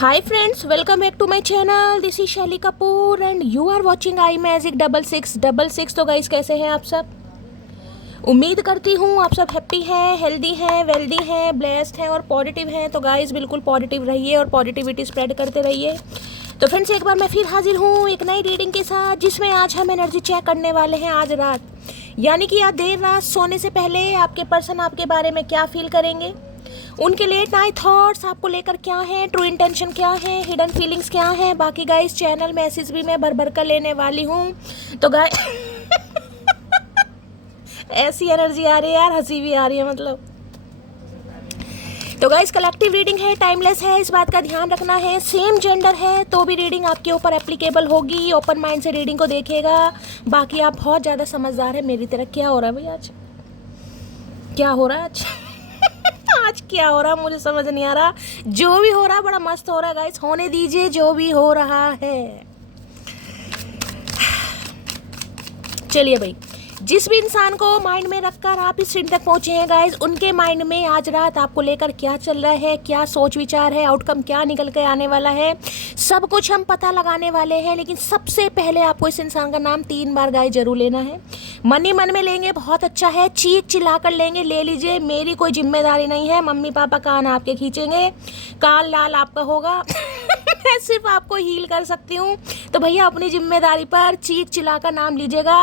Hi friends, welcome back to my channel. This is शैली Kapoor and you are watching I magic 6666। तो guys कैसे हैं आप सब? उम्मीद करती हूँ आप सब हैप्पी हैं, हेल्दी हैं, वेल्दी हैं, ब्लेस्ड हैं और पॉजिटिव हैं। तो गाइस बिल्कुल पॉजिटिव रहिए और पॉजिटिविटी स्प्रेड करते रहिए। तो फ्रेंड्स एक बार मैं फिर हाजिर हूँ एक नई रीडिंग के साथ, जिसमें आज हम एनर्जी चेक करने वाले हैं आज रात, यानी कि आज देर रात सोने से पहले आपके पर्सन आपके बारे में क्या फील करेंगे, उनके लेट नाइट थॉट्स आपको लेकर क्या है, ट्रू इंटेंशन क्या है, हिडन फीलिंग्स क्या है। बाकी गाइस चैनल मैसेज भी मैं भर भर कर लेने वाली हूँ। तो गाइस ऐसी एनर्जी आ रही है यार, हंसी भी आ रही है मतलब। तो गाइस कलेक्टिव रीडिंग है, टाइमलेस है, इस बात का ध्यान रखना है। सेम जेंडर है तो भी रीडिंग आपके ऊपर एप्लीकेबल होगी। ओपन माइंड से रीडिंग को देखिएगा। बाकी आप बहुत ज़्यादा समझदार है मेरी तरह। क्या हो रहा है भाई आज, क्या हो रहा है आज आज क्या हो रहा है मुझे समझ नहीं आ रहा। जो भी हो रहा है बड़ा मस्त हो रहा है गाइस, होने दीजिए जो भी हो रहा है। चलिए भाई, जिस भी इंसान को माइंड में रखकर आप इस सीन तक पहुंचे हैं गाइस, उनके माइंड में आज रात आपको लेकर क्या चल रहा है, क्या सोच विचार है, आउटकम क्या निकल के आने वाला है, सब कुछ हम पता लगाने वाले हैं। लेकिन सबसे पहले आपको इस इंसान का नाम 3 बार गाइस जरूर लेना है। मन ही मन में लेंगे बहुत अच्छा है, चीख चिल्ला कर लेंगे, ले लीजिए, मेरी कोई जिम्मेदारी नहीं है। मम्मी पापा कान आपके खींचेंगे, काल लाल आपका होगा मैं सिर्फ आपको हील कर सकती हूँ। तो भैया अपनी जिम्मेदारी पर चीख चिल्ला कर नाम लीजिएगा।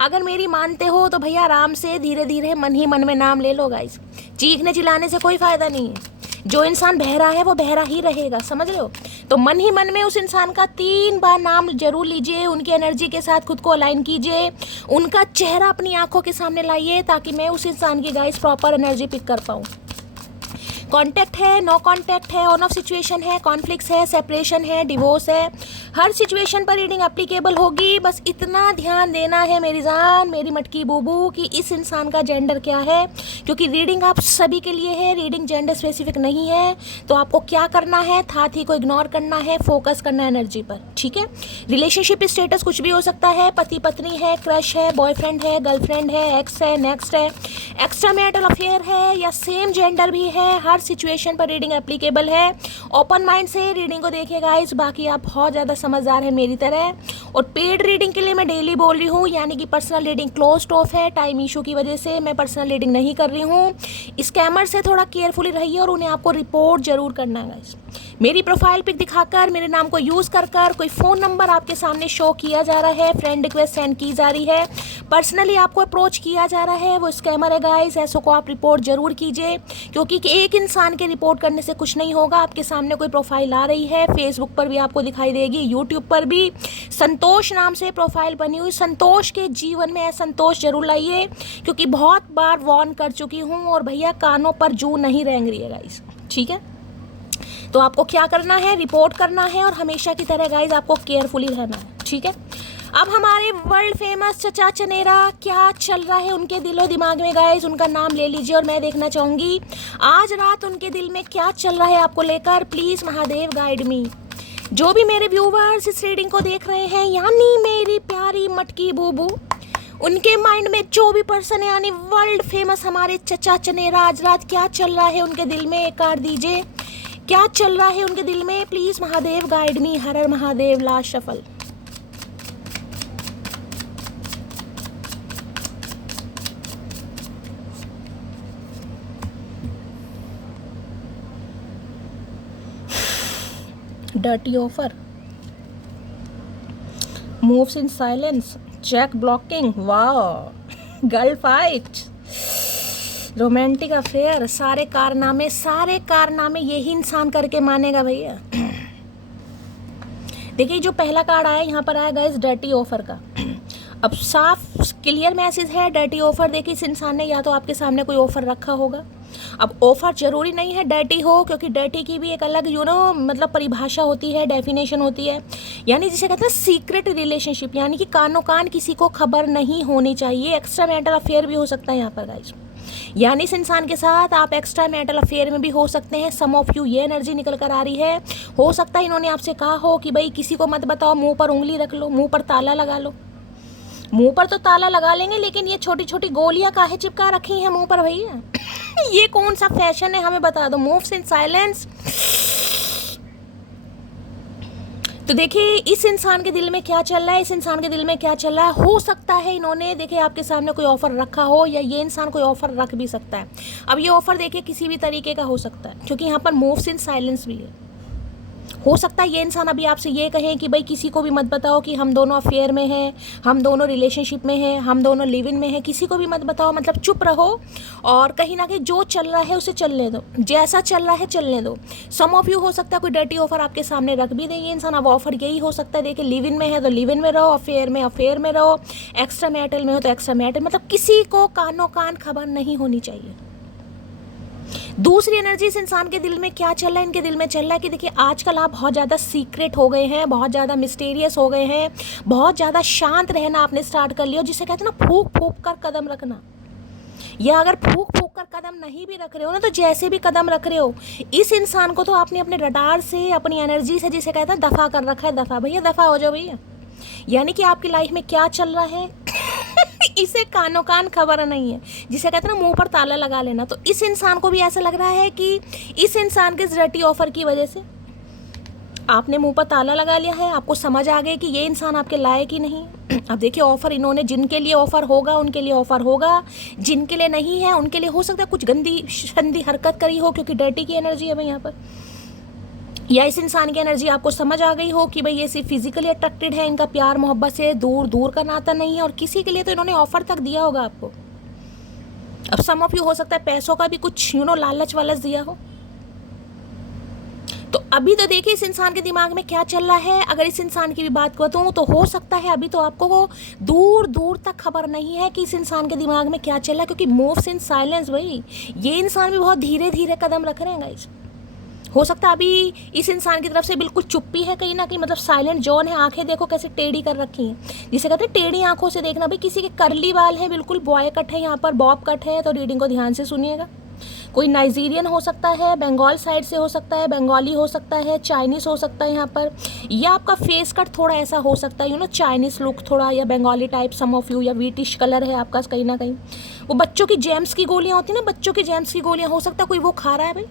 अगर मेरी मानते हो तो भैया आराम से धीरे धीरे मन ही मन में नाम ले लो गाइस। चीखने चिल्लाने से कोई फायदा नहीं है। जो इंसान बहरा है वो बहरा ही रहेगा, समझ रहे हो। तो मन ही मन में उस इंसान का 3 बार नाम जरूर लीजिए। उनकी एनर्जी के साथ खुद को अलाइन कीजिए, उनका चेहरा अपनी आंखों के सामने लाइए, ताकि मैं उस इंसान की गाइस प्रॉपर एनर्जी पिक कर पाऊँ। कॉन्टैक्ट है, नो कॉन्टैक्ट है, ऑन ऑफ सिचुएशन है, कॉन्फ्लिक्ट्स है, सेपरेशन है, डिवोर्स है, हर सिचुएशन पर रीडिंग एप्लीकेबल होगी। बस इतना ध्यान देना है मेरी जान, मेरी मटकी बूबू, कि इस इंसान का जेंडर क्या है, क्योंकि रीडिंग आप सभी के लिए है, रीडिंग जेंडर स्पेसिफिक नहीं है। तो आपको क्या करना है, था थी को इग्नोर करना है, फोकस करना है एनर्जी पर, ठीक है। रिलेशनशिप स्टेटस कुछ भी हो सकता है, पति पत्नी है, क्रश है, बॉयफ्रेंड है, गर्लफ्रेंड है, एक्स है, नेक्स्ट है, एक्स्ट्रा मैरिटल अफेयर है, या सेम जेंडर भी है। हर सिचुएशन पर रीडिंग एप्लीकेबल है। ओपन माइंड से रीडिंग को देखिए गाइस। बाकी आप बहुत ज़्यादा समझदार है मेरी तरह। और पेड रीडिंग के लिए मैं डेली बोल रही हूँ, यानी कि पर्सनल रीडिंग क्लोज ऑफ है, टाइम इशू की वजह से मैं पर्सनल रीडिंग नहीं कर रही हूँ। स्कैमर से थोड़ा केयरफुली रहिए और उन्हें आपको रिपोर्ट जरूर करना है गाइस। मेरी प्रोफाइल पिक दिखाकर, मेरे नाम को यूज़ कर कोई फ़ोन नंबर आपके सामने शो किया जा रहा है, फ्रेंड रिक्वेस्ट सेंड की जा रही है, पर्सनली आपको अप्रोच किया जा रहा है, वो स्कैमर है गाइस। ऐसों को आप रिपोर्ट जरूर कीजिए, क्योंकि एक इंसान के रिपोर्ट करने से कुछ नहीं होगा। आपके सामने कोई प्रोफाइल आ रही है, फेसबुक पर भी आपको दिखाई देगी, यूट्यूब पर भी संतोष नाम से प्रोफाइल बनी हुई। संतोष के जीवन में असंतोष जरूर लाइए, क्योंकि बहुत बार वार्न कर चुकी हूँ। और भैया कानों पर जू नहीं रेंग रही है गाइस, ठीक है। तो आपको क्या करना है, रिपोर्ट करना है, और हमेशा की तरह गाइज आपको केयरफुली रहना है, ठीक है। अब हमारे वर्ल्ड फेमस चचा चनेरा, क्या चल रहा है उनके दिलो दिमाग में गाइज, उनका नाम ले लीजिए और मैं देखना चाहूँगी आज रात उनके दिल में क्या चल रहा है आपको लेकर। प्लीज़ महादेव गाइड मी। जो भी मेरे व्यूवर्स इस रीडिंग को देख रहे हैं, यानी मेरी प्यारी मटकी बूबू, उनके माइंड में जो भी पर्सन है, यानी वर्ल्ड फेमस हमारे चचा चनेरा, आज रात क्या चल रहा है उनके दिल में, एक कार्ड दीजिए। क्या चल रहा है उनके दिल में, please Mahadev guide me. Har Har Mahadev. Last shuffle. Dirty offer, moves in silence, check blocking, वाह, गर्ल फाइट, रोमांटिक अफेयर, सारे कारनामे यही इंसान करके मानेगा भैया। देखिए जो पहला कार्ड आया यहाँ पर आया गाइस डर्टी ऑफर का। अब साफ क्लियर मैसेज है, डर्टी ऑफर। देखिए इस इंसान ने या तो आपके सामने कोई ऑफर रखा होगा। अब ऑफर जरूरी नहीं है डर्टी हो, क्योंकि डर्टी की भी एक अलग मतलब परिभाषा होती है, डेफिनेशन होती है, यानी जिसे कहते हैं सीक्रेट रिलेशनशिप, यानी कि कानों कान किसी को खबर नहीं होनी चाहिए। एक्स्ट्रा मैरिटल अफेयर भी हो सकता है यहाँ पर गाइस, यानी इस इंसान के साथ आप एक्स्ट्रा मैरिटल अफेयर में भी हो सकते हैं। सम ऑफ यू ये एनर्जी निकल कर आ रही है। हो सकता है इन्होंने आपसे कहा हो कि भाई किसी को मत बताओ, मुंह पर उंगली रख लो, मुंह पर ताला लगा लो। मुंह पर तो ताला लगा लेंगे, लेकिन ये छोटी छोटी गोलियां काहे चिपका रखी हैं मुंह पर भैया ये कौन सा फैशन है, हमें बता दो। मूव्स इन साइलेंस, तो देखिए इस इंसान के दिल में क्या चल रहा है, इस इंसान के दिल में क्या चल रहा है। हो सकता है इन्होंने देखिए आपके सामने कोई ऑफ़र रखा हो, या ये इंसान कोई ऑफ़र रख भी सकता है। अब ये ऑफ़र देखिए किसी भी तरीके का हो सकता है, क्योंकि यहाँ पर मूव्स इन साइलेंस भी है। हो सकता है ये इंसान अभी आपसे ये कहें कि भाई किसी को भी मत बताओ कि हम दोनों अफेयर में हैं, हम दोनों रिलेशनशिप में हैं, हम दोनों लिव इन में हैं, किसी को भी मत बताओ, मतलब चुप रहो और कहीं ना कहीं जो चल रहा है उसे चलने दो, जैसा चल रहा है चलने दो। सम ऑफ यू हो सकता है कोई डर्टी ऑफर आपके सामने रख भी देंगे इंसान। अब ऑफर यही हो सकता है देखिए लिव इन में है तो लिव इन में रहो, अफेयर में रहो, एक्स्ट्रा मैरिटल में हो तो एक्स्ट्रा मैरिटल, मतलब किसी को कानों कान खबर नहीं होनी चाहिए। दूसरी एनर्जी इस इंसान के दिल में क्या चल रहा है, इनके दिल में चल रहा है कि देखिए आजकल आप बहुत ज़्यादा सीक्रेट हो गए हैं, बहुत ज़्यादा मिस्टीरियस हो गए हैं, बहुत ज़्यादा शांत रहना आपने स्टार्ट कर लिया, जिसे कहते हैं ना फूंक फूंक कर कदम रखना। या अगर फूंक फूंक कर कदम नहीं भी रख रहे हो ना, तो जैसे भी कदम रख रहे हो, इस इंसान को तो आपने अपने रडार से, अपनी एनर्जी से, जिसे कहते हैं दफ़ा कर रखा है। दफ़ा भैया, दफ़ा हो जाओ भैया। यानी कि आपकी लाइफ में क्या चल रहा है इसे कानों कान खबर नहीं है, जिसे कहते हैं ना मुंह पर ताला लगा लेना। तो इस इंसान को भी ऐसा लग रहा है कि इस इंसान के डर्टी ऑफर की वजह से आपने मुंह पर ताला लगा लिया है, आपको समझ आ गई कि ये इंसान आपके लायक ही नहीं। अब देखिए ऑफर इन्होंने, जिनके लिए ऑफर होगा उनके लिए ऑफर होगा, जिनके लिए नहीं है उनके लिए हो सकता है कुछ गंदी शंदी हरकत करी हो, क्योंकि डर्टी की एनर्जी है भाई यहाँ पर। या इस इंसान की एनर्जी आपको समझ आ गई हो कि भाई ये सिर्फ फिजिकली अट्रैक्टेड है, इनका प्यार मोहब्बत से दूर दूर का नाता नहीं है, और किसी के लिए तो इन्होंने ऑफर तक दिया होगा आपको। अब सम ऑफ यू हो सकता है पैसों का भी कुछ लालच वालच दिया हो। तो अभी तो देखिए इस इंसान के दिमाग में क्या चल रहा है। अगर इस इंसान की भी बात करूँ तो हो सकता है अभी तो आपको वो दूर दूर तक खबर नहीं है कि इस इंसान के दिमाग में क्या चल रहा है, क्योंकि मूव्स इन साइलेंस भाई, ये इंसान भी बहुत धीरे धीरे कदम रख रहे हैं गाइस। हो सकता है अभी इस इंसान की तरफ से बिल्कुल चुप्पी है कहीं ना कहीं, मतलब साइलेंट जोन है। आंखें देखो कैसे टेढ़ी कर रखी हैं, जिसे कहते हैं टेढ़ी आंखों से देखना। भाई किसी के करली बाल है, बिल्कुल बॉय कट है, यहाँ पर बॉब कट है, तो रीडिंग को ध्यान से सुनिएगा। कोई नाइजीरियन हो सकता है, बंगाल साइड से हो सकता है, बंगाली हो सकता है, चाइनीज़ हो सकता है यहाँ पर, या आपका फेस कट थोड़ा ऐसा हो सकता है चाइनीज़ लुक थोड़ा, या Bengali type some of you, या व्हीटिश कलर है आपका कहीं ना कहीं। वो बच्चों की जेम्स की गोलियाँ होती हैं ना, बच्चों की जेम्स की गोलियाँ, हो सकता है कोई वो खा रहा है भाई,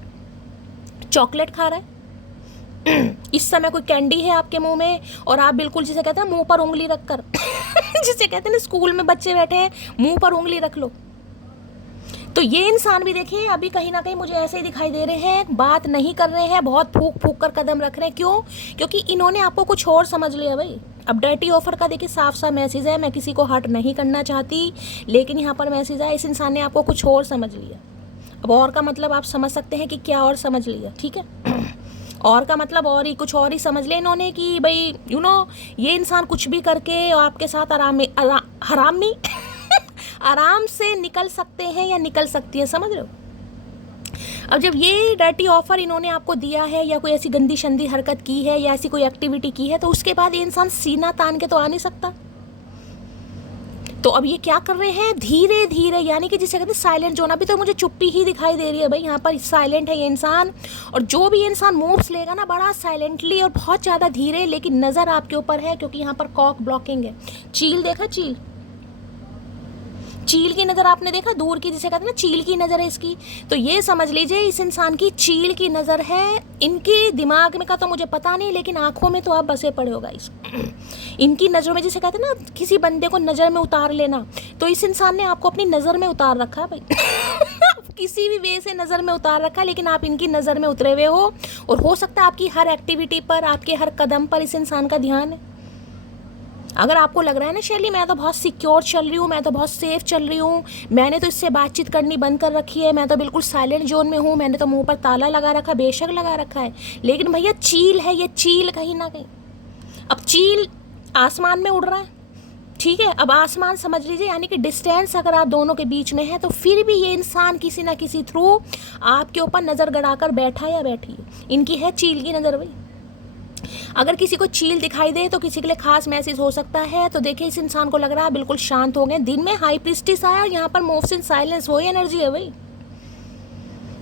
चॉकलेट खा रहा है इस समय कोई कैंडी है आपके मुंह में, और आप बिल्कुल जिसे कहते हैं मुंह पर उंगली रखकर जिसे कहते हैं ना स्कूल में बच्चे बैठे हैं मुंह पर उंगली रख लो। तो ये इंसान भी देखिए अभी कहीं ना कहीं मुझे ऐसे ही दिखाई दे रहे हैं, बात नहीं कर रहे हैं, बहुत फूंक फूंक कर कदम रख रहे हैं। क्यों? क्योंकि इन्होंने आपको कुछ और समझ लिया भाई। अब डर्टी ऑफर का देखिए साफ सा मैसेज है, मैं किसी को हर्ट नहीं करना चाहती, लेकिन यहाँ पर मैसेज है, इस इंसान ने आपको कुछ और समझ लिया। अब और का मतलब आप समझ सकते हैं कि क्या और समझ लिया, ठीक है और का मतलब और ही कुछ और ही समझ लिया इन्होंने कि भाई ये इंसान कुछ भी करके आपके साथ आराम से निकल सकते हैं या निकल सकती है, समझ रहे हो। अब जब ये डर्टी ऑफर इन्होंने आपको दिया है, या कोई ऐसी गंदी शंदी हरकत की है, या ऐसी कोई एक्टिविटी की है, तो उसके बाद ये इंसान सीना तान के तो आ नहीं सकता। तो अब ये क्या कर रहे हैं, धीरे धीरे, यानी कि जिसे कहते हैं साइलेंट जोन। अभी तो मुझे चुप्पी ही दिखाई दे रही है भाई, यहाँ पर साइलेंट है ये इंसान, और जो भी इंसान मूव्स लेगा ना बड़ा साइलेंटली और बहुत ज़्यादा धीरे, लेकिन नज़र आपके ऊपर है, क्योंकि यहाँ पर कॉक ब्लॉकिंग है। चील देखा, चील की नज़र आपने देखा दूर की, जिसे कहते हैं ना चील की नज़र है इसकी। तो ये समझ लीजिए इस इंसान की चील की नज़र है। इनके दिमाग में का तो मुझे पता नहीं, लेकिन आंखों में तो आप बसे पड़े हो गाइस। इनकी नज़रों में, जिसे कहते हैं ना किसी बंदे को नज़र में उतार लेना, तो इस इंसान ने आपको अपनी नज़र में उतार रखा है भाई किसी भी वे से नज़र में उतार रखा, लेकिन आप इनकी नज़र में उतरे हुए हो, और हो सकता है आपकी हर एक्टिविटी पर, आपके हर कदम पर इस इंसान का ध्यान है। अगर आपको लग रहा है ना शैली मैं तो बहुत सिक्योर चल रही हूँ, मैं तो बहुत सेफ चल रही हूँ, मैंने तो इससे बातचीत करनी बंद कर रखी है, मैं तो बिल्कुल साइलेंट जोन में हूँ, मैंने तो मुंह पर ताला लगा रखा, बेशक लगा रखा है, लेकिन भैया चील है ये, चील कहीं ना कहीं। अब चील आसमान में उड़ रहा है, ठीक है। अब आसमान समझ लीजिए, यानी कि डिस्टेंस अगर आप दोनों के बीच में है, तो फिर भी ये इंसान किसी ना किसी थ्रू आपके ऊपर नज़र गड़ाकर बैठा या बैठी है। इनकी है चील की नज़र भाई। अगर किसी को चील दिखाई दे तो किसी के लिए खास मैसेज हो सकता है। तो देखिए इस इंसान को लग रहा है बिल्कुल शांत हो गए। दिन में हाई प्रीस्टिस आया और यहाँ पर मूव्स इन साइलेंस, वही एनर्जी है भाई।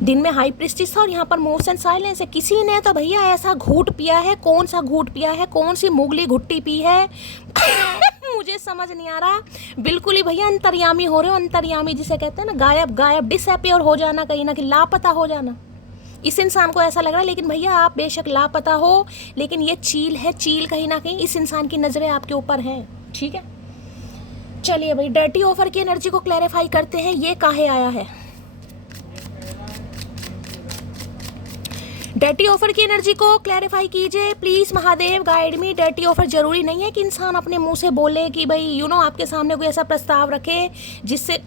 दिन में हाई प्रीस्टिस था और यहाँ पर मूव्स इन साइलेंस है। किसी ने तो भैया ऐसा घूट पिया है, कौन सा घूट पिया है, कौन सी मुगली घुट्टी पी है मुझे समझ नहीं आ रहा। बिल्कुल ही भैया अंतर्यामी हो रहे हो, अंतर्यामी जिसे कहते हैं ना, गायब गायब, डिसअपियर हो जाना, कहीं ना कहीं लापता हो जाना। इस इंसान को ऐसा लग रहा है, लेकिन भैया आप बेशक लापता हो, लेकिन ये चील है, चील कहीं ना कहीं इस इंसान की नज़रें आपके ऊपर हैं, ठीक है। चलिए भाई, डर्टी ऑफर की एनर्जी को क्लैरिफाई करते हैं, ये काहे आया है। डर्टी ऑफर की एनर्जी को क्लैरिफाई कीजिए please Mahadev, guide me. Dirty offer जरूरी नहीं है कि इंसान अपने मुंह से बोले कि भाई आपके सामने कोई ऐसा प्रस्ताव रखे जिससे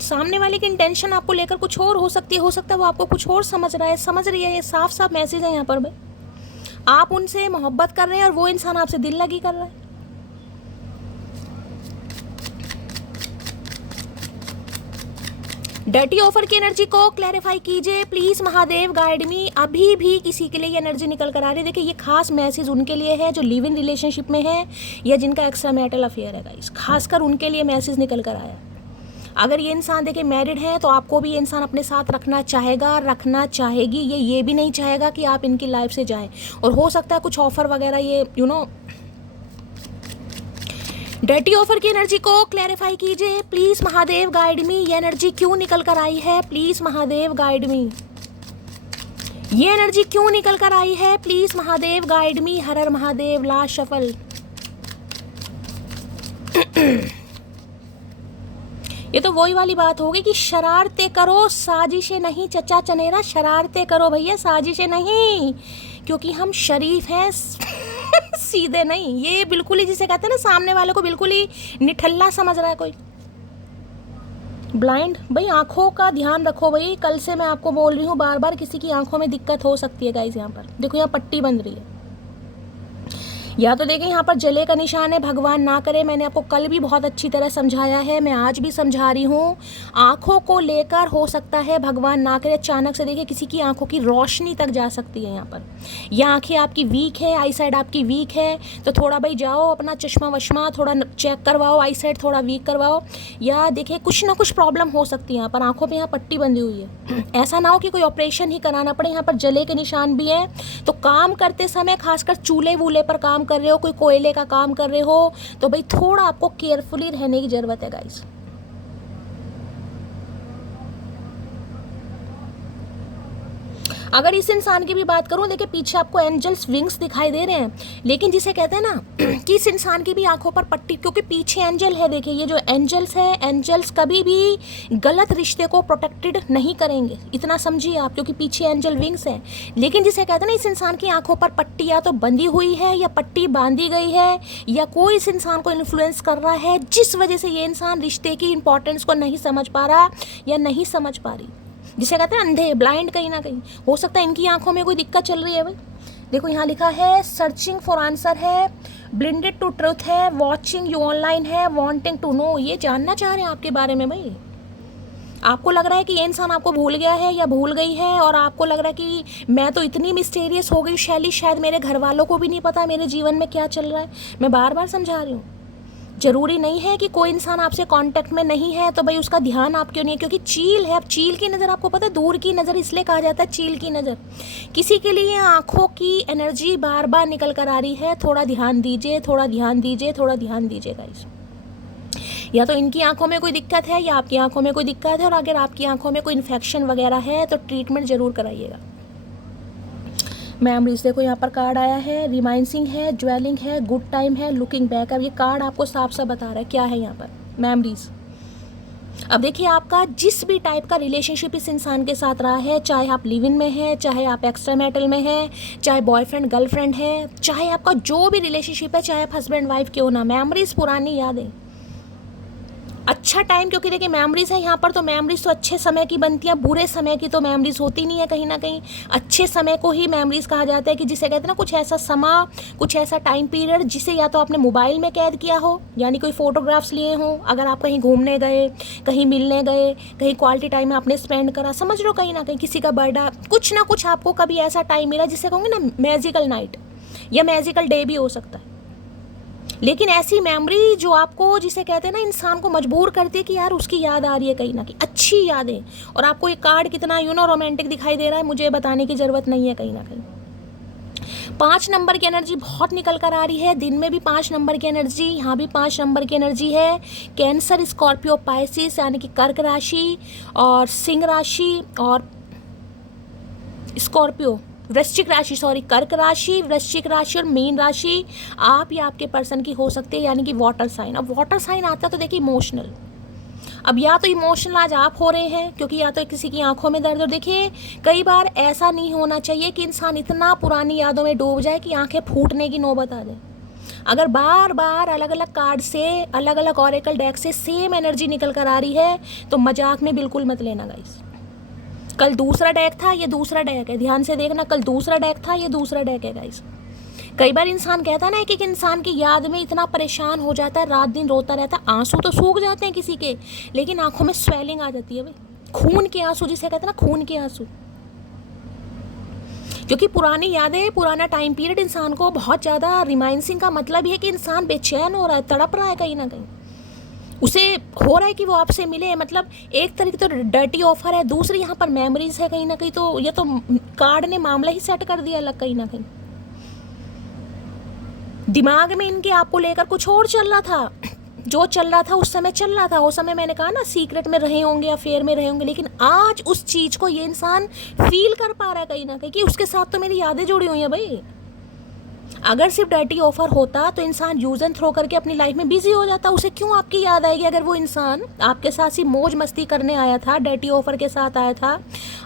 सामने वाले की इंटेंशन आपको लेकर कुछ और हो सकती है, हो सकता है वो आपको कुछ और समझ रहा है, समझ रही है। ये साफ साफ मैसेज है यहाँ पर भाई, आप उनसे मोहब्बत कर रहे हैं और वो इंसान आपसे दिल लगी कर रहा है। डर्टी ऑफर की एनर्जी को क्लैरिफाई कीजिए प्लीज महादेव, गाइड मी। अभी भी किसी के लिए ये एनर्जी निकल कर आ रही है। देखिए, ये खास मैसेज उनके लिए है जो लिव इन रिलेशनशिप में है या जिनका एक्स्ट्रा मैरिटल अफेयर है गाइस, खासकर उनके लिए मैसेज निकल कर आया है। अगर ये इंसान देखिए मैरिड है तो आपको भी ये इंसान अपने साथ रखना चाहेगा, रखना चाहेगी। ये भी नहीं चाहेगा कि आप इनकी लाइफ से जाएं, और हो सकता है कुछ ऑफर वगैरह ये डर्टी ऑफर की एनर्जी को क्लैरिफाई कीजिए प्लीज महादेव, गाइड मी। ये एनर्जी क्यों निकल कर आई है, प्लीज महादेव, गाइड मी। ये एनर्जी क्यों निकल कर आई है, please Mahadev, guide me. Har Har Mahadev, last shuffle. ये तो वही वाली बात होगी कि शरारतें करो, साजिशें नहीं। चचा चनेरा, शरारतें करो भैया, साजिशें नहीं, क्योंकि हम शरीफ हैं, सीधे नहीं। ये बिल्कुल ही जिसे कहते हैं ना, सामने वाले को बिल्कुल ही निठल्ला समझ रहा है कोई, ब्लाइंड। भाई आंखों का ध्यान रखो भाई, कल से मैं आपको बोल रही हूँ बार बार, किसी की आंखों में दिक्कत हो सकती है गाइस। यहाँ पर देखो, यहाँ पट्टी बंध रही है, या तो देखें यहाँ पर जले का निशान है, भगवान ना करे। मैंने आपको कल भी बहुत अच्छी तरह समझाया है, मैं आज भी समझा रही हूँ। आंखों को लेकर हो सकता है, भगवान ना करे, अचानक से देखिए किसी की आंखों की रोशनी तक जा सकती है। यहाँ पर या आंखें आपकी वीक है, आई साइड आपकी वीक है, तो थोड़ा भाई जाओ अपना चश्मा वश्मा थोड़ा चेक करवाओ, आई साइड थोड़ा वीक करवाओ। या देखिए कुछ ना कुछ प्रॉब्लम हो सकती है यहाँ पर, आंखों पर यहाँ पट्टी बंधी हुई है। ऐसा ना हो कि कोई ऑपरेशन ही कराना पड़े। यहाँ पर जले के निशान भी हैं, तो काम करते समय खासकर चूल्हे वूल्हे पर काम कर रहे हो, कोई कोयले का काम कर रहे हो, तो भाई थोड़ा आपको केयरफुली रहने की जरूरत है गाइस। अगर इस इंसान की भी बात करूं, देखिए पीछे आपको एंजल्स विंग्स दिखाई दे रहे हैं, लेकिन जिसे कहते हैं ना कि इस इंसान की भी आंखों पर पट्टी, क्योंकि पीछे एंजल है। देखिए ये जो एंजल्स है, एंजल्स कभी भी गलत रिश्ते को प्रोटेक्टेड नहीं करेंगे, इतना समझिए आप, क्योंकि पीछे एंजल विंग्स हैं। लेकिन जिसे कहते हैं ना, इस इंसान की आंखों पर पट्टी या तो बंधी हुई है या पट्टी बांधी गई है, या कोई इस इंसान को इन्फ्लुएंस कर रहा है, जिस वजह से ये इंसान रिश्ते की इंपॉर्टेंस को नहीं समझ पा रहा या नहीं समझ पा रही, जिसे कहते हैं अंधे, ब्लाइंड। कहीं ना कहीं हो सकता है इनकी आंखों में कोई दिक्कत चल रही है भाई। देखो यहाँ लिखा है सर्चिंग फॉर आंसर है, ब्लिंडेड टू ट्रुथ है, वॉचिंग यू ऑनलाइन है, वांटिंग टू नो। ये जानना चाह रहे हैं आपके बारे में भाई। आपको लग रहा है कि ये इंसान आपको भूल गया है या भूल गई है, और आपको लग रहा है कि मैं तो इतनी मिस्टीरियस हो गई शैली, शायद मेरे घर वालों को भी नहीं पता मेरे जीवन में क्या चल रहा है। मैं बार बार समझा रही हूँ, जरूरी नहीं है कि कोई इंसान आपसे कांटेक्ट में नहीं है तो भाई उसका ध्यान आप क्यों नहीं है, क्योंकि चील है। अब चील की नज़र आपको पता है, दूर की नज़र इसलिए कहा जाता है चील की नज़र। किसी के लिए आंखों की एनर्जी बार बार निकल कर आ रही है, थोड़ा ध्यान दीजिए, थोड़ा ध्यान दीजिए, थोड़ा ध्यान दीजिए गाइस। या तो इनकी आंखों में कोई दिक्कत है या आपकी आंखों में कोई दिक्कत है, और अगर आपकी आंखों में कोई इन्फेक्शन वगैरह है तो ट्रीटमेंट ज़रूर कराइएगा। मेमोरीज देखो यहाँ पर कार्ड आया है, रिमाइंसिंग है, ज्वेलिंग है, गुड टाइम है, लुकिंग बैक। अब ये कार्ड आपको साफ साफ बता रहा है क्या है यहाँ पर, मेमोरीज। अब देखिए आपका जिस भी टाइप का रिलेशनशिप इस इंसान के साथ रहा है, चाहे आप लिव इन में हैं, चाहे आप एक्स्ट्रा मैरिटल में हैं, चाहे बॉयफ्रेंड गर्लफ्रेंड है, चाहे आपका जो भी रिलेशनशिप है, चाहे आप हस्बैंड वाइफ क्यों ना, मेमोरीज, पुरानी यादें, अच्छा टाइम। क्योंकि देखिए मेमोरीज है यहाँ पर, तो मेमोरीज तो अच्छे समय की बनती है, बुरे समय की तो मेमोरीज होती नहीं है। कहीं ना कहीं अच्छे समय को ही मेमोरीज कहा जाता है, कि जिसे कहते हैं ना कुछ ऐसा समा, कुछ ऐसा टाइम पीरियड जिसे या तो आपने मोबाइल में कैद किया हो, यानी कोई फोटोग्राफ्स लिए हों, अगर आप कहीं घूमने गए, कहीं मिलने गए, कहीं क्वालिटी टाइम आपने स्पेंड करा, समझ लो कहीं ना कहीं किसी का बर्थडे, कुछ ना कुछ आपको कभी ऐसा टाइम मिला जिसे कहूँगे ना मैजिकल नाइट या मैजिकल डे भी हो सकता है। लेकिन ऐसी मेमोरी जो आपको, जिसे कहते हैं ना, इंसान को मजबूर करती है कि यार उसकी याद आ रही है कहीं ना कहीं, अच्छी यादें। और आपको ये कार्ड कितना रोमांटिक दिखाई दे रहा है, मुझे बताने की ज़रूरत नहीं है कहीं ना कहीं। 5 नंबर की एनर्जी बहुत निकल कर आ रही है, दिन में भी 5 नंबर की एनर्जी, यहाँ भी 5 नंबर की एनर्जी है। कैंसर, स्कॉर्पियो, पाइसिस यानी कि कर्क राशि और सिंह राशि और स्कॉर्पियो, वृश्चिक राशि, सॉरी कर्क राशि, वृश्चिक राशि और मीन राशि आप या आपके पर्सन की हो सकती है, यानी कि वाटर साइन। अब वाटर साइन आता तो देखिए इमोशनल, अब या तो इमोशनल आज आप हो रहे हैं क्योंकि या तो किसी की आंखों में दर्द, और देखिए कई बार ऐसा नहीं होना चाहिए कि इंसान इतना पुरानी यादों में डूब जाए कि आंखें फूटने की नौबत आ जाए। अगर बार बार अलग अलग कार्ड से, अलग अलग ऑरेकल डेक से सेम एनर्जी निकल कर आ रही है तो मजाक में बिल्कुल मत लेना गाइस। कल दूसरा डेक था, ये दूसरा डेक है, ध्यान से देखना, कल दूसरा डेक था, ये दूसरा डेक है गाइस। कई बार इंसान कहता है ना कि इंसान की याद में इतना परेशान हो जाता है, रात दिन रोता रहता है, आंसू तो सूख जाते हैं किसी के, लेकिन आंखों में स्वेलिंग आ जाती है भाई, खून के आंसू जिसे कहते हैं ना, खून के आंसू। क्योंकि पुरानी यादें, पुराना टाइम पीरियड इंसान को बहुत ज़्यादा रिमाइंसिंग का मतलब है कि इंसान बेचैन हो रहा है, तड़प रहा है कहीं ना कहीं, उसे हो रहा है कि वो आपसे मिले। मतलब एक तरीके तो डर्टी ऑफर है, दूसरी यहाँ पर मेमोरीज है कहीं ना कहीं, तो ये तो कार्ड ने मामला ही सेट कर दिया अलग कहीं ना कहीं। दिमाग में इनके आपको लेकर कुछ और चल रहा था, जो चल रहा था उस समय चल रहा था, उस समय मैंने कहा ना सीक्रेट में रहे होंगे, अफेयर में रहे होंगे, लेकिन आज उस चीज़ को ये इंसान फील कर पा रहा है कहीं ना कहीं कि उसके साथ तो मेरी यादें जुड़ी हुई हैं भाई। अगर सिर्फ डर्टी ऑफर होता तो इंसान यूज एंड थ्रो करके अपनी लाइफ में बिजी हो जाता, उसे क्यों आपकी याद आएगी? अगर वो इंसान आपके साथ सिर्फ मौज मस्ती करने आया था, डर्टी ऑफर के साथ आया था,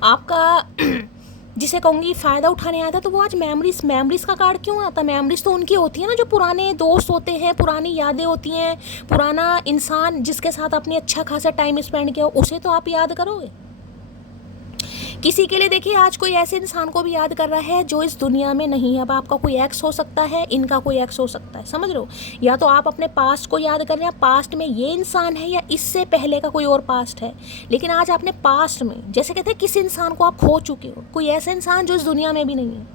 आपका जिसे कहूँगी फ़ायदा उठाने आया था, तो वो आज मेमोरीज का कार्ड क्यों आता? मेमोरीज तो उनकी होती है ना जो पुराने दोस्त होते हैं, पुरानी यादें होती हैं, पुराना इंसान जिसके साथ आपने अच्छा खासा टाइम स्पेंड किया, उसे तो आप याद करोगे। किसी के लिए देखिए आज कोई ऐसे इंसान को भी याद कर रहा है जो इस दुनिया में नहीं है। अब आपका कोई एक्स हो सकता है, इनका कोई एक्स हो सकता है, समझ लो। या तो आप अपने पास्ट को याद कर रहे हैं, पास्ट में ये इंसान है या इससे पहले का कोई और पास्ट है, लेकिन आज आपने पास्ट में, जैसे कहते हैं किसी इंसान को आप खो चुके हो, कोई ऐसा इंसान जो इस दुनिया में भी नहीं है।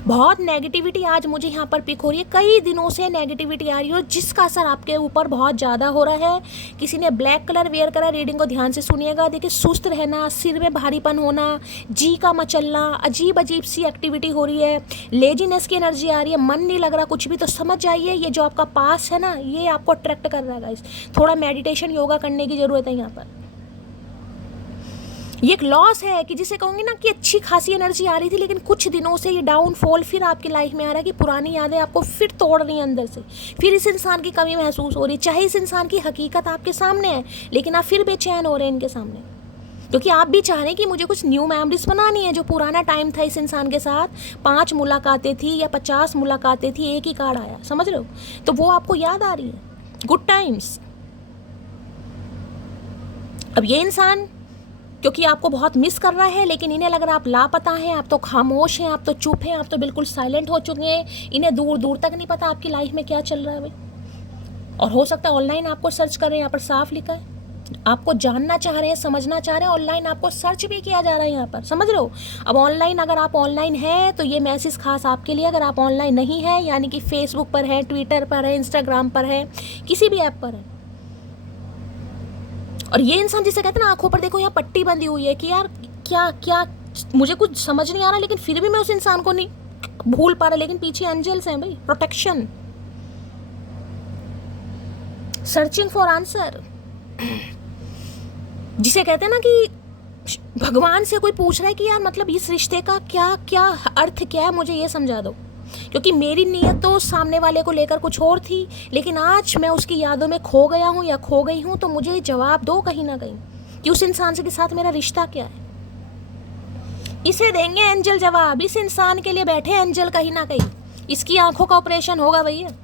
बहुत नेगेटिविटी आज मुझे यहाँ पर पिक हो रही है, कई दिनों से नेगेटिविटी आ रही है जिसका असर आपके ऊपर बहुत ज़्यादा हो रहा है। किसी ने ब्लैक कलर वेयर करा, रीडिंग को ध्यान से सुनिएगा। देखिए सुस्त रहना, सिर में भारीपन होना, जी का मचलना, अजीब अजीब सी एक्टिविटी हो रही है, लेजीनेस की एनर्जी आ रही है, मन नहीं लग रहा कुछ भी, तो समझ जाइए ये जो आपका पास है ना, ये आपको अट्रैक्ट कर रहा है गाइस। थोड़ा मेडिटेशन योगा करने की ज़रूरत है यहाँ पर। ये एक लॉस है कि जिसे कहूँगी ना कि अच्छी खासी एनर्जी आ रही थी, लेकिन कुछ दिनों से ये डाउनफॉल फिर आपकी लाइफ में आ रहा है कि पुरानी यादें आपको फिर तोड़ रही हैं अंदर से, फिर इस इंसान की कमी महसूस हो रही है। चाहे इस इंसान की हकीकत आपके सामने है, लेकिन आप फिर बेचैन हो रहे हैं इनके सामने, क्योंकि आप भी चाह रहे हैं कि मुझे कुछ न्यू मेमोरीज बनानी है। जो पुराना टाइम था इस इंसान के साथ, 5 मुलाकातें थी या 50 मुलाकातें थी, एक ही कार्ड आया, समझ रहे हो, तो वो आपको याद आ रही है, गुड टाइम्स। अब ये इंसान क्योंकि आपको बहुत मिस कर रहा है, लेकिन इन्हें लग रहा है आप लापता हैं, आप तो खामोश हैं, आप तो चुप हैं, आप तो बिल्कुल साइलेंट हो चुके हैं, इन्हें दूर दूर तक नहीं पता आपकी लाइफ में क्या चल रहा है भाई। और हो सकता है ऑनलाइन आपको सर्च कर रहे हैं, यहाँ पर साफ लिखा है, आपको जानना चाह रहे हैं, समझना चाह रहे हैं, ऑनलाइन आपको सर्च भी किया जा रहा है यहाँ पर, समझ रहे हो। अब ऑनलाइन, अगर आप ऑनलाइन हैं तो ये मैसेज खास आपके लिए, अगर आप ऑनलाइन नहीं है, यानी कि फेसबुक पर है, ट्विटर पर है, इंस्टाग्राम पर है, किसी भी ऐप पर है, और ये इंसान जिसे कहते हैं ना आंखों पर देखो यहाँ पट्टी बंधी हुई है कि यार क्या क्या मुझे कुछ समझ नहीं आ रहा, लेकिन फिर भी मैं उस इंसान को नहीं भूल पा रहा, लेकिन पीछे एंजल्स हैं भाई, प्रोटेक्शन, सर्चिंग फॉर आंसर, जिसे कहते हैं ना कि भगवान से कोई पूछ रहा है कि यार मतलब इस रिश्ते का क्या क्या अर्थ क्या है, मुझे ये समझा दो, क्योंकि मेरी नीयत तो सामने वाले को लेकर कुछ और थी, लेकिन आज मैं उसकी यादों में खो गया हूँ या खो गई हूँ, तो मुझे जवाब दो कहीं ना कहीं कि उस इंसान के साथ मेरा रिश्ता क्या है। इसे देंगे एंजल जवाब, इस इंसान के लिए बैठे एंजल कहीं ना कहीं, इसकी आंखों का ऑपरेशन होगा भैया।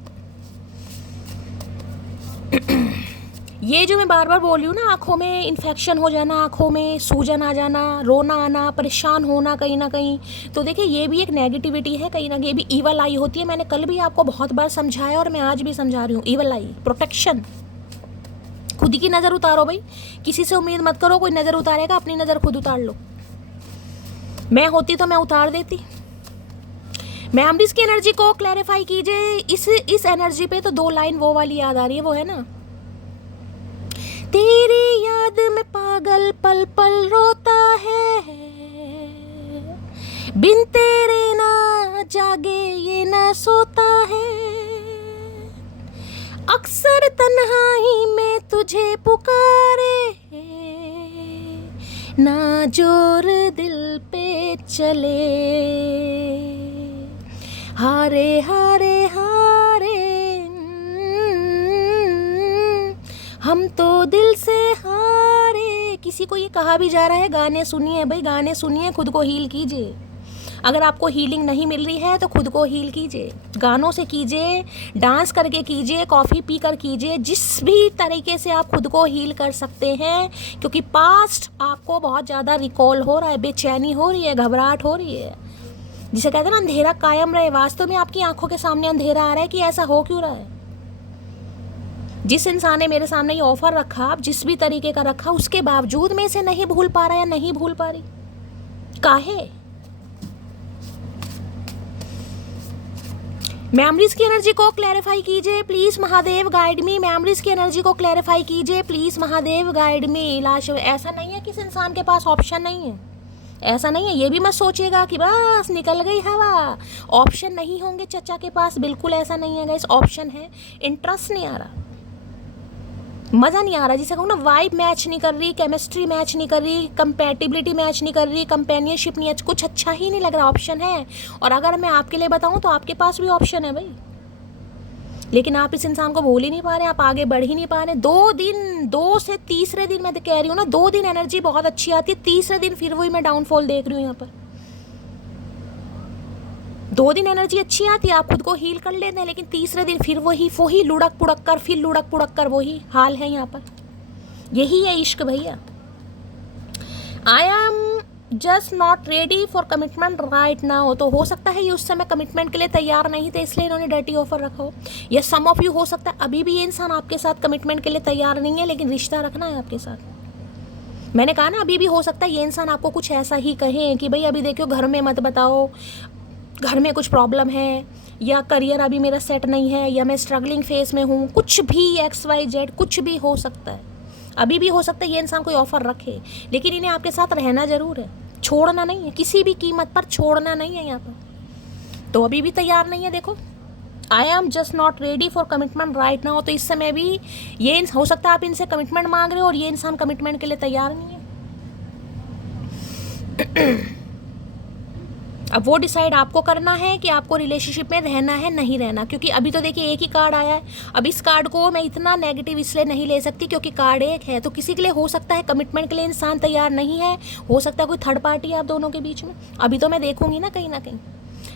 ये जो मैं बार बार बोल रही हूँ ना, आंखों में इन्फेक्शन हो जाना, आंखों में सूजन आ जाना, रोना आना, परेशान होना कहीं ना कहीं, तो देखिए ये भी एक नेगेटिविटी है कहीं ना कहीं, ये भी ईवल आई होती है। मैंने कल भी आपको बहुत बार समझाया और मैं आज भी समझा रही हूँ, ईवल आई, प्रोटेक्शन। खुद की नज़र उतारो भाई, किसी से उम्मीद मत करो कोई नज़र उतारेगा, अपनी नज़र खुद उतार लो। मैं होती तो मैं उतार देती। मेमोरीज की एनर्जी को क्लैरिफाई कीजिए। इस एनर्जी पे तो 2 लाइन वो वाली याद आ रही है, वो है ना, तेरी याद में पागल पल पल रोता है, बिन तेरे ना जागे ये ना सोता है, अक्सर तन्हाई में तुझे पुकारे, ना जोर दिल पे चले, हारे हारे हारे, हम तो दिल से हारे। किसी को ये कहा भी जा रहा है गाने सुनिए भाई, गाने सुनिए, खुद को हील कीजिए। अगर आपको हीलिंग नहीं मिल रही है तो खुद को हील कीजिए, गानों से कीजिए, डांस करके कीजिए, कॉफ़ी पी कर कीजिए, जिस भी तरीके से आप खुद को हील कर सकते हैं। क्योंकि पास्ट आपको बहुत ज़्यादा रिकॉल हो रहा है, बेचैनी हो रही है, घबराहट हो रही है, जिसे कहते हैं ना अंधेरा कायम रहे। वास्तव में आपकी आंखों के सामने अंधेरा आ रहा है कि ऐसा हो क्यों रहा है। जिस इंसान ने मेरे सामने ये ऑफर रखा, आप जिस भी तरीके का रखा, उसके बावजूद में इसे नहीं भूल पा रहा या नहीं भूल पा रही, काहे? मेमोरीज की एनर्जी को क्लैरिफाई कीजिए please Mahadev, guide me. Memories की एनर्जी को क्लैरिफाई कीजिए प्लीज महादेव, गाइड मी। लाश ऐसा नहीं है कि इस इंसान के पास ऑप्शन नहीं है, ऐसा नहीं है। ये भी मत सोचिएगा कि बस निकल गई हवा, ऑप्शन नहीं होंगे चचा के पास, बिल्कुल ऐसा नहीं है गाइस। ऑप्शन है, इंटरेस्ट नहीं आ रहा, मज़ा नहीं आ रहा, जिसे कहूँ ना वाइब मैच नहीं कर रही, केमिस्ट्री मैच नहीं कर रही, कंपैटिबिलिटी मैच नहीं कर रही, कंपेनियनशिप नहीं, कुछ अच्छा ही नहीं लग रहा। ऑप्शन है, और अगर मैं आपके लिए बताऊँ तो आपके पास भी ऑप्शन है भाई, लेकिन आप इस इंसान को भूल ही नहीं पा रहे, आप आगे बढ़ ही नहीं पा रहे। 2 दिन, 2 से तीसरे दिन मैं कह रही हूँ ना, 2 दिन एनर्जी बहुत अच्छी आती है, तीसरे दिन फिर वही मैं डाउनफॉल देख रही हूँ यहाँ पर। 2 दिन एनर्जी अच्छी आती है, आप खुद को हील कर लेते हैं, लेकिन तीसरे दिन फिर वही लुढ़क पुढ़क कर, फिर लुढ़क पुढ़क कर, वही हाल है यहाँ पर। यही है इश्क भैया। I am just not ready for commitment right now. तो हो सकता है ये उस समय कमिटमेंट के लिए तैयार नहीं थे, इसलिए इन्होंने डर्टी ऑफर रखा हो। या सम ऑफ यू, हो सकता है अभी भी ये इंसान आपके साथ कमिटमेंट के लिए तैयार नहीं है, लेकिन रिश्ता रखना है आपके साथ। मैंने कहा ना, अभी भी हो सकता है ये इंसान आपको कुछ ऐसा ही कहे कि भाई अभी देखो घर में मत बताओ, घर में कुछ प्रॉब्लम है, या करियर अभी मेरा सेट नहीं है, या मैं स्ट्रगलिंग फेज में हूँ, कुछ भी XYZ कुछ भी हो सकता है। अभी भी हो सकता है ये इंसान कोई ऑफ़र रखे, लेकिन इन्हें आपके साथ रहना ज़रूर है, छोड़ना नहीं है, किसी भी कीमत पर छोड़ना नहीं है यहाँ पर। तो अभी भी तैयार नहीं है। देखो, I am just not ready for commitment right now. तो इस समय भी ये हो सकता है आप इनसे कमिटमेंट मांग रहे हो और ये इंसान कमिटमेंट के लिए तैयार नहीं है। अब वो डिसाइड आपको करना है कि आपको रिलेशनशिप में रहना है नहीं रहना। क्योंकि अभी तो देखिए एक ही कार्ड आया है। अब इस कार्ड को मैं इतना नेगेटिव इसलिए नहीं ले सकती क्योंकि कार्ड एक है, तो किसी के लिए हो सकता है कमिटमेंट के लिए इंसान तैयार नहीं है, हो सकता है कोई थर्ड पार्टी है आप दोनों के बीच में। अभी तो मैं देखूंगी ना कहीं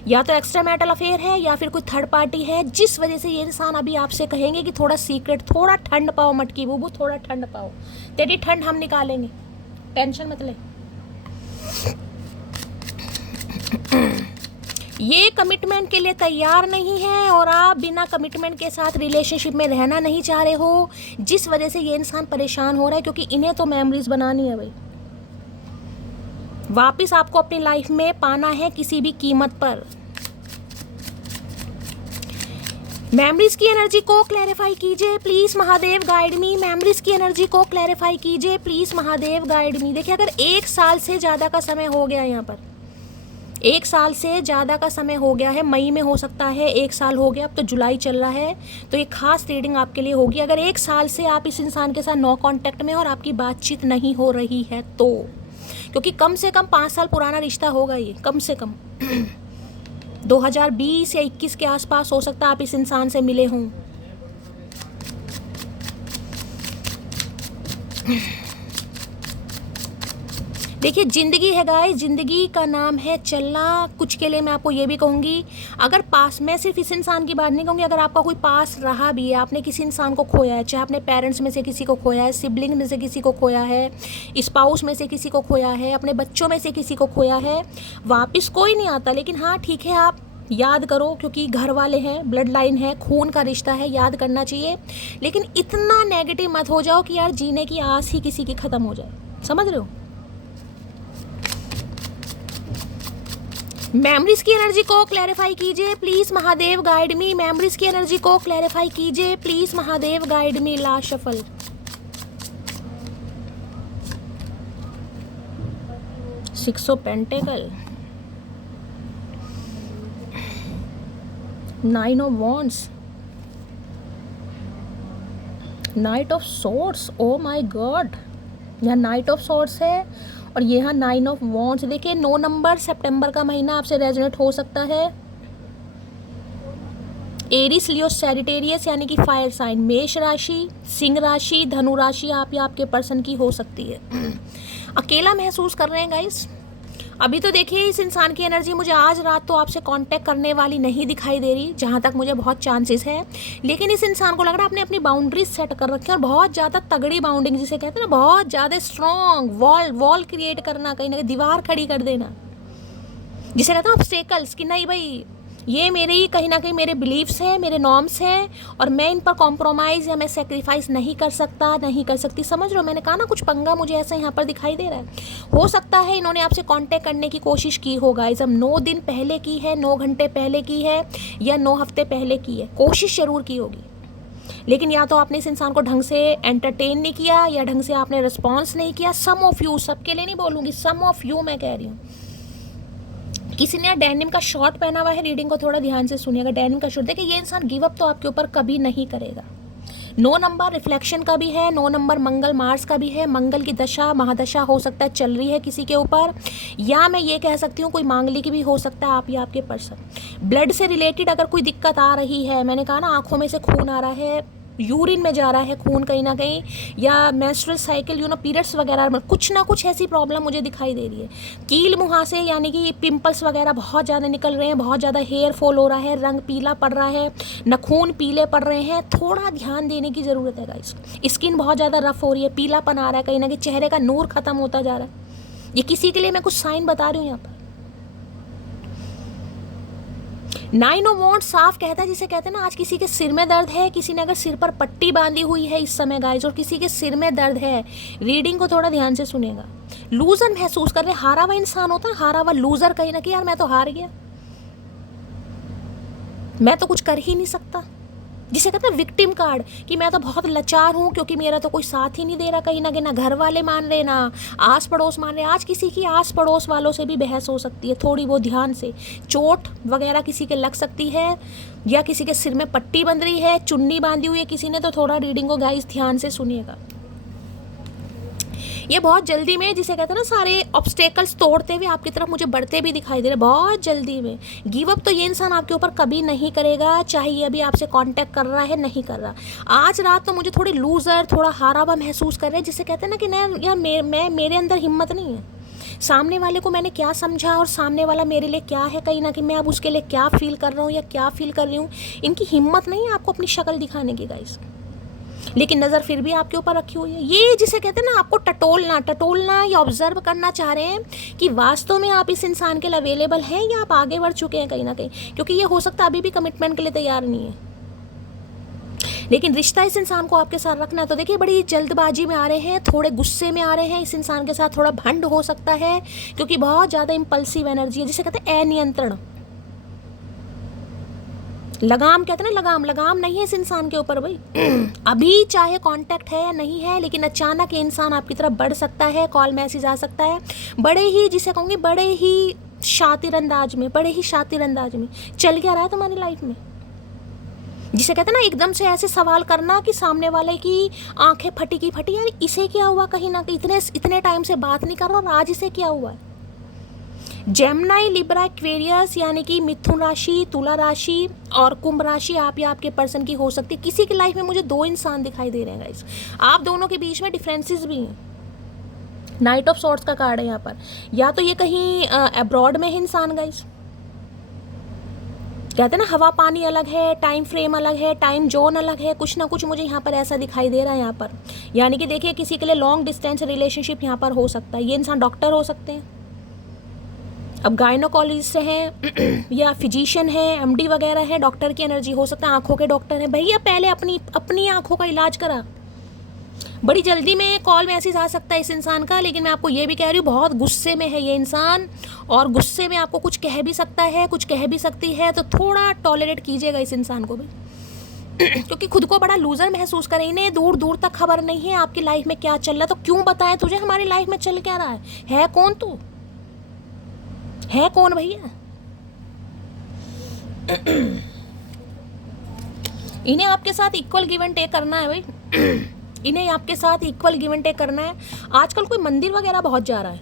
या तो एक्स्ट्रा मैरिटल अफेयर है या फिर कोई थर्ड पार्टी है, जिस वजह से ये इंसान अभी आपसे कहेंगे कि थोड़ा सीक्रेट, थोड़ा ठंड पाओ मटकी बुबू, थोड़ा ठंड पाओ, तेरी ठंड हम निकालेंगे, टेंशन मत ले। ये कमिटमेंट के लिए तैयार नहीं है और आप बिना कमिटमेंट के साथ रिलेशनशिप में रहना नहीं चाह रहे हो, जिस वजह से ये इंसान परेशान हो रहा है। क्योंकि इन्हें तो मेमोरीज बनानी है भाई, वापस आपको अपनी लाइफ में पाना है किसी भी कीमत पर। मेमोरीज की एनर्जी को क्लैरिफाई कीजिए please Mahadev, guide me. Memories की एनर्जी को क्लैरिफाई कीजिए प्लीज महादेव, गाइड मी। देखिए, अगर 1 साल से ज़्यादा का समय हो गया, यहाँ पर 1 साल से ज़्यादा का समय हो गया है, मई में हो सकता है 1 साल हो गया, अब तो जुलाई चल रहा है, तो एक खास रीडिंग आपके लिए होगी। अगर 1 साल से आप इस इंसान के साथ नो कांटेक्ट में और आपकी बातचीत नहीं हो रही है तो, क्योंकि कम से कम 5 साल पुराना रिश्ता होगा ये, कम से कम 2020 या 21 के आसपास हो सकता है आप इस इंसान से मिले हों। देखिए, ज़िंदगी है गाइस, ज़िंदगी का नाम है चलना। कुछ के लिए मैं आपको ये भी कहूँगी, अगर पास, मैं सिर्फ इस इंसान की बात नहीं कहूँगी, अगर आपका कोई पास रहा भी है, आपने किसी इंसान को खोया है, चाहे अपने पेरेंट्स में से किसी को खोया है, सिबलिंग में से किसी को खोया है, स्पाउस में से किसी को खोया है, अपने बच्चों में से किसी को खोया है, वापस कोई नहीं आता। लेकिन हाँ ठीक है, आप याद करो, क्योंकि घर वाले हैं, ब्लड लाइन है, खून का रिश्ता है, याद करना चाहिए। लेकिन इतना नेगेटिव मत हो जाओ कि यार जीने की आस ही किसी की ख़त्म हो जाए, समझ रहे हो। मेमोरीज की एनर्जी को क्लैरिफाई कीजिए please Mahadev, guide me. Memories की एनर्जी को क्लैरिफाई कीजिए please Mahadev, guide me. Last shuffle, six of pentacle, 9 of wands, night of swords. Oh my God, यहाँ नाइट ऑफ सोर्ड्स है और ये हाँ 9 ऑफ वॉन्ड्स। देखिए 9 नंबर सितंबर का महीना आपसे रेजोनेट हो सकता है। एरिस, लियो, सैजिटेरियस यानी कि फायर साइन, मेष राशि, सिंह राशि, धनु राशि आप या आपके पर्सन की हो सकती है। अकेला महसूस कर रहे हैं गाइस। अभी तो देखिए इस इंसान की एनर्जी मुझे आज रात तो आपसे कांटेक्ट करने वाली नहीं दिखाई दे रही, जहाँ तक मुझे बहुत चांसेस है। लेकिन इस इंसान को लग रहा है आपने अपनी बाउंड्रीज सेट कर रखी है, और बहुत ज़्यादा तगड़ी बाउंडिंग जिसे कहते हैं ना, बहुत ज़्यादा स्ट्रॉन्ग वॉल क्रिएट करना, कहीं ना कहीं दीवार खड़ी कर देना, जिसे कहते हैं ऑब्स्टेकल्स, कि नहीं भाई ये मेरे ही कहीं ना कहीं मेरे बिलीव्स हैं, मेरे नॉर्म्स हैं, और मैं इन पर कॉम्प्रोमाइज़ या मैं सेक्रीफाइस नहीं कर सकता, नहीं कर सकती। समझ रहे हो, मैंने कहा ना कुछ पंगा मुझे ऐसा यहाँ पर दिखाई दे रहा है। हो सकता है इन्होंने आपसे कांटेक्ट करने की कोशिश की होगा, जब 9 दिन पहले की है, 9 घंटे पहले की है, या 9 हफ्ते पहले की है, कोशिश ज़रूर की होगी। लेकिन या तो आपने इस इंसान को ढंग से एंटरटेन नहीं किया, या ढंग से आपने रिस्पॉन्स नहीं किया। सम ऑफ यू, सबके लिए नहीं बोलूँगी, सम ऑफ यू मैं कह रही हूँ। किसी ने डेनिम का शॉर्ट पहना हुआ है, रीडिंग को थोड़ा ध्यान से सुनिएगा। डेनिम का शॉर्ट, देखिए ये इंसान गिव अप तो आपके ऊपर कभी नहीं करेगा। 9 नंबर रिफ्लेक्शन का भी है, 9 नंबर मंगल मार्स का भी है। मंगल की दशा महादशा हो सकता है चल रही है किसी के ऊपर, या मैं ये कह सकती हूँ कोई मांगलिक की भी हो सकता है आप या आपके पर्सन। ब्लड से रिलेटेड अगर कोई दिक्कत आ रही है, मैंने कहा ना आंखों में से खून आ रहा है, यूरिन में जा रहा है खून कहीं ना कहीं, या मेंस्ट्रुअल साइकिल पीरियड्स वगैरह में कुछ ना कुछ ऐसी प्रॉब्लम मुझे दिखाई दे रही है। कील मुहासे यानी कि पिंपल्स वगैरह बहुत ज़्यादा निकल रहे हैं, बहुत ज़्यादा हेयर फॉल हो रहा है, रंग पीला पड़ रहा है, नखून पीले पड़ रहे हैं, थोड़ा ध्यान देने की ज़रूरत है गाइस। स्किन बहुत ज़्यादा रफ हो रही है, पीलापन आ रहा है, कहीं ना कहीं चेहरे का नूर ख़त्म होता जा रहा है। ये किसी के लिए मैं कुछ साइन बता रही हूँ यहाँ पर। 9 ऑफ वॉन्ड्स साफ कहता है, जिसे कहते हैं ना आज किसी के सिर में दर्द है, किसी ने अगर सिर पर पट्टी बांधी हुई है इस समय गाइस, और किसी के सिर में दर्द है, रीडिंग को थोड़ा ध्यान से सुनेगा। लूजर महसूस कर रहे, हारा हुआ इंसान होता है, हारा हुआ लूजर कहीं ना कहीं, यार मैं तो हार गया, मैं तो कुछ कर ही नहीं सकता, जिसे कहते हैं विक्टिम कार्ड, कि मैं तो बहुत लाचार हूँ क्योंकि मेरा तो कोई साथ ही नहीं दे रहा कहीं ना कहीं, ना घर वाले मान रहे, ना आस पड़ोस मान रहे। आज किसी की आस पड़ोस वालों से भी बहस हो सकती है, थोड़ी बहुत ध्यान से, चोट वगैरह किसी के लग सकती है, या किसी के सिर में पट्टी बंध रही है, चुन्नी बांधी हुई है किसी ने, तो थोड़ा रीडिंग को गाइस ध्यान से सुनिएगा। ये बहुत जल्दी में, जिसे कहते हैं ना सारे ऑब्स्टेकल्स तोड़ते हुए आपकी तरफ मुझे बढ़ते भी दिखाई दे रहे, बहुत जल्दी में। गिव अप तो ये इंसान आपके ऊपर कभी नहीं करेगा, चाहे ये अभी आपसे कांटेक्ट कर रहा है नहीं कर रहा। आज रात तो मुझे थोड़ी लूजर, थोड़ा हारा हुआ महसूस कर रहे हैं, जिसे कहते हैं ना कि नहीं यार मैं मेरे अंदर हिम्मत नहीं है, सामने वाले को मैंने क्या समझा और सामने वाला मेरे लिए क्या है, कहीं ना कहीं मैं अब उसके लिए क्या फील कर रहा हूँ या क्या फील कर रही हूँ। इनकी हिम्मत नहीं है आपको अपनी शक्ल दिखाने की गाइस, लेकिन नज़र फिर भी आपके ऊपर रखी हुई है। ये जिसे कहते हैं ना आपको टटोलना या ऑब्जर्व करना चाह रहे हैं कि वास्तव में आप इस इंसान के लिए अवेलेबल हैं या आप आगे बढ़ चुके हैं कहीं ना कहीं, क्योंकि ये हो सकता है अभी भी कमिटमेंट के लिए तैयार नहीं है, लेकिन रिश्ता इस इंसान को आपके साथ रखना है। तो देखिए बड़ी जल्दबाजी में आ रहे हैं, थोड़े गुस्से में आ रहे हैं, इस इंसान के साथ थोड़ा भंड हो सकता है, क्योंकि बहुत ज़्यादा इम्पल्सिव एनर्जी है, जिसे कहते हैं अनियंत्रण। लगाम कहते हैं ना, लगाम नहीं है इस इंसान के ऊपर भाई। अभी चाहे कांटेक्ट है या नहीं है, लेकिन अचानक ये इंसान आपकी तरफ बढ़ सकता है, कॉल मैसेज आ सकता है, बड़े ही जिसे कहूँगी बड़े ही शातिर अंदाज में चल क्या रहा है तुम्हारी लाइफ में, जिसे कहते हैं ना एकदम से ऐसे सवाल करना कि सामने वाले की आंखें फटी की फटी, यार इसे क्या हुआ, कहीं ना कहीं इतने टाइम से बात नहीं कर रहा और आज इसे क्या हुआ है। जेमिनी, लिब्रा, एक्वेरियस यानी कि मिथुन राशि, तुला राशि और कुंभ राशि आप या आपके पर्सन की हो सकती है। किसी की लाइफ में मुझे 2 इंसान दिखाई दे रहे हैं गाइस, आप दोनों के बीच में डिफरेंसेस भी हैं। नाइट ऑफ सॉर्ड्स का कार्ड है यहाँ पर, या तो ये कहीं अब्रॉड में है इंसान गाइस, कहते हैं ना हवा पानी अलग है, टाइम फ्रेम अलग है, टाइम जोन अलग है, कुछ ना कुछ मुझे यहाँ पर ऐसा दिखाई दे रहा है यहाँ पर। यानी कि देखिए किसी के लिए लॉन्ग डिस्टेंस रिलेशनशिप यहाँ पर हो सकता है। ये इंसान डॉक्टर हो सकते हैं, अब गायनोकोलॉजिस्ट से हैं या फिजिशियन है, एमडी वगैरह है, डॉक्टर की एनर्जी हो सकता है, आंखों के डॉक्टर हैं। भैया पहले अपनी आंखों का इलाज करा। बड़ी जल्दी में कॉल मैसेज आ सकता है इस इंसान का, लेकिन मैं आपको ये भी कह रही हूँ बहुत गुस्से में है ये इंसान, और गुस्से में आपको कुछ कह भी सकता है, कुछ कह भी सकती है, तो थोड़ा टॉलरेट कीजिएगा इस इंसान को भी। क्योंकि खुद को बड़ा लूजर महसूस कर रही, इन्हें दूर दूर तक खबर नहीं है आपकी लाइफ में क्या चल रहा है, तो क्यों बताएं तुझे हमारी लाइफ में चल क्या रहा है कौन तू, है कौन भैया। इन्हें आपके साथ इक्वल गिव एंड टेक करना है भाई, इन्हें आपके साथ इक्वल गिव एंड टेक करना है। आजकल कोई मंदिर वगैरह बहुत जा रहा है,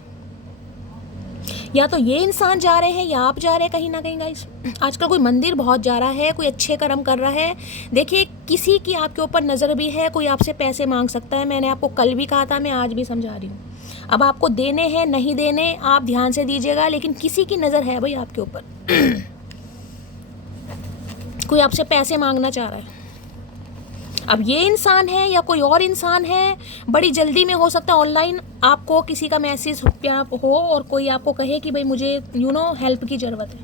या तो ये इंसान जा रहे हैं या आप जा रहे हैं कहीं ना कहीं गाइस। आजकल कोई मंदिर बहुत जा रहा है, कोई अच्छे कर्म कर रहा है। देखिए किसी की आपके ऊपर नज़र भी है, कोई आपसे पैसे मांग सकता है। मैंने आपको कल भी कहा था, मैं आज भी समझा रही हूँ। अब आपको देने हैं नहीं देने आप ध्यान से दीजिएगा, लेकिन किसी की नज़र है भाई आपके ऊपर। कोई आपसे पैसे मांगना चाह रहा है। अब ये इंसान है या कोई और इंसान है, बड़ी जल्दी में हो सकता है ऑनलाइन आपको किसी का मैसेज हो और कोई आपको कहे कि भाई मुझे हेल्प की ज़रूरत है।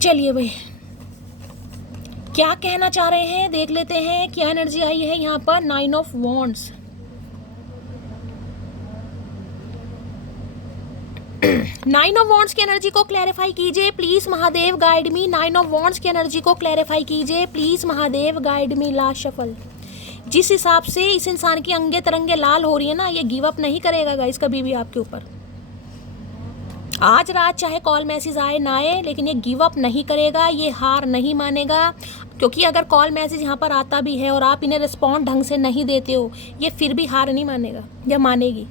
चलिए भाई क्या कहना चाह रहे हैं देख लेते हैं। क्या एनर्जी आई है यहाँ पर, 9 ऑफ वॉन्ड्स। 9 ऑफ वॉन्ड्स की एनर्जी को क्लैरिफाई कीजिए please Mahadev, guide me. 9 of wands की एनर्जी को क्लैरिफाई कीजिए please Mahadev, guide me. Last shuffle. जिस हिसाब से इस इंसान की अंगे तरंगे लाल हो रही है ना, ये गिव अप नहीं करेगा गाइस कभी भी आपके ऊपर। आज रात चाहे कॉल मैसेज आए ना आए, लेकिन ये गिव अप नहीं करेगा, ये हार नहीं मानेगा। क्योंकि अगर कॉल मैसेज यहाँ पर आता भी है और आप इन्हें रिस्पॉन्ड ढंग से नहीं देते हो, ये फिर भी हार नहीं मानेगा या मानेगी।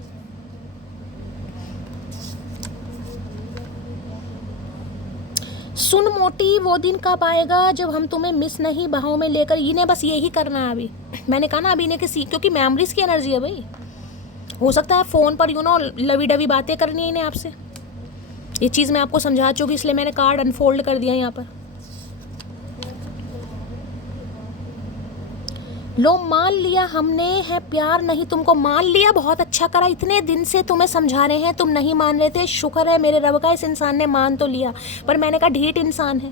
सुन मोटी, वो दिन कब आएगा जब हम तुम्हें मिस नहीं बाहों में लेकर। इन्हें बस यही करना है अभी। मैंने कहा ना अभी इन्हें किसी, क्योंकि मेमोरीज की एनर्जी है भाई। हो सकता है फ़ोन पर लवी डवी बातें करनी है इन्हें आपसे। ये चीज़ मैं आपको समझा चुकी, इसलिए मैंने कार्ड अनफोल्ड कर दिया यहाँ पर। लो मान लिया हमने है प्यार नहीं तुमको। मान लिया, बहुत अच्छा करा। इतने दिन से तुम्हें समझा रहे हैं, तुम नहीं मान रहे थे। शुक्र है मेरे रब का, इस इंसान ने मान तो लिया। पर मैंने कहा ढीठ इंसान है,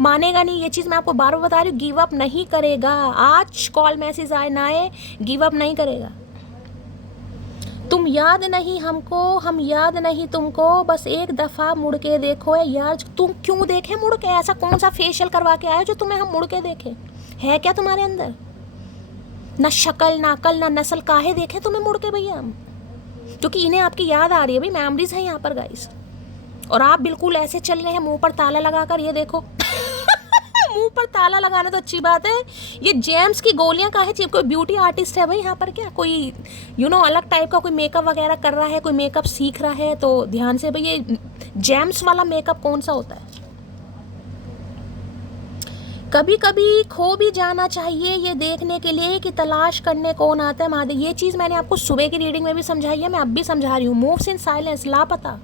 मानेगा नहीं। ये चीज़ मैं आपको बार बार बता रही हूँ, गिव अप नहीं करेगा। आज कॉल मैसेज आए ना आए, गिव अप नहीं करेगा। तुम याद नहीं हमको, हम याद नहीं तुमको, बस एक दफ़ा मुड़ के देखो। यार तुम क्यों देखें मुड़ के? ऐसा कौन सा फेशियल करवा के आया जो तुम्हें हम मुड़ के देखें? है क्या तुम्हारे अंदर? ना शक्ल ना अकल ना नस्ल, काहे देखें तुम्हें मुड़ के भैया हम? क्योंकि इन्हें आपकी याद आ रही है भाई, मेमोरीज है यहाँ पर गाइस। और आप बिल्कुल ऐसे चल रहे हैं मुंह पर ताला लगाकर। ये देखो मुंह पर ताला लगाना तो अच्छी बात है, ये जेम्स की गोलियां काहे चाहिए? कोई ब्यूटी आर्टिस्ट है भाई यहाँ पर क्या? कोई अलग टाइप का कोई मेकअप वगैरह कर रहा है, कोई मेकअप सीख रहा है? तो ध्यान से भाई, ये जेम्स वाला मेकअप कौन सा होता है? कभी कभी खो भी जाना चाहिए ये देखने के लिए कि तलाश करने कौन आता है महादेव। ये चीज़ मैंने आपको सुबह की रीडिंग में भी समझाई है, मैं अब भी समझा रही हूँ। मूव्स इन साइलेंस, लापता,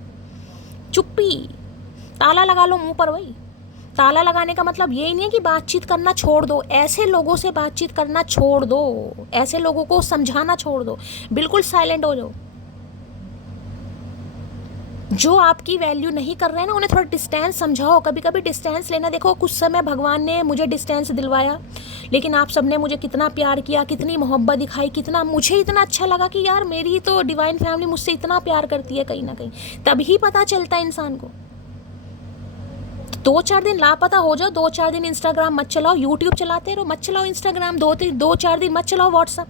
चुप्पी। ताला लगा लो मुंह पर। वही ताला लगाने का मतलब ये नहीं है कि बातचीत करना छोड़ दो। ऐसे लोगों से बातचीत करना छोड़ दो, ऐसे लोगों को समझाना छोड़ दो, बिल्कुल साइलेंट हो जाओ। जो आपकी वैल्यू नहीं कर रहे हैं ना, उन्हें थोड़ा डिस्टेंस समझाओ। कभी कभी डिस्टेंस लेना, देखो कुछ समय भगवान ने मुझे डिस्टेंस दिलवाया, लेकिन आप सबने मुझे कितना प्यार किया, कितनी मोहब्बत दिखाई, कितना मुझे इतना अच्छा लगा कि यार मेरी तो डिवाइन फैमिली मुझसे इतना प्यार करती है। कहीं ना कहीं तभी पता चलता है इंसान को। 2-4 दिन लापता हो जाओ, 2-4 दिन इंस्टाग्राम मत चलाओ, यूट्यूब चलाते रहो, मत चलाओ इंस्टाग्राम। 2-4 दिन मत चलाओ व्हाट्सअप।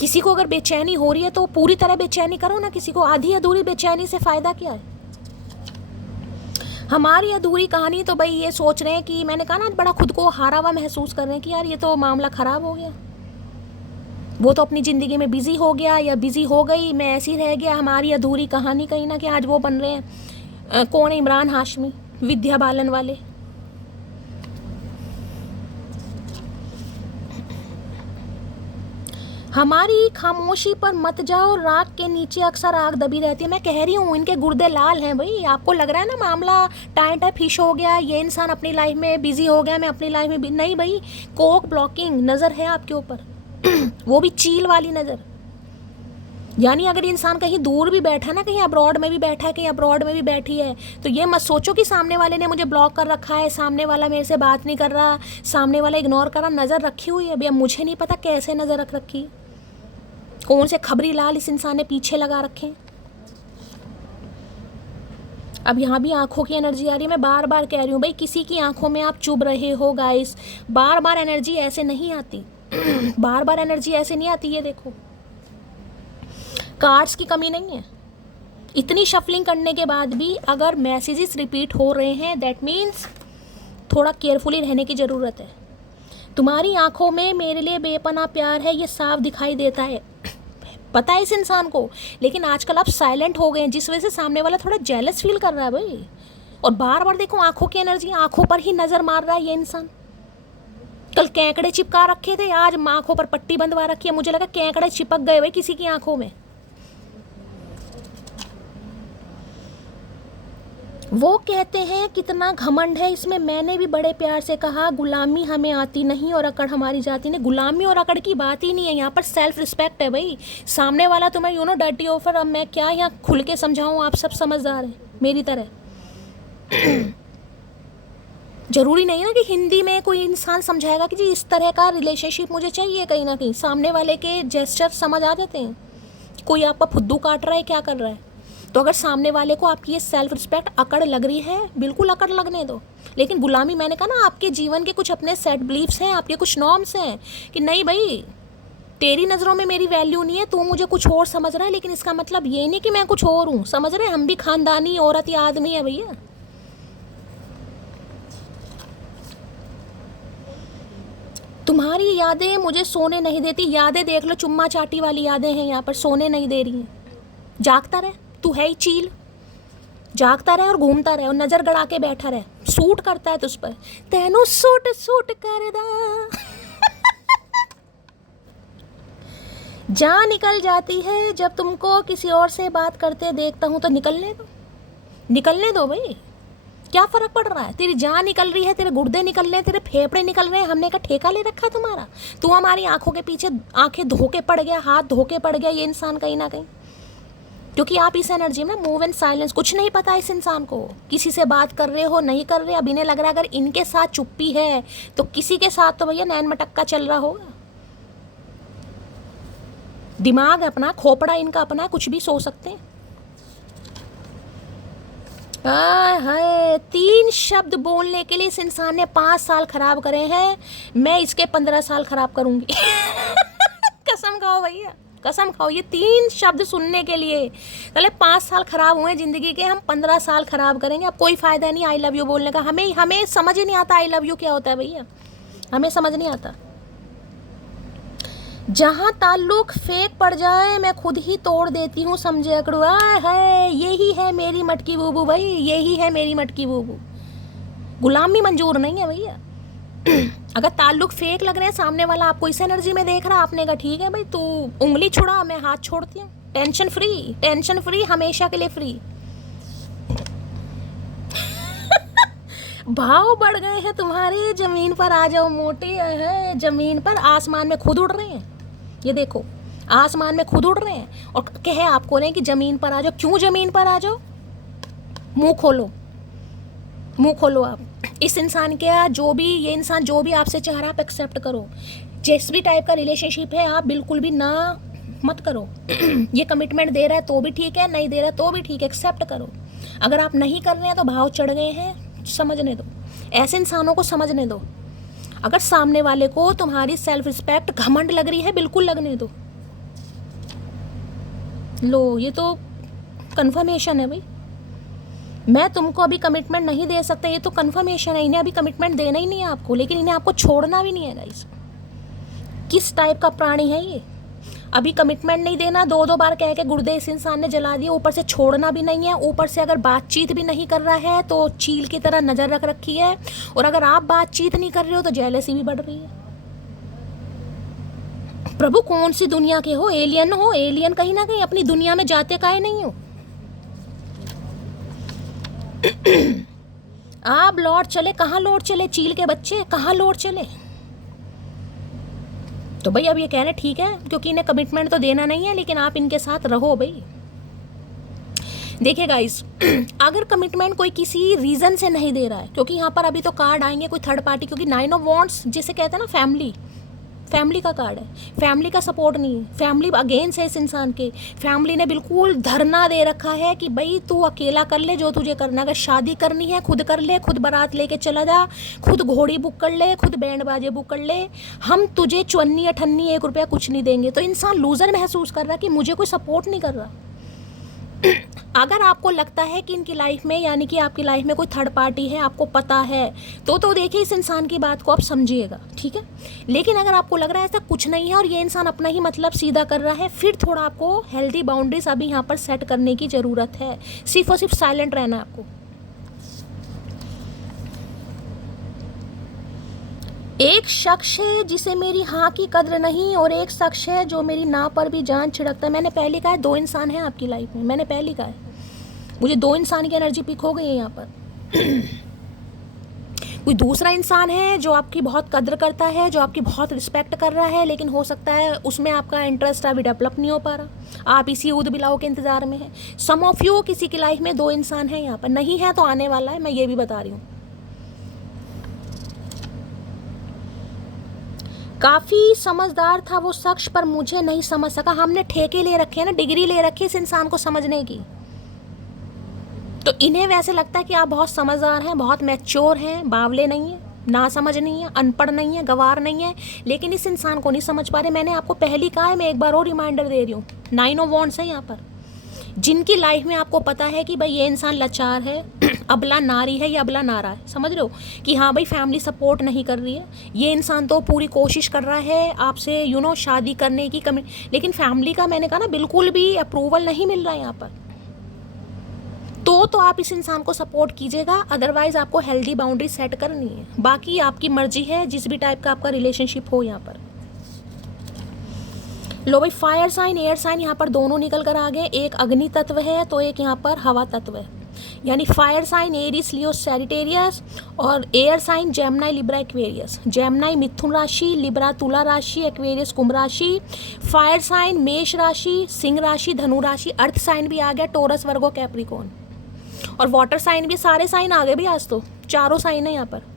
किसी को अगर बेचैनी हो रही है तो पूरी तरह बेचैनी करो ना, किसी को आधी अधूरी बेचैनी से फ़ायदा क्या है? हमारी अधूरी कहानी तो भाई ये सोच रहे हैं कि, मैंने कहा ना, बड़ा खुद को हारा हुआ महसूस कर रहे हैं कि यार ये तो मामला ख़राब हो गया, वो तो अपनी ज़िंदगी में बिज़ी हो गया या बिज़ी हो गई, मैं ऐसी रह गया। हमारी अधूरी कहानी कहीं ना कहीं आज वो बन रहे हैं। कौन है? इमरान हाशमी, विद्या बालन वाले। हमारी खामोशी पर मत जाओ, राख के नीचे अक्सर आग दबी रहती है। मैं कह रही हूँ इनके गुर्दे लाल हैं भाई। आपको लग रहा है ना मामला टाइट है, फिश हो गया, ये इंसान अपनी लाइफ में बिजी हो गया, मैं अपनी लाइफ में नहीं भाई। कोक ब्लॉकिंग नज़र है आपके ऊपर वो भी चील वाली नज़र। यानी अगर इंसान कहीं दूर भी बैठा ना, कहीं अब्रॉड में भी बैठा है, कहीं अब्रॉड में भी बैठी है, तो ये मत सोचो कि सामने वाले ने मुझे ब्लॉक कर रखा है, सामने वाला मेरे से बात नहीं कर रहा, सामने वाला इग्नोर कर रहा। नज़र रखी हुई है भैया, मुझे नहीं पता कैसे नज़र रख रखी है, कौन से खबरी लाल इस इंसान ने पीछे लगा रखे हैं। अब यहाँ भी आंखों की एनर्जी आ रही है। मैं बार बार कह रही हूँ भाई, किसी की आंखों में आप चुभ रहे हो गाइस। बार बार एनर्जी ऐसे नहीं आती बार बार एनर्जी ऐसे नहीं आती। ये देखो, कार्ड्स की कमी नहीं है। इतनी शफलिंग करने के बाद भी अगर मैसेजेस रिपीट हो रहे हैं, दैट मीन्स थोड़ा केयरफुली रहने की ज़रूरत है। तुम्हारी आंखों में मेरे लिए बेपनाह प्यार है, ये साफ दिखाई देता है। पता है इस इंसान को, लेकिन आजकल आप साइलेंट हो गए हैं, जिस वजह से सामने वाला थोड़ा जेलस फील कर रहा है भाई। और बार बार देखो आंखों की एनर्जी, आंखों पर ही नजर मार रहा है ये इंसान। कल केकड़े चिपका रखे थे, आज आंखों पर पट्टी बंधवा रखी है। मुझे लगा केकड़े चिपक गए भाई किसी की आंखों में। वो कहते हैं कितना घमंड है इसमें। मैंने भी बड़े प्यार से कहा गुलामी हमें आती नहीं और अकड़ हमारी जाती नहीं। गुलामी और अकड़ की बात ही नहीं है यहाँ पर, सेल्फ रिस्पेक्ट है भाई। सामने वाला तुम्हें यू नो डर्टी ऑफर, अब मैं क्या यहाँ खुल के समझाऊँ, आप सब समझदार हैं मेरी तरह। जरूरी नहीं है ना कि हिंदी में कोई इंसान समझाएगा कि जी इस तरह का रिलेशनशिप मुझे चाहिए। कहीं ना कहीं सामने वाले के जेस्चर समझ आ जाते हैं, कोई आपका फुद्दू काट रहा है, क्या कर रहा है। तो अगर सामने वाले को आपकी ये सेल्फ रिस्पेक्ट अकड़ लग रही है, बिल्कुल अकड़ लगने दो। लेकिन गुलामी, मैंने कहा ना, आपके जीवन के कुछ अपने सेट बिलीफ्स हैं, आपके कुछ नॉर्म्स हैं कि नहीं भाई तेरी नज़रों में मेरी वैल्यू नहीं है, तू मुझे कुछ और समझ रहा है, लेकिन इसका मतलब ये नहीं कि मैं कुछ और हूँ। समझ रहे हैं, हम भी खानदानी औरत या आदमी है भैया। तुम्हारी यादें मुझे सोने नहीं देती। यादें देख लो, चुम्मा चाटी वाली यादें हैं यहाँ पर, सोने नहीं दे रही हैं। जागता रहे, तू है ही चील, जागता रहे और घूमता रहे और नजर गड़ा के बैठा रहे। सूट करता है तुझ पर, तेनू सूट सूट करदा। जान निकल जाती है जब तुमको किसी और से बात करते देखता हूं, तो निकलने दो, निकलने दो भाई, क्या फर्क पड़ रहा है। तेरी जान निकल रही है, तेरे गुर्दे निकल रहे हैं, तेरे फेफड़े निकल रहे हैं, हमने का ठेका ले रखा है तुम्हारा। तू हमारी आंखों के पीछे आंखें धोके पड़ गया, हाथ धोके पड़ गया ये इंसान कहीं ना कहीं, क्योंकि आप इस एनर्जी में मूव एंड साइलेंस। कुछ नहीं पता इस इंसान को, किसी से बात कर रहे हो नहीं कर रहे। अब इन्हें लग रहा है अगर इनके साथ चुप्पी है तो किसी के साथ तो भैया नैन मटक्का चल रहा होगा। दिमाग अपना, खोपड़ा इनका अपना, कुछ भी सोच सकते हैं। हाय, 3 शब्द बोलने के लिए इस इंसान ने 5 साल खराब करे हैं। मैं इसके 15 साल खराब करूंगी। कसम खाओ भैया, कसम खाओ। ये 3 शब्द सुनने के लिए पहले 5 साल खराब हुए जिंदगी के, हम 15 साल खराब करेंगे। अब कोई फायदा नहीं आई लव यू बोलने का। हमें समझ ही नहीं आता आई लव यू क्या होता है भैया, हमें समझ नहीं आता। जहाँ ताल्लुक फेक पड़ जाए मैं खुद ही तोड़ देती हूँ, समझे अकड़ुआ है। यही है मेरी मटकी बूबू भाई, यही है मेरी मटकी बूबू। गुलामी मंजूर नहीं है भैया। अगर ताल्लुक फेक लग रहे हैं, सामने वाला आपको इस एनर्जी में देख रहा है, आपने कहा ठीक है भाई तू उंगली छुड़ा, मैं हाथ छोड़ती हूँ। टेंशन फ्री, टेंशन फ्री, हमेशा के लिए फ्री। भाव बढ़ गए हैं तुम्हारे, जमीन पर आ जाओ मोटे है। जमीन पर, आसमान में खुद उड़ रहे हैं। ये देखो, आसमान में खुद उड़ रहे हैं और कहे आपको नहीं कि जमीन पर आ जाओ। क्यों जमीन पर आ जाओ? मुंह खोलो, मुंह खोलो आप। इस इंसान के जो भी, ये इंसान जो भी आपसे चाह रहा है आप एक्सेप्ट करो। जिस भी टाइप का रिलेशनशिप है आप बिल्कुल भी ना मत करो। ये कमिटमेंट दे रहा है तो भी ठीक है, नहीं दे रहा है तो भी ठीक है, एक्सेप्ट करो। अगर आप नहीं कर रहे हैं तो भाव चढ़ गए हैं, समझने दो। ऐसे इंसानों को समझने दो। अगर सामने वाले को तुम्हारी सेल्फ रिस्पेक्ट घमंड लग रही है, बिल्कुल लगने दो। लो, ये तो कंफर्मेशन है भाई। मैं तुमको अभी कमिटमेंट नहीं दे सकता, ये तो कंफर्मेशन है। इन्हें अभी कमिटमेंट देना ही नहीं है आपको, लेकिन इन्हें आपको छोड़ना भी नहीं है गाइस। किस टाइप का प्राणी है ये? अभी कमिटमेंट नहीं देना, 2 बार कह के गुर्दे इस इंसान ने जला दिए। ऊपर से छोड़ना भी नहीं है, ऊपर से अगर बातचीत भी नहीं कर रहा है तो चील की तरह नजर रख रखी है। और अगर आप बातचीत नहीं कर रहे हो तो जेलसी भी बढ़ रही है। प्रभु कौन सी दुनिया के हो? एलियन हो? एलियन कहीं ना कहीं अपनी दुनिया में जाते काहे नहीं हो? आप लौट चले, कहाँ लौट चले? चील के बच्चे कहाँ लौट चले? तो भाई अब ये कह रहे ठीक है, क्योंकि इन्हें कमिटमेंट तो देना नहीं है, लेकिन आप इनके साथ रहो भाई। देखिए गाइस, अगर कमिटमेंट कोई किसी रीजन से नहीं दे रहा है, क्योंकि यहाँ पर अभी तो कार्ड आएंगे कोई थर्ड पार्टी, क्योंकि 9 ऑफ वॉन्ड्स जिसे कहते हैं ना, फैमिली का कार्ड है। फैमिली का सपोर्ट नहीं है, फैमिली अगेंस्ट है इस इंसान के। फैमिली ने बिल्कुल धरना दे रखा है कि भाई तू अकेला कर ले जो तुझे करना है। अगर शादी करनी है खुद कर ले, खुद बारात लेके चला जा, खुद घोड़ी बुक कर ले, खुद बैंड बाजे बुक कर ले, हम तुझे 54 1 रुपया कुछ नहीं देंगे। तो इंसान लूजर महसूस कर रहा है कि मुझे कोई सपोर्ट नहीं कर रहा। अगर आपको लगता है कि इनकी लाइफ में, यानी कि आपकी लाइफ में कोई थर्ड पार्टी है, आपको पता है, तो देखिए इस इंसान की बात को आप समझिएगा, ठीक है। लेकिन अगर आपको लग रहा है ऐसा कुछ नहीं है और ये इंसान अपना ही मतलब सीधा कर रहा है, फिर थोड़ा आपको हेल्दी बाउंड्रीज अभी यहाँ पर सेट करने की ज़रूरत है। सिर्फ और सिर्फ साइलेंट रहना है आपको। एक शख्स है जिसे मेरी हाँ की कद्र नहीं, और एक शख्स है जो मेरी ना पर भी जान छिड़कता है। मैंने पहले कहा है 2 इंसान हैं आपकी लाइफ में, मैंने पहले कहा है। मुझे 2 इंसान की एनर्जी पिक हो गई है यहाँ पर। कोई दूसरा इंसान है जो आपकी बहुत कद्र करता है, जो आपकी बहुत रिस्पेक्ट कर रहा है, लेकिन हो सकता है उसमें आपका इंटरेस्ट अभी डेवलप नहीं हो पा रहा, आप इसी ऊद बिलाव के इंतज़ार में हैं। सम ऑफ यू, किसी की लाइफ में 2 इंसान हैं यहाँ पर, नहीं है तो आने वाला है, मैं ये भी बता रही हूँ। काफ़ी समझदार था वो शख्स, पर मुझे नहीं समझ सका। हमने ठेके ले रखे हैं ना, डिग्री ले रखी है इस इंसान को समझने की, तो इन्हें वैसे लगता है कि आप बहुत समझदार हैं, बहुत मैच्योर हैं, बावले नहीं हैं, ना समझ नहीं है, अनपढ़ नहीं है, गवार नहीं है, लेकिन इस इंसान को नहीं समझ पा रहे। मैंने आपको पहली कहा है, मैं एक बार और रिमाइंडर दे रही हूँ। 9 ऑफ वॉन्ड्स है यहाँ पर। जिनकी लाइफ में आपको पता है कि भाई ये इंसान लाचार है, अबला नारी है, या अबला नारा है, समझ रहे हो कि हाँ भाई फैमिली सपोर्ट नहीं कर रही है, ये इंसान तो पूरी कोशिश कर रहा है आपसे शादी करने की लेकिन फैमिली का, मैंने कहा ना, बिल्कुल भी अप्रूवल नहीं मिल रहा है यहाँ पर। तो आप इस इंसान को सपोर्ट कीजिएगा, अदरवाइज आपको हेल्दी बाउंड्री सेट करनी है। बाकी आपकी मर्जी है, जिस भी टाइप का आपका रिलेशनशिप हो यहाँ पर। लो भाई, फायर साइन, एयर साइन यहाँ पर दोनों निकल कर आ गए। एक अग्नि तत्व है तो एक यहाँ पर हवा तत्व है, यानी fire sign Aries Leo Sagittarius, और air sign Gemini Libra Aquarius. Gemini मिथुन राशि, लिब्रा तुला राशि, एक्वेरियस कुंभ राशि। फायर साइन मेष राशि, सिंह राशि, धनु राशि। अर्थ साइन भी आ गया, टोरस, वर्गो, कैप्रिकॉर्न। और वाटर साइन भी, सारे साइन आ गए भी आज तो, 4 साइन है यहाँ पर।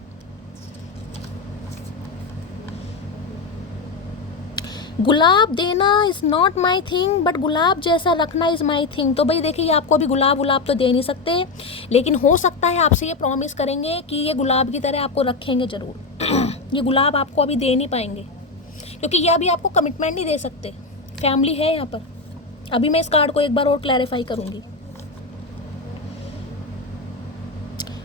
गुलाब देना is not my thing, but गुलाब जैसा रखना इज़ माई थिंग। तो भाई देखिए, आपको अभी गुलाब तो दे नहीं सकते, लेकिन हो सकता है आपसे ये प्रॉमिस करेंगे कि ये गुलाब की तरह आपको रखेंगे ज़रूर। ये गुलाब आपको अभी दे नहीं पाएंगे, क्योंकि ये अभी आपको कमिटमेंट नहीं दे सकते। फैमिली है यहाँ पर। अभी मैं इस कार्ड को एक बार और क्लैरिफाई करूँगी।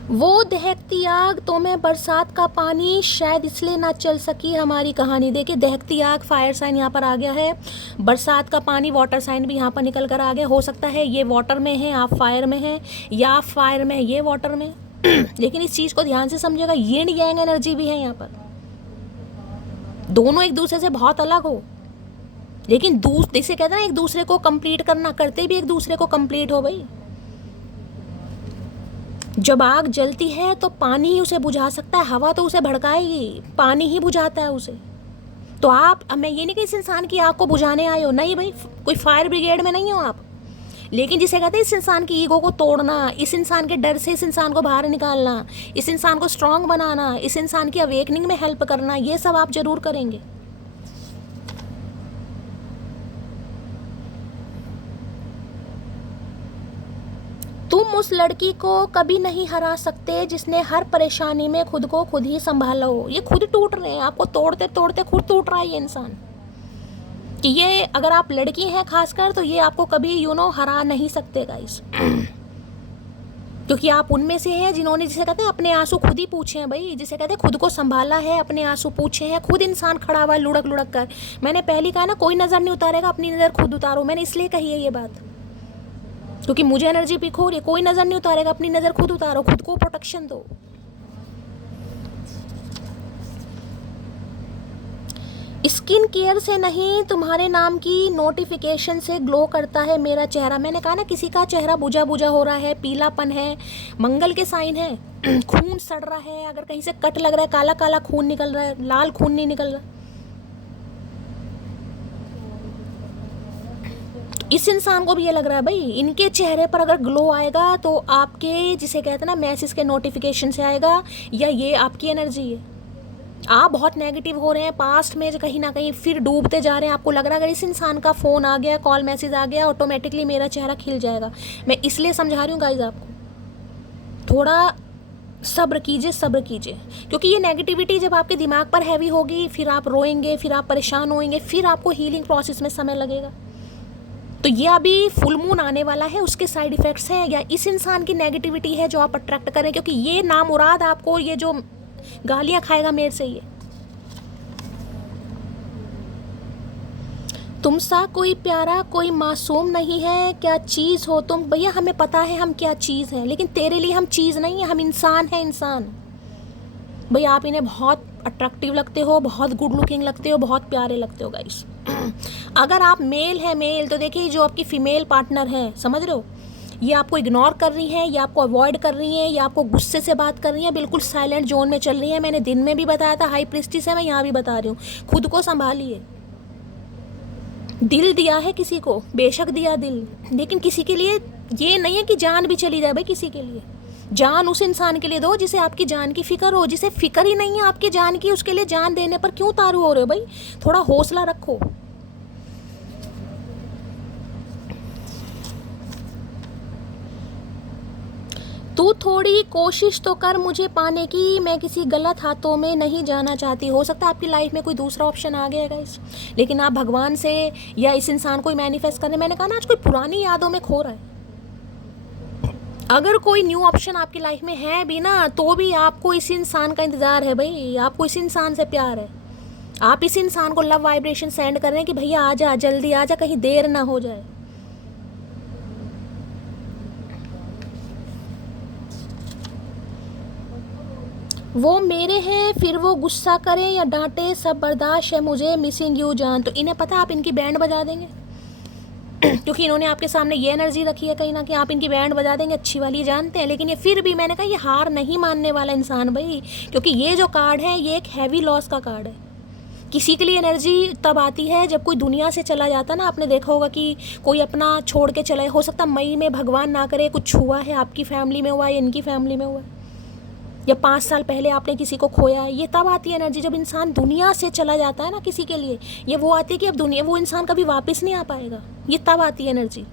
वो दहकती आग तो मैं बरसात का पानी, शायद इसलिए ना चल सकी हमारी कहानी। देखिए, दहकती आग फायर साइन यहाँ पर आ गया है, बरसात का पानी वाटर साइन भी यहाँ पर निकल कर आ गया। हो सकता है ये वाटर में है, आप फायर में हैं, या आप फायर में है, ये वाटर में। लेकिन इस चीज़ को ध्यान से समझिएगा, ये नहीं गैंग एनर्जी भी है यहाँ पर। दोनों एक दूसरे से बहुत अलग हो, लेकिन जैसे कहते हैं ना, एक दूसरे को कंप्लीट करना, करते भी एक दूसरे को कंप्लीट हो भाई। जब आग जलती है तो पानी ही उसे बुझा सकता है, हवा तो उसे भड़काएगी, पानी ही बुझाता है उसे। तो अब मैं ये नहीं कि इस इंसान की आग को बुझाने आए हो, नहीं भाई, कोई फायर ब्रिगेड में नहीं हो आप, लेकिन जिसे कहते हैं इस इंसान की ईगो को तोड़ना, इस इंसान के डर से इस इंसान को बाहर निकालना, इस इंसान को स्ट्रांग बनाना, इस इंसान की अवेकनिंग में हेल्प करना, ये सब आप जरूर करेंगे। तुम उस लड़की को कभी नहीं हरा सकते जिसने हर परेशानी में खुद को खुद ही संभाला हो। ये खुद टूट रहे हैं, आपको तोड़ते तोड़ते खुद टूट रहा है ये इंसान। कि ये अगर आप लड़की हैं खासकर, तो ये आपको कभी हरा नहीं सकते गाइस, क्योंकि आप उनमें से हैं जिन्होंने, जिसे कहते हैं अपने आंसू खुद ही पूछे हैं भाई, जिसे कहते हैं खुद को संभाला है, अपने आंसू पूछे हैं, खुद इंसान खड़ा हुआ लुढ़क लुढ़क कर। मैंने पहले कहा ना, कोई नज़र नहीं उतारेगा, अपनी नज़र खुद उतारो। मैंने इसलिए कही है ये बात, क्योंकि मुझे एनर्जी पिक हो रही है। कोई नज़र नहीं उतारेगा, अपनी नज़र खुद उतारो, खुद को प्रोटेक्शन दो। स्किन केयर से नहीं, तुम्हारे नाम की नोटिफिकेशन से ग्लो करता है मेरा चेहरा। मैंने कहा ना, किसी का चेहरा बुझा बुझा हो रहा है, पीलापन है, मंगल के साइन है, खून सड़ रहा है, अगर कहीं से कट लग रहा है, काला काला खून निकल रहा है, लाल खून नहीं निकल रहा। इस इंसान को भी ये लग रहा है भाई, इनके चेहरे पर अगर ग्लो आएगा तो आपके, जिसे कहते हैं ना, मैसेज के नोटिफिकेशन से आएगा, या ये आपकी एनर्जी है। आप बहुत नेगेटिव हो रहे हैं पास्ट में, कहीं ना कहीं फिर डूबते जा रहे हैं। आपको लग रहा है अगर इस इंसान का फ़ोन आ गया, कॉल मैसेज आ गया, ऑटोमेटिकली मेरा चेहरा खिल जाएगा। मैं इसलिए समझा रही हूँ गाइज आपको, थोड़ा सब्र कीजिए, सब्र कीजिए, क्योंकि ये नेगेटिविटी जब आपके दिमाग पर हैवी होगी, फिर आप रोएंगे, फिर आप परेशान होएंगे, फिर आपको हीलिंग प्रोसेस में समय लगेगा। तो ये अभी फुल मून आने वाला है, उसके साइड इफ़ेक्ट्स हैं या इस इंसान की नेगेटिविटी है जो आप अट्रैक्ट करें, क्योंकि ये नामुराद आपको ये जो गालियाँ खाएगा मेरे से, ये तुमसा कोई प्यारा कोई मासूम नहीं है, क्या चीज़ हो तुम। भैया हमें पता है हम क्या चीज़ है, लेकिन तेरे लिए हम चीज़ नहीं है, हम इंसान हैं, इंसान। भैया आप इन्हें बहुत अट्रैक्टिव लगते हो, बहुत गुड लुकिंग लगते हो, बहुत प्यारे लगते हो गाइस। अगर आप मेल है मेल, तो देखिए जो आपकी फ़ीमेल पार्टनर है, समझ रहे हो, ये आपको इग्नोर कर रही हैं, या आपको अवॉइड कर रही हैं, या आपको गुस्से से बात कर रही हैं, बिल्कुल साइलेंट जोन में चल रही है। मैंने दिन में भी बताया था, हाई प्रीस्टिस है, मैं यहाँ भी बता रही हूँ, खुद को संभालिए। दिल दिया है किसी को, बेशक दिया दिल, लेकिन किसी के लिए ये नहीं है कि जान भी चली जाए। भाई किसी के लिए जान उस इंसान के लिए दो जिसे आपकी जान की फिक्र हो, जिसे फिक्र ही नहीं है आपकी जान की, उसके लिए जान देने पर क्यों तारू हो रहे हो। भाई थोड़ा हौसला रखो। तू थोड़ी कोशिश तो कर मुझे पाने की, मैं किसी गलत हाथों में नहीं जाना चाहती। हो सकता है आपकी लाइफ में कोई दूसरा ऑप्शन आ गया गाइस, लेकिन आप भगवान से या इस इंसान को मैनिफेस्ट करने, मैंने कहा ना आज कोई पुरानी यादों में खो रहा है। अगर कोई न्यू ऑप्शन आपकी लाइफ में है भी ना, तो भी आपको इस इंसान का इंतज़ार है। भाई आपको इस इंसान से प्यार है, आप इस इंसान को लव वाइब्रेशन सेंड कर रहे हैं कि भैया आजा, जल्दी आजा, कहीं देर ना हो जाए। वो मेरे हैं, फिर वो गुस्सा करें या डांटे, सब बर्दाश्त है मुझे, मिसिंग यू जान। तो इन्हें पता आप इनकी बैंड बजा देंगे क्योंकि इन्होंने आपके सामने ये एनर्जी रखी है कहीं ना कि आप इनकी बैंड बजा देंगे, अच्छी वाली, ये जानते हैं। लेकिन ये फिर भी, मैंने कहा ये हार नहीं मानने वाला इंसान भाई, क्योंकि ये जो कार्ड है ये एक हैवी लॉस का कार्ड है। किसी के लिए एनर्जी तब आती है जब कोई दुनिया से चला जाता ना। आपने देखा होगा कि कोई अपना छोड़ के चला, हो सकता मई में, भगवान ना करे, कुछ हुआ है, आपकी फैमिली में हुआ है, इनकी फैमिली में हुआ है, या 5 साल पहले आपने किसी को खोया है। ये तब आती है एनर्जी जब इंसान दुनिया से चला जाता है ना किसी के लिए। ये वो आती है कि अब दुनिया, वो इंसान कभी वापस नहीं आ पाएगा, ये तब आती है energy.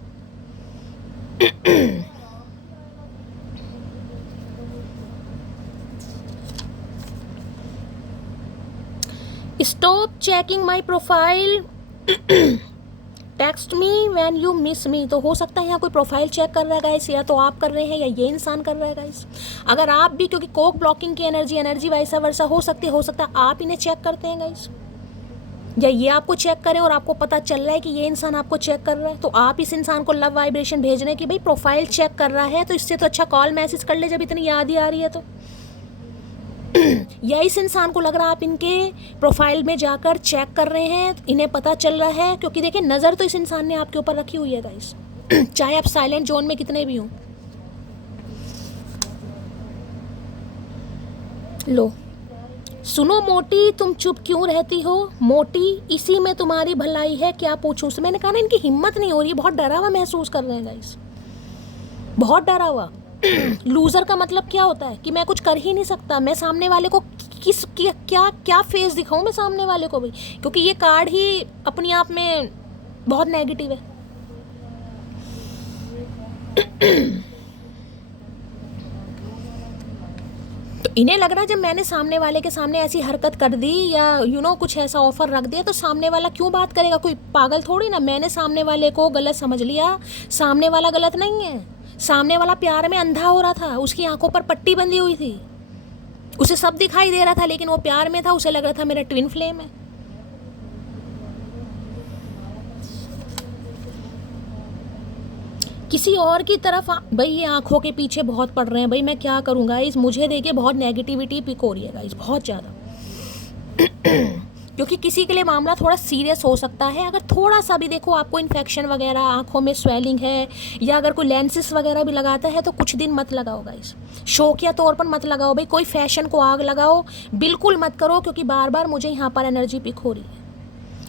Stop checking my profile, text me when you miss मी। तो हो सकता है यहाँ कोई प्रोफाइल चेक कर रहा है गाइस, या तो आप कर रहे हैं या ये इंसान कर रहा है गाइस। अगर आप भी, क्योंकि कोक ब्लॉकिंग की एनर्जी वैसा वर्षा हो सकती है, हो सकता है आप इन्हें चेक करते हैं गाइस, या ये आपको चेक करें और आपको पता चल रहा है कि ये इंसान आपको चेक कर रहा है, तो आप इस इंसान को लव वाइब्रेशन भेजने की, भाई प्रोफाइल चेक कर रहा है तो इससे तो अच्छा कॉल मैसेज कर ले जब इतनी याद ही आ रही है तो। या इस इंसान को लग रहा है आप इनके प्रोफाइल में जाकर चेक कर रहे हैं, इन्हें पता चल रहा है, क्योंकि देखिए नज़र तो इस इंसान ने आपके ऊपर रखी हुई है गाइस चाहे आप साइलेंट जोन में कितने भी हों। लो सुनो मोटी, तुम चुप क्यों रहती हो मोटी, इसी में तुम्हारी भलाई है, क्या पूछूं से। मैंने कहा ना इनकी हिम्मत नहीं हो रही, बहुत डरा हुआ महसूस कर रहे हैं गाइस, बहुत डरा हुआ। लूज़र का मतलब क्या होता है कि मैं कुछ कर ही नहीं सकता, मैं सामने वाले को क्या फेस दिखाऊं मैं सामने वाले को भाई, क्योंकि ये कार्ड ही अपने आप में बहुत नेगेटिव है। तो इन्हें लग रहा है जब मैंने सामने वाले के सामने ऐसी हरकत कर दी या कुछ ऐसा ऑफर रख दिया तो सामने वाला क्यों बात करेगा, कोई पागल थोड़ी ना। मैंने सामने वाले को गलत समझ लिया, सामने वाला गलत नहीं है, सामने वाला प्यार में अंधा हो रहा था, उसकी आंखों पर पट्टी बंधी हुई थी, उसे सब दिखाई दे रहा था, लेकिन वो प्यार में था, उसे लग रहा था मेरा ट्विन फ्लेम है। किसी और की तरफ भाई ये आंखों के पीछे बहुत पड़ रहे हैं भाई, मैं क्या करूँगा इस, मुझे देखिए बहुत नेगेटिविटी पिक हो रही है गाइस, बहुत ज़्यादा क्योंकि किसी के लिए मामला थोड़ा सीरियस हो सकता है। अगर थोड़ा सा भी देखो आपको इन्फेक्शन वगैरह, आंखों में स्वेलिंग है, या अगर कोई लेंसेस वगैरह भी लगाता है तो कुछ दिन मत लगाओ गाइस, शौकिया तौर पर मत लगाओ भाई, कोई फैशन को आग लगाओ बिल्कुल मत करो, क्योंकि बार बार मुझे यहाँ पर एनर्जी पिक हो रही है।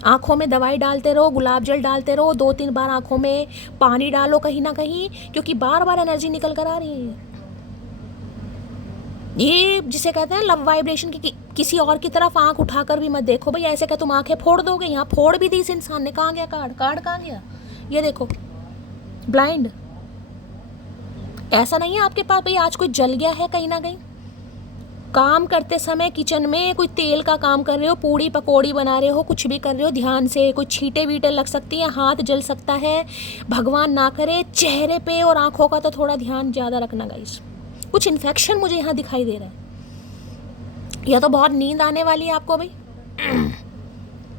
आँखों में दवाई डालते रहो, गुलाब जल डालते रहो, 2-3 बार आँखों में पानी डालो कहीं ना कहीं, क्योंकि बार बार एनर्जी निकल कर आ रही है। ये जिसे कहते हैं लव वाइब्रेशन की, किसी और की तरफ आंख उठाकर भी मत देखो भाई, ऐसे क्या तुम आंखें फोड़ दोगे। यहाँ फोड़ भी दी इस इंसान ने, कहाँ गया कार्ड कहाँ गया, ये देखो ब्लाइंड। ऐसा नहीं है आपके पास भाई आज कोई जल गया है कहीं ना कहीं, काम करते समय किचन में कोई तेल का काम कर रहे हो, पूड़ी पकौड़ी बना रहे हो, कुछ भी कर रहे हो, ध्यान से, कोई छींटे वीटे लग सकती हैं, हाथ जल सकता है, भगवान ना करे। चेहरे पे और आंखों का तो थोड़ा ध्यान ज़्यादा रखना गाइस। कुछ इन्फेक्शन मुझे यहाँ दिखाई दे रहा है, या तो बहुत नींद आने वाली है आपको भाई,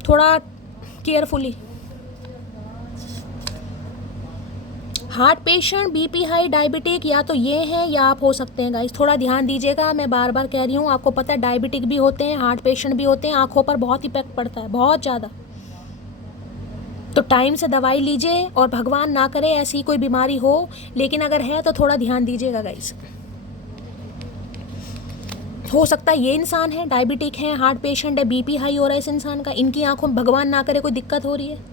थोड़ा carefully. Heart patient, BP high, diabetic, या तो ये हैं या आप हो सकते हैं गाइस, थोड़ा ध्यान दीजिएगा। मैं बार बार कह रही हूँ, आपको पता है डायबिटिक भी होते हैं, हार्ट पेशेंट भी होते हैं, आंखों पर बहुत इफेक्ट पड़ता है, बहुत ज़्यादा। तो टाइम से दवाई लीजिए, और भगवान ना करे ऐसी कोई बीमारी हो, लेकिन अगर है तो थोड़ा ध्यान दीजिएगा गाइस। हो सकता है ये इंसान है, डायबिटिक है, हार्ट पेशेंट है, बीपी हाई हो रहा है इस इंसान का, इनकी आंखों में भगवान ना करे कोई दिक्कत हो रही है।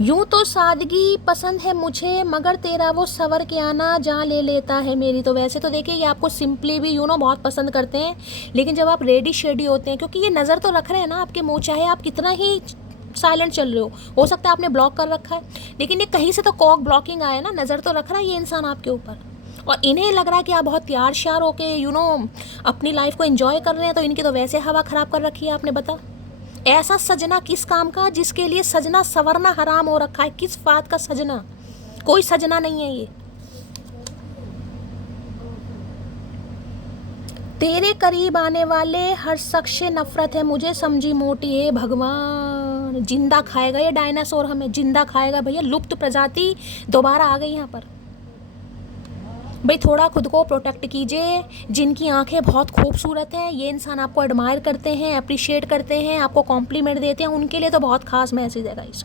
यूं तो सादगी पसंद है मुझे, मगर तेरा वो सवर के आना जहाँ ले लेता है मेरी। तो वैसे तो देखिए ये आपको सिंपली भी बहुत पसंद करते हैं, लेकिन जब आप रेडी शेडी होते हैं, क्योंकि ये नज़र तो रख रहे हैं ना आपके मुँह, चाहे आप कितना ही साइलेंट चल रहे हो सकता है आपने ब्लॉक कर रखा है, लेकिन ये कहीं से तो कॉक ब्लॉकिंग आया ना, नज़र तो रख रहा है ये इंसान आपके ऊपर, और इन्हें लग रहा है कि आप बहुत तैयार श्यार होके अपनी लाइफ को एंजॉय कर रहे हैं। तो इनकी तो वैसे हवा ख़राब कर रखी है आपने, बता। ऐसा सजना किस काम का जिसके लिए सजना सवरना हराम हो रखा है, किस बात का सजना, कोई सजना नहीं है ये। तेरे करीब आने वाले हर शख्स से नफरत है मुझे, समझी मोटी है भगवान। जिंदा खाएगा ये डायनासोर, हमें जिंदा खाएगा भैया। लुप्त प्रजाति दोबारा आ गई यहाँ पर भाई। थोड़ा खुद को प्रोटेक्ट कीजिए। जिनकी आंखें बहुत खूबसूरत हैं, ये इंसान आपको एडमायर करते हैं, अप्रिशिएट करते हैं, आपको कॉम्प्लीमेंट देते हैं, उनके लिए तो बहुत खास मैसेज है गाइस।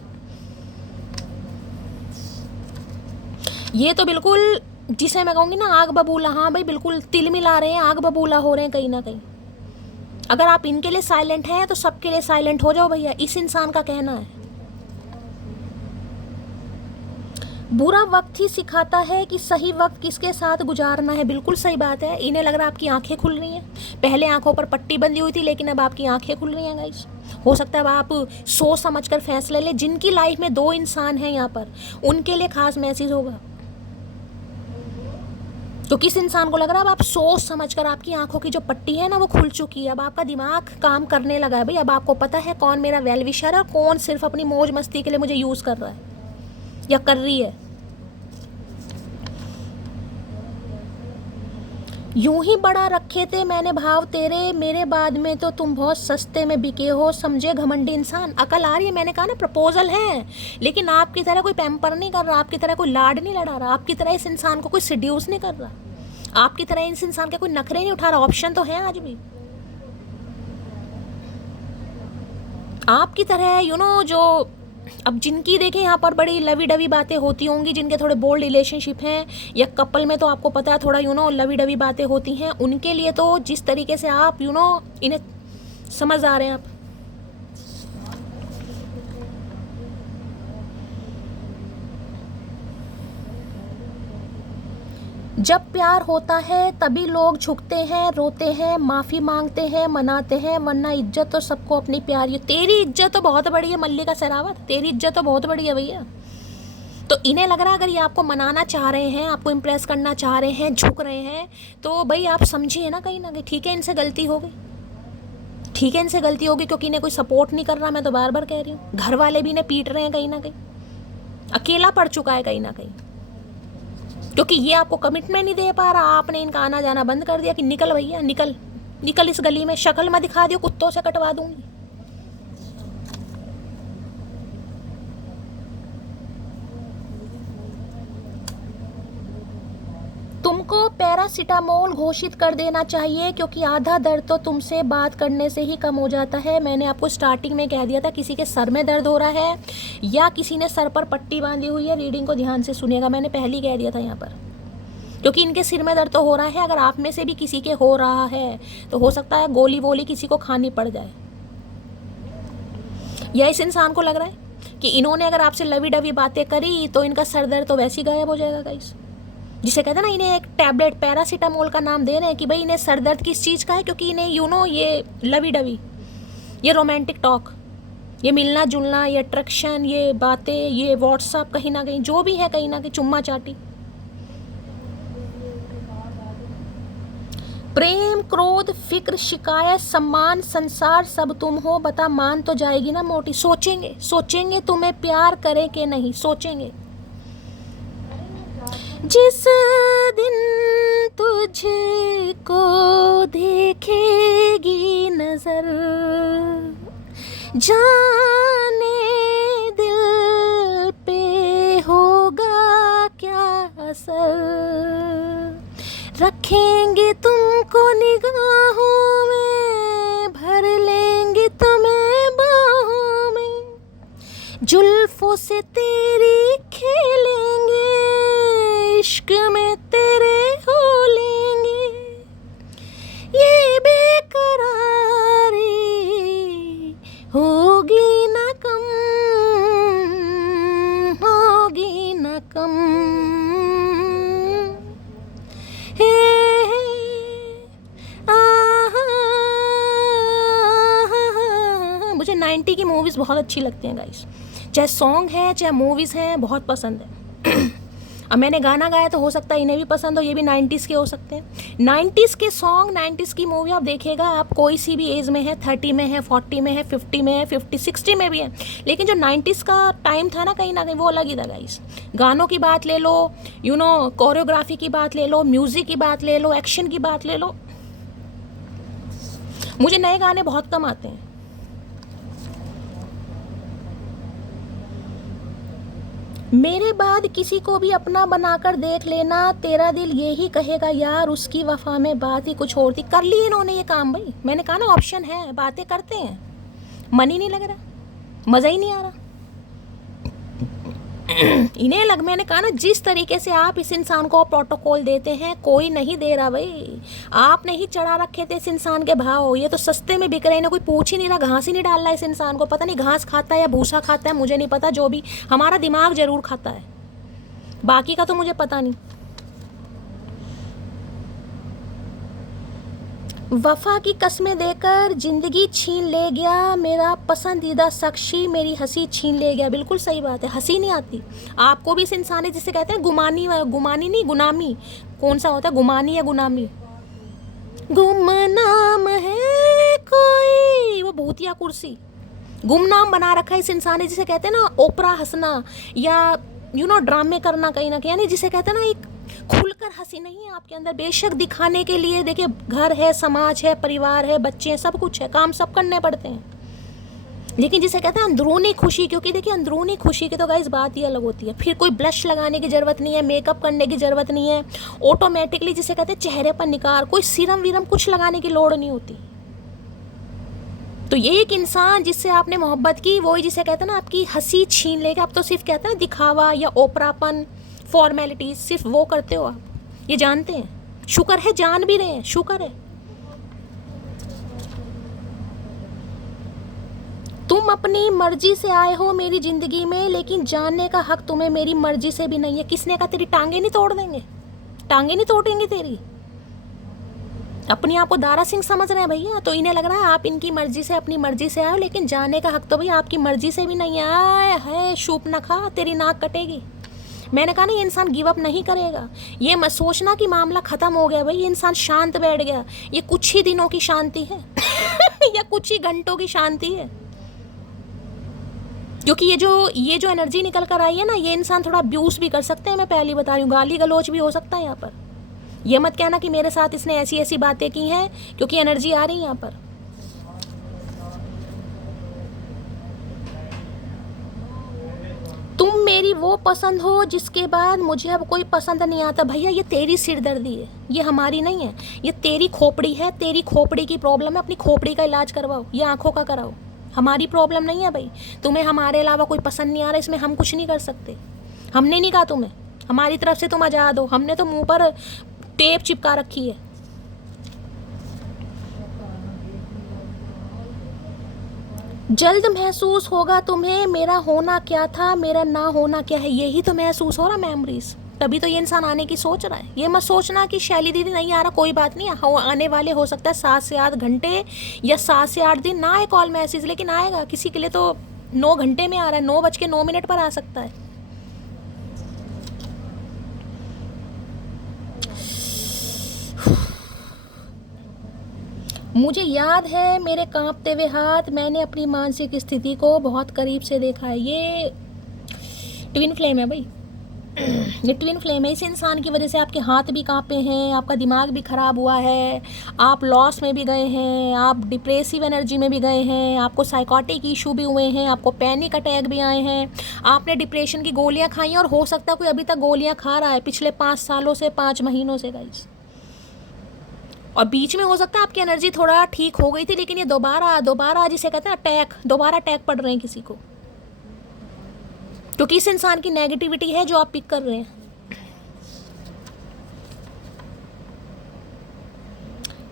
ये तो बिल्कुल जिसे मैं कहूँगी ना आग बबूला, हाँ भाई बिल्कुल तिल मिला रहे हैं, आग बबूला हो रहे हैं कहीं ना कहीं। अगर आप इनके लिए साइलेंट हैं तो सबके लिए साइलेंट हो जाओ भैया, इस इंसान का कहना है। बुरा वक्त ही सिखाता है कि सही वक्त किसके साथ गुजारना है। बिल्कुल सही बात है। इन्हें लग रहा है आपकी आंखें खुल रही हैं, पहले आंखों पर पट्टी बंधी हुई थी, लेकिन अब आपकी आंखें खुल रही हैं गाइस। हो सकता है अब आप सोच समझकर फैसले लें। जिनकी लाइफ में 2 इंसान हैं यहाँ पर, उनके लिए खास मैसेज होगा। तो किस इंसान को लग रहा है अब आप सोच समझकर, आपकी आंखों की जो पट्टी है ना वो खुल चुकी है, अब आपका दिमाग काम करने लगा है भाई। अब आपको पता है कौन मेरा वेल विशर है और कौन सिर्फ अपनी मौज मस्ती के लिए मुझे यूज़ कर रहा है या कर रही है। यूं ही बड़ा रखे थे मैंने भाव तेरे, मेरे बाद में तो तुम बहुत सस्ते में बिके हो, समझे घमंडी इंसान। अकल आ रही है, मैंने कहा ना प्रपोजल है, लेकिन आपकी तरह कोई पैम्पर नहीं कर रहा, आपकी तरह कोई लाड नहीं लड़ा रहा, आपकी तरह इस इंसान को कोई सिड्यूस नहीं कर रहा, आपकी तरह इस इंसान के कोई नखरे नहीं उठा रहा। ऑप्शन तो है आज भी आपकी तरह, जो अब जिनकी देखें यहाँ पर बड़ी लवी डवी बातें होती होंगी, जिनके थोड़े बोल्ड रिलेशनशिप हैं या कपल में, तो आपको पता है थोड़ा लवी डवी बातें होती हैं। उनके लिए तो जिस तरीके से आप इन्हें समझ आ रहे हैं आप, जब प्यार होता है तभी लोग झुकते हैं, रोते हैं, माफ़ी मांगते हैं, मनाते हैं, वरना इज्जत तो सबको अपनी प्यारी। तेरी इज्जत तो बहुत बड़ी है मल्लिका शेरावत, तेरी इज्जत तो बहुत बड़ी है भैया। तो इन्हें लग रहा है अगर ये आपको मनाना चाह रहे हैं, आपको इम्प्रेस करना चाह रहे हैं, झुक रहे हैं, तो भाई आप समझिए ना कहीं ना कहीं ठीक है इनसे गलती हो गई, ठीक है इनसे गलती होगी, क्योंकि इन्हें कोई सपोर्ट नहीं कर रहा। मैं तो बार बार कह रही हूँ, घर वाले भी इन्हें पीट रहे हैं कहीं ना कहीं, अकेला पड़ चुका है कहीं ना कहीं, क्योंकि ये आपको कमिटमेंट नहीं दे पा रहा। आपने इनका आना जाना बंद कर दिया कि निकल भैया निकल, निकल इस गली में, शक्ल मत दिखा दियो, कुत्तों से कटवा दूंगी। तुमको पैरासीटामोल घोषित कर देना चाहिए, क्योंकि आधा दर्द तो तुमसे बात करने से ही कम हो जाता है। मैंने आपको स्टार्टिंग में कह दिया था, किसी के सर में दर्द हो रहा है या किसी ने सर पर पट्टी बांधी हुई है, रीडिंग को ध्यान से सुनिएगा, मैंने पहले ही कह दिया था यहाँ पर, क्योंकि इनके सिर में दर्द तो हो रहा है। अगर आप में से भी किसी के हो रहा है तो हो सकता है गोली वोली किसी को खानी पड़ जाए, या इस इंसान को लग रहा है कि इन्होंने अगर आपसे लवी डवी बातें करी तो इनका सर दर्द तो वैसे ही गायब हो जाएगा गाइस। जिसे कहते हैं ना, इन्हें एक टैबलेट पैरासीटामोल का नाम दे रहे हैं कि भाई इन्हें सर दर्द किस चीज़ का है, क्योंकि इन्हें ये लवी डवी, ये रोमांटिक टॉक, ये मिलना जुलना, ये अट्रैक्शन, ये बातें, ये व्हाट्सअप, कहीं ना कहीं जो भी है, कहीं ना कहीं चुम्मा चाटी, प्रेम, क्रोध, फिक्र, शिकायत, सम्मान, संसार सब तुम हो, बता मान तो जाएगी ना मोटी। सोचेंगे सोचेंगे तुम्हें प्यार करें कि नहीं, सोचेंगे। जिस दिन तुझको देखेगी नजर, जाने दिल पे होगा क्या असर, रखेंगे तुमको निगाहों में, भर लेंगे तुम्हें बाहों में, जुल्फों से तेरी खेलेंगे, इश्क में तेरे हो लेंगे, ये बेकरारी होगी न कम, होगी न कम। हे मुझे 90 की मूवीज़ बहुत अच्छी लगती हैं गाइस, चाहे सॉन्ग है चाहे मूवीज़ हैं, बहुत पसंद है। अब मैंने गाना गाया तो हो सकता है इन्हें भी पसंद हो, ये भी 90s के हो सकते हैं। 90s के सॉन्ग, 90s की मूवी आप देखिएगा, आप कोई सी भी एज में है, 30 में है, 40 में है, 50 में है, 50 60 में भी है, लेकिन जो 90s का टाइम था ना कहीं वो अलग ही था गाइस। गानों की बात ले लो, कोरियोग्राफी की बात ले लो, म्यूज़िक की बात ले लो, एक्शन की बात ले लो। मुझे नए गाने बहुत कम आते हैं। मेरे बाद किसी को भी अपना बनाकर देख लेना, तेरा दिल यही कहेगा यार उसकी वफा में बात ही कुछ और थी। कर ली इन्होंने ये काम भाई, मैंने कहा ना ऑप्शन है, बातें करते हैं, मन ही नहीं लग रहा, मज़ा ही नहीं आ रहा इन्हें मैंने कहा ना, जिस तरीके से आप इस इंसान को प्रोटोकॉल देते हैं कोई नहीं दे रहा भाई। आपने ही चढ़ा रखे थे इस इंसान के भाव, ये तो सस्ते में बिक रहे, इन्हें कोई पूछ ही नहीं रहा, घास ही नहीं डाल रहा इस इंसान को। पता नहीं घास खाता है या भूसा खाता है, मुझे नहीं पता, जो भी, हमारा दिमाग जरूर खाता है, बाकी का तो मुझे पता नहीं। वफा की कस्में देकर जिंदगी छीन ले गया, मेरा पसंदीदा साक्षी मेरी हंसी छीन ले गया। बिल्कुल सही बात है, हंसी नहीं आती आपको भी इस इंसान ने, जिसे कहते हैं गुमानी नहीं, गुनामी। कौन सा होता है, गुमानी या गुनामी? गुमनाम है कोई, वो भूतिया कुर्सी गुमनाम बना रखा है इस इंसान ने, जिसे कहते हैं ना ओपरा हंसना या ड्रामे करना कहीं ना कहीं, यानी जिसे कहते हैं ना एक खुलकर हंसी नहीं है आपके अंदर, बेशक दिखाने के लिए। देखिए घर है, समाज है, परिवार है, बच्चे हैं, सब कुछ है, काम सब करने पड़ते हैं, लेकिन जिसे कहते हैं अंदरूनी खुशी, क्योंकि देखिए अंदरूनी खुशी की तो गाइस बात ही अलग होती है। फिर कोई ब्लश लगाने की ज़रूरत नहीं है, मेकअप करने की ज़रूरत नहीं है, ऑटोमेटिकली जिसे कहते हैं चेहरे पर निखार, कोई सीरम वीरम कुछ लगाने की लोड़ नहीं होती। तो ये एक इंसान जिससे आपने मोहब्बत की, वही जिसे कहते हैं ना आपकी हंसी छीन लेगा। आप तो सिर्फ कहते हैं ना दिखावा या ओपरापन, फॉर्मेलिटीज, सिर्फ वो करते हो आप, ये जानते हैं। शुक्र है जान भी रहे हैं, शुक्र है। तुम अपनी मर्जी से आए हो मेरी जिंदगी में, लेकिन जानने का हक तुम्हें मेरी मर्जी से भी नहीं है। किसने कहा तेरी टांगे नहीं तोड़ देंगे, टांगे नहीं तोड़ेंगे तेरी। अपने आप को दारा सिंह समझ रहे हैं भैया, तो इन्हें लग रहा है आप इनकी मर्जी से, अपनी मर्जी से आओ, लेकिन जाने का हक तो भैया आपकी मर्जी से भी नहीं है। शूप न खा, तेरी नाक कटेगी। मैंने कहा ना ये इंसान गिव अप नहीं करेगा। ये मत सोचना कि मामला ख़त्म हो गया भाई, ये इंसान शांत बैठ गया। ये कुछ ही दिनों की शांति है या कुछ ही घंटों की शांति है, क्योंकि ये जो एनर्जी निकल कर आई है ना, ये इंसान थोड़ा अब्यूज़ भी कर सकते हैं। मैं पहली बता रही हूँ, गाली गलौज भी हो सकता है यहाँ पर। ये मत कहना कि मेरे साथ इसने ऐसी ऐसी बातें की हैं, क्योंकि एनर्जी आ रही है यहाँ पर। तुम मेरी वो पसंद हो जिसके बाद मुझे अब कोई पसंद नहीं आता। भैया ये तेरी सिरदर्दी है, ये हमारी नहीं है। ये तेरी खोपड़ी है, तेरी खोपड़ी की प्रॉब्लम है, अपनी खोपड़ी का इलाज करवाओ या आंखों का कराओ। हमारी प्रॉब्लम नहीं है भाई। तुम्हें हमारे अलावा कोई पसंद नहीं आ रहा, इसमें हम कुछ नहीं कर सकते। हमने नहीं कहा तुम्हें, हमारी तरफ से तुम आज़ाद हो। हमने तो मुँह पर टेप चिपका रखी है। जल्द महसूस होगा तुम्हें मेरा होना क्या था, मेरा ना होना क्या है। यही तो महसूस हो रहा मेमोरीज, तभी तो ये इंसान आने की सोच रहा है। ये मत सोचना कि शैली दीदी नहीं आ रहा, कोई बात नहीं, आने वाले हो सकता है 7 से 8 घंटे या 7 से 8 दिन ना आए कॉल मैसेज, लेकिन आएगा। किसी के लिए तो 9 घंटे में आ रहा है, 9:09 पर आ सकता है। मुझे याद है मेरे कांपते हुए हाथ, मैंने अपनी मानसिक स्थिति को बहुत करीब से देखा है। ये ट्विन फ्लेम है भाई, ये ट्विन फ्लेम है। इस इंसान की वजह से आपके हाथ भी कांपे हैं, आपका दिमाग भी ख़राब हुआ है, आप लॉस में भी गए हैं, आप डिप्रेसिव एनर्जी में भी गए हैं, आपको साइकोटिक इशू भी हुए हैं, आपको पैनिक अटैक भी आए हैं, आपने डिप्रेशन की गोलियां खाई हैं, और हो सकता है कोई अभी तक गोलियां खा रहा है पिछले 5 सालों से, 5 महीनों से गाइस। और बीच में हो सकता है आपकी एनर्जी थोड़ा ठीक हो गई थी, लेकिन ये दोबारा जिसे कहते हैं अटैक, दोबारा अटैक पड़ रहे हैं किसी को, क्योंकि इस इंसान की नेगेटिविटी है जो आप पिक कर रहे हैं।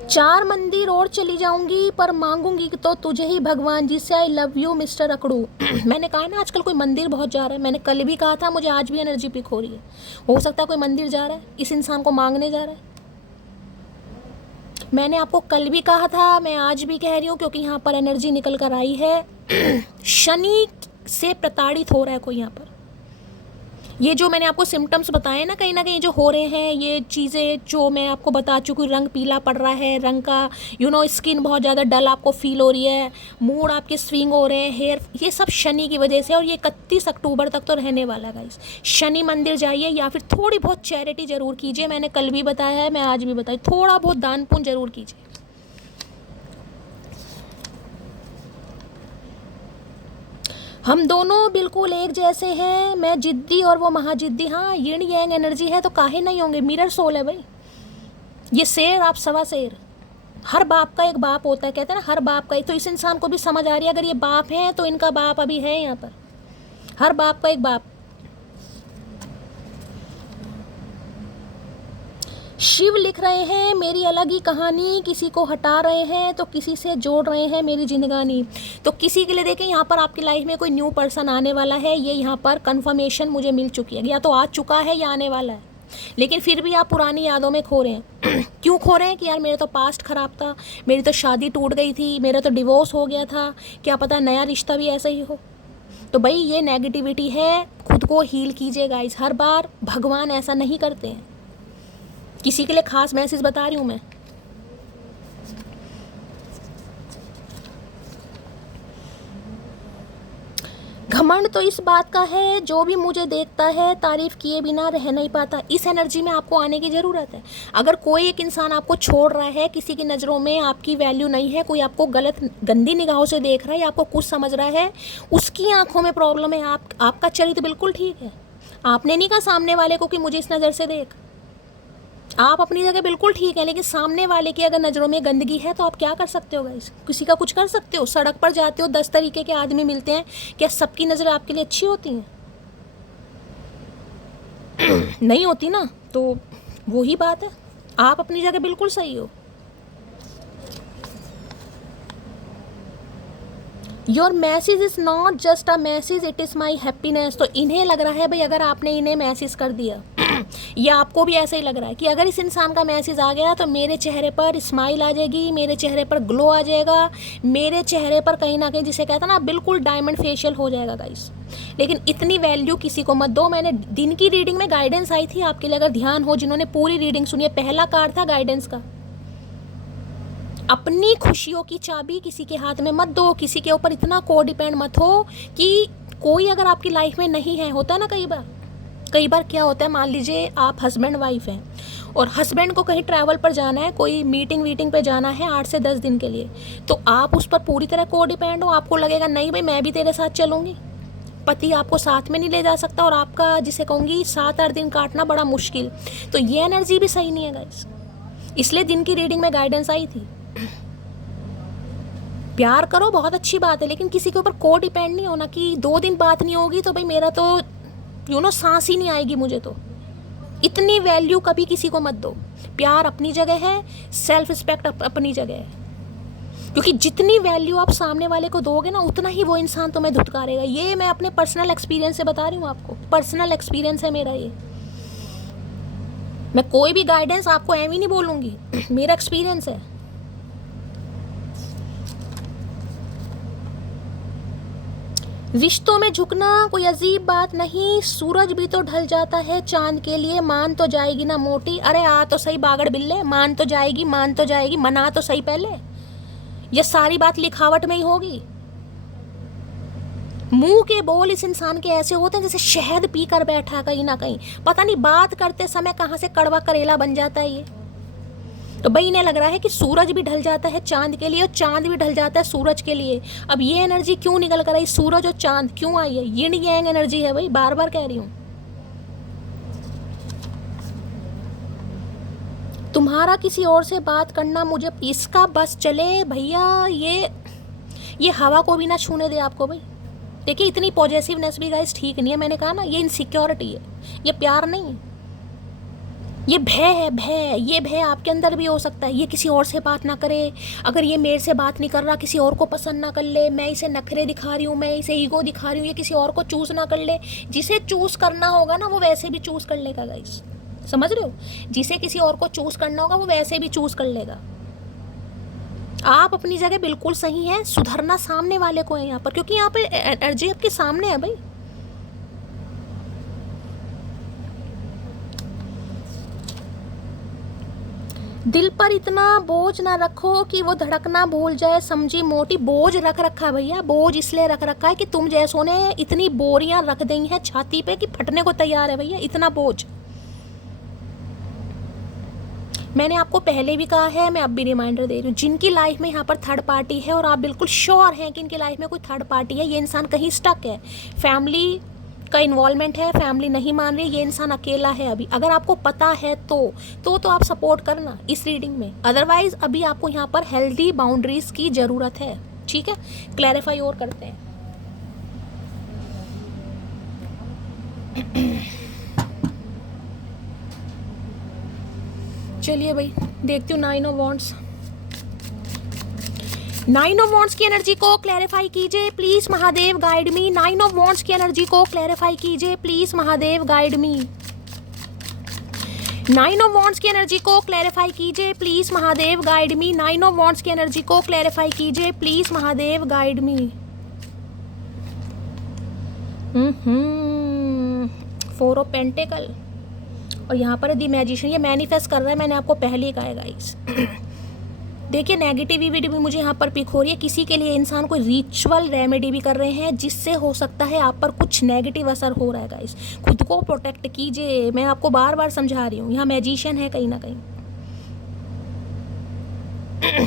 चार मंदिर और चली जाऊंगी पर मांगूंगी तो तुझे ही भगवान जी से, आई लव यू मिस्टर अकड़ू। मैंने कहा ना आजकल कोई मंदिर बहुत जा रहा है, मैंने कल भी कहा था, मुझे आज भी एनर्जी पिक हो रही है। हो सकता है कोई मंदिर जा रहा है, इस इंसान को मांगने जा रहा है। मैंने आपको कल भी कहा था, मैं आज भी कह रही हूँ, क्योंकि यहाँ पर एनर्जी निकल कर आई है। शनि से प्रताड़ित हो रहा है कोई यहाँ पर। ये जो मैंने आपको सिम्टम्स बताए ना कहीं जो हो रहे हैं, ये चीज़ें जो मैं आपको बता चुकी हूँ, रंग पीला पड़ रहा है, रंग का स्किन बहुत ज़्यादा डल आपको फील हो रही है, मूड आपके स्विंग हो रहे हैं, हेयर, ये सब शनि की वजह से। और ये 31 अक्टूबर तक तो रहने वाला है गाइस। शनि मंदिर जाइए या फिर थोड़ी बहुत चैरिटी ज़रूर कीजिए। मैंने कल भी बताया है, मैं आज भी बताई, थोड़ा बहुत दान पुण्य ज़रूर कीजिए। हम दोनों बिल्कुल एक जैसे हैं, मैं जिद्दी और वो महाजिद्दी। हाँ, यिन यांग एनर्जी है तो काहे नहीं होंगे, मिरर सोल है भाई। ये शेर, आप सवा शेर। हर बाप का एक बाप होता है, कहते हैं ना, हर बाप का एक। तो इस इंसान को भी समझ आ रही है, अगर ये बाप हैं तो इनका बाप अभी है यहाँ पर। हर बाप का एक बाप। शिव लिख रहे हैं मेरी अलग ही कहानी, किसी को हटा रहे हैं तो किसी से जोड़ रहे हैं मेरी जिंदगानी। तो किसी के लिए देखें यहाँ पर आपकी लाइफ में कोई न्यू पर्सन आने वाला है, ये यहाँ पर कंफर्मेशन मुझे मिल चुकी है, या तो आ चुका है या आने वाला है। लेकिन फिर भी आप पुरानी यादों में खो रहे हैं। क्यों खो रहे हैं? कि यार मेरा तो पास्ट ख़राब था, मेरी तो शादी टूट गई थी, मेरा तो डिवोर्स हो गया था, क्या पता नया रिश्ता भी ऐसा ही हो। तो भाई ये नेगेटिविटी है, खुद को हील कीजिए गाइस। हर बार भगवान ऐसा नहीं करते हैं। किसी के लिए खास मैसेज बता रही हूँ मैं। घमंड तो इस बात का है, जो भी मुझे देखता है तारीफ किए बिना रह नहीं पाता। इस एनर्जी में आपको आने की ज़रूरत है। अगर कोई एक इंसान आपको छोड़ रहा है, किसी की नज़रों में आपकी वैल्यू नहीं है, कोई आपको गलत गंदी निगाहों से देख रहा है या आपको कुछ समझ रहा है, उसकी आंखों में प्रॉब्लम है। आपका चरित्र बिल्कुल ठीक है। आपने नहीं कहा सामने वाले को कि मुझे इस नज़र से देख। आप अपनी जगह बिल्कुल ठीक है, लेकिन सामने वाले की अगर नज़रों में गंदगी है तो आप क्या कर सकते हो गाइस? किसी का कुछ कर सकते हो? सड़क पर जाते हो, 10 तरीके के आदमी मिलते हैं, क्या सबकी नज़रें आपके लिए अच्छी होती हैं? नहीं होती ना। तो वही बात है, आप अपनी जगह बिल्कुल सही हो। Your message is not just a message, it is my happiness. तो इन्हें लग रहा है भाई, अगर आपने इन्हें मैसेज कर दिया या आपको भी ऐसा ही लग रहा है कि अगर इस इंसान का मैसेज आ गया तो मेरे चेहरे पर स्माइल आ जाएगी, मेरे चेहरे पर ग्लो आ जाएगा, मेरे चेहरे पर कहीं ना कहीं जिसे कहता है ना बिल्कुल डायमंड फेशियल हो जाएगा गाइस। लेकिन इतनी वैल्यू किसी को मत दो। मैंने दिन की रीडिंग में गाइडेंस आई थी आपके लिए, अगर ध्यान हो, जिन्होंने पूरी रीडिंग सुनी है, पहला कार्ड था गाइडेंस का। अपनी खुशियों की चाबी किसी के हाथ में मत दो, किसी के ऊपर इतना को डिपेंड मत हो कि कोई अगर आपकी लाइफ में नहीं है। होता है ना कई बार क्या होता है, मान लीजिए आप हस्बैंड वाइफ हैं और हस्बैंड को कहीं ट्रैवल पर जाना है, कोई मीटिंग पे जाना है 8 से 10 दिन के लिए, तो आप उस पर पूरी तरह को डिपेंड हो। आपको लगेगा नहीं भाई मैं भी तेरे साथ चलूँगी, पति आपको साथ में नहीं ले जा सकता, और आपका जिसे कहूँगी 7-8 दिन काटना बड़ा मुश्किल। तो ये एनर्जी भी सही नहीं है गाइस, इसलिए दिन की रीडिंग में गाइडेंस आई थी। प्यार करो बहुत अच्छी बात है, लेकिन किसी के ऊपर को डिपेंड नहीं होना कि 2 दिन बात नहीं होगी तो भाई मेरा तो सांस ही नहीं आएगी मुझे। तो इतनी वैल्यू कभी किसी को मत दो। प्यार अपनी जगह है, सेल्फ रिस्पेक्ट अपनी जगह है, क्योंकि जितनी वैल्यू आप सामने वाले को दोगे ना, उतना ही वो इंसान तुम्हें धुतकारेगा। ये मैं अपने पर्सनल एक्सपीरियंस से बता रही हूँ आपको, पर्सनल एक्सपीरियंस है मेरा ये। मैं कोई भी गाइडेंस आपको एवं नहीं बोलूँगी, मेरा एक्सपीरियंस है। रिश्तों में झुकना कोई अजीब बात नहीं, सूरज भी तो ढल जाता है चांद के लिए, मान तो जाएगी ना मोटी। अरे आ तो सही बागड़ बिल्ले, मान तो जाएगी, मना तो सही पहले। या सारी बात लिखावट में ही होगी? मुंह के बोल इस इंसान के ऐसे होते हैं जैसे शहद पी कर बैठा कहीं ना कहीं, पता नहीं बात करते समय कहाँ से कड़वा करेला बन जाता है ये। तो भाई इन्हें लग रहा है कि सूरज भी ढल जाता है चांद के लिए और चांद भी ढल जाता है सूरज के लिए। अब ये एनर्जी क्यों निकल कर आई, सूरज और चांद क्यों आई है? यिन यांग एनर्जी है भाई, बार बार कह रही हूँ। तुम्हारा किसी और से बात करना मुझे इसका बस चले भैया, ये हवा को भी ना छूने दे आपको भाई। देखिए इतनी पॉजिटिवनेस भी गाइस ठीक नहीं है, मैंने कहा ना ये इनसिक्योरिटी है, ये प्यार नहीं है, ये भय है। भय, ये भय आपके अंदर भी हो सकता है। ये किसी और से बात ना करे, अगर ये मेरे से बात नहीं कर रहा किसी और को पसंद ना कर ले, मैं इसे नखरे दिखा रही हूँ, मैं इसे ईगो दिखा रही हूँ, ये किसी और को चूज ना कर ले। जिसे चूज करना होगा ना वो वैसे भी चूज कर लेगा गाइस, समझ रहे हो? जिसे किसी और को चूज करना होगा वो वैसे भी चूज कर लेगा। आप अपनी जगह बिल्कुल सही है, सुधरना सामने वाले को है यहाँ पर, क्योंकि यहाँ पे एनर्जी आपके सामने है भाई। दिल पर इतना बोझ ना रखो कि वो धड़कना भूल जाए, समझी मोटी। बोझ रख रखा है भैया, बोझ इसलिए रख रखा है कि तुम जैसों ने इतनी बोरियां रख दी हैं छाती पे कि फटने को तैयार है भैया, इतना बोझ। मैंने आपको पहले भी कहा है, मैं अब भी रिमाइंडर दे रही हूँ, जिनकी लाइफ में यहाँ पर थर्ड पार्टी है और आप बिल्कुल श्योर हैं कि इनकी लाइफ में कोई थर्ड पार्टी है, ये इंसान कहीं स्टक है, फैमिली का इन्वॉल्वमेंट है, फैमिली नहीं मान रही, ये इंसान अकेला है अभी। अगर आपको पता है तो आप सपोर्ट करना इस रीडिंग में, अदरवाइज अभी आपको यहाँ पर हेल्दी बाउंड्रीज की ज़रूरत है। ठीक है, क्लैरिफाई और करते हैं। चलिए भाई देखती हूँ 9 ऑफ वॉन्ड्स। 9 ऑफ वॉन्ड्स की एनर्जी को क्लैरिफाई कीजिए please Mahadev, guide me. 9 of wands की एनर्जी को क्लैरिफाई कीजिए please Mahadev, guide me. 9 of wands की एनर्जी को क्लैरिफाई कीजिए please Mahadev, guide me. 9 of wands की एनर्जी को क्लैरिफाई कीजिए please Mahadev, guide me. 4 of pentacle और यहाँ पर द मैजिशियन, ये मैनिफेस्ट कर रहा है, मैंने आपको पहले ही कहा है गाइस। देखिए नेगेटिविटी भी मुझे यहाँ पर पिक हो रही है, किसी के लिए इंसान कोई रिचुअल रेमेडी भी कर रहे हैं जिससे हो सकता है आप पर कुछ नेगेटिव असर हो रहा है गाइस। खुद को प्रोटेक्ट कीजिए, मैं आपको बार बार समझा रही हूँ, यहाँ मैजिशियन है कहीं ना कहीं।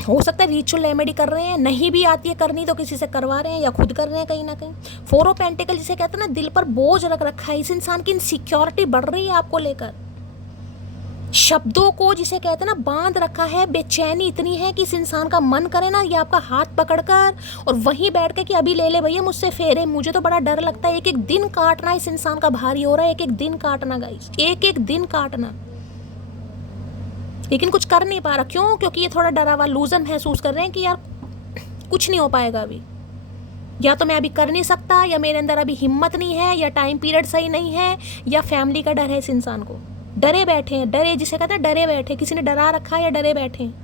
हो सकता है रिचुअल रेमेडी कर रहे हैं, नहीं भी आती है करनी तो किसी से करवा रहे हैं या खुद कर रहे हैं कहीं ना कहीं। 4 ऑफ पेंटिकल जिसे कहते हैं ना, दिल पर बोझ रख रखा है, इस इंसान की इनसिक्योरिटी बढ़ रही है आपको लेकर, शब्दों को जिसे कहते हैं ना बांध रखा है, बेचैनी इतनी है कि इस इंसान का मन करे ना ये आपका हाथ पकड़कर और वहीं बैठ के कि अभी ले ले भैया मुझसे फेरे। मुझे तो बड़ा डर लगता है, एक एक दिन काटना इस इंसान का भारी हो रहा है, एक एक दिन काटना गाइस, एक एक दिन काटना, लेकिन कुछ कर नहीं पा रहा। क्यों? क्योंकि ये थोड़ा डरा हुआ लूजन महसूस कर रहे हैं कि यार कुछ नहीं हो पाएगा अभी, या तो मैं अभी कर नहीं सकता, या मेरे अंदर अभी हिम्मत नहीं है, या टाइम पीरियड सही नहीं है, या फैमिली का डर है इस इंसान को। डरे बैठे हैं, डरे जिसे कहते हैं डरे बैठे, किसी ने डरा रखा है या डरे बैठे हैं।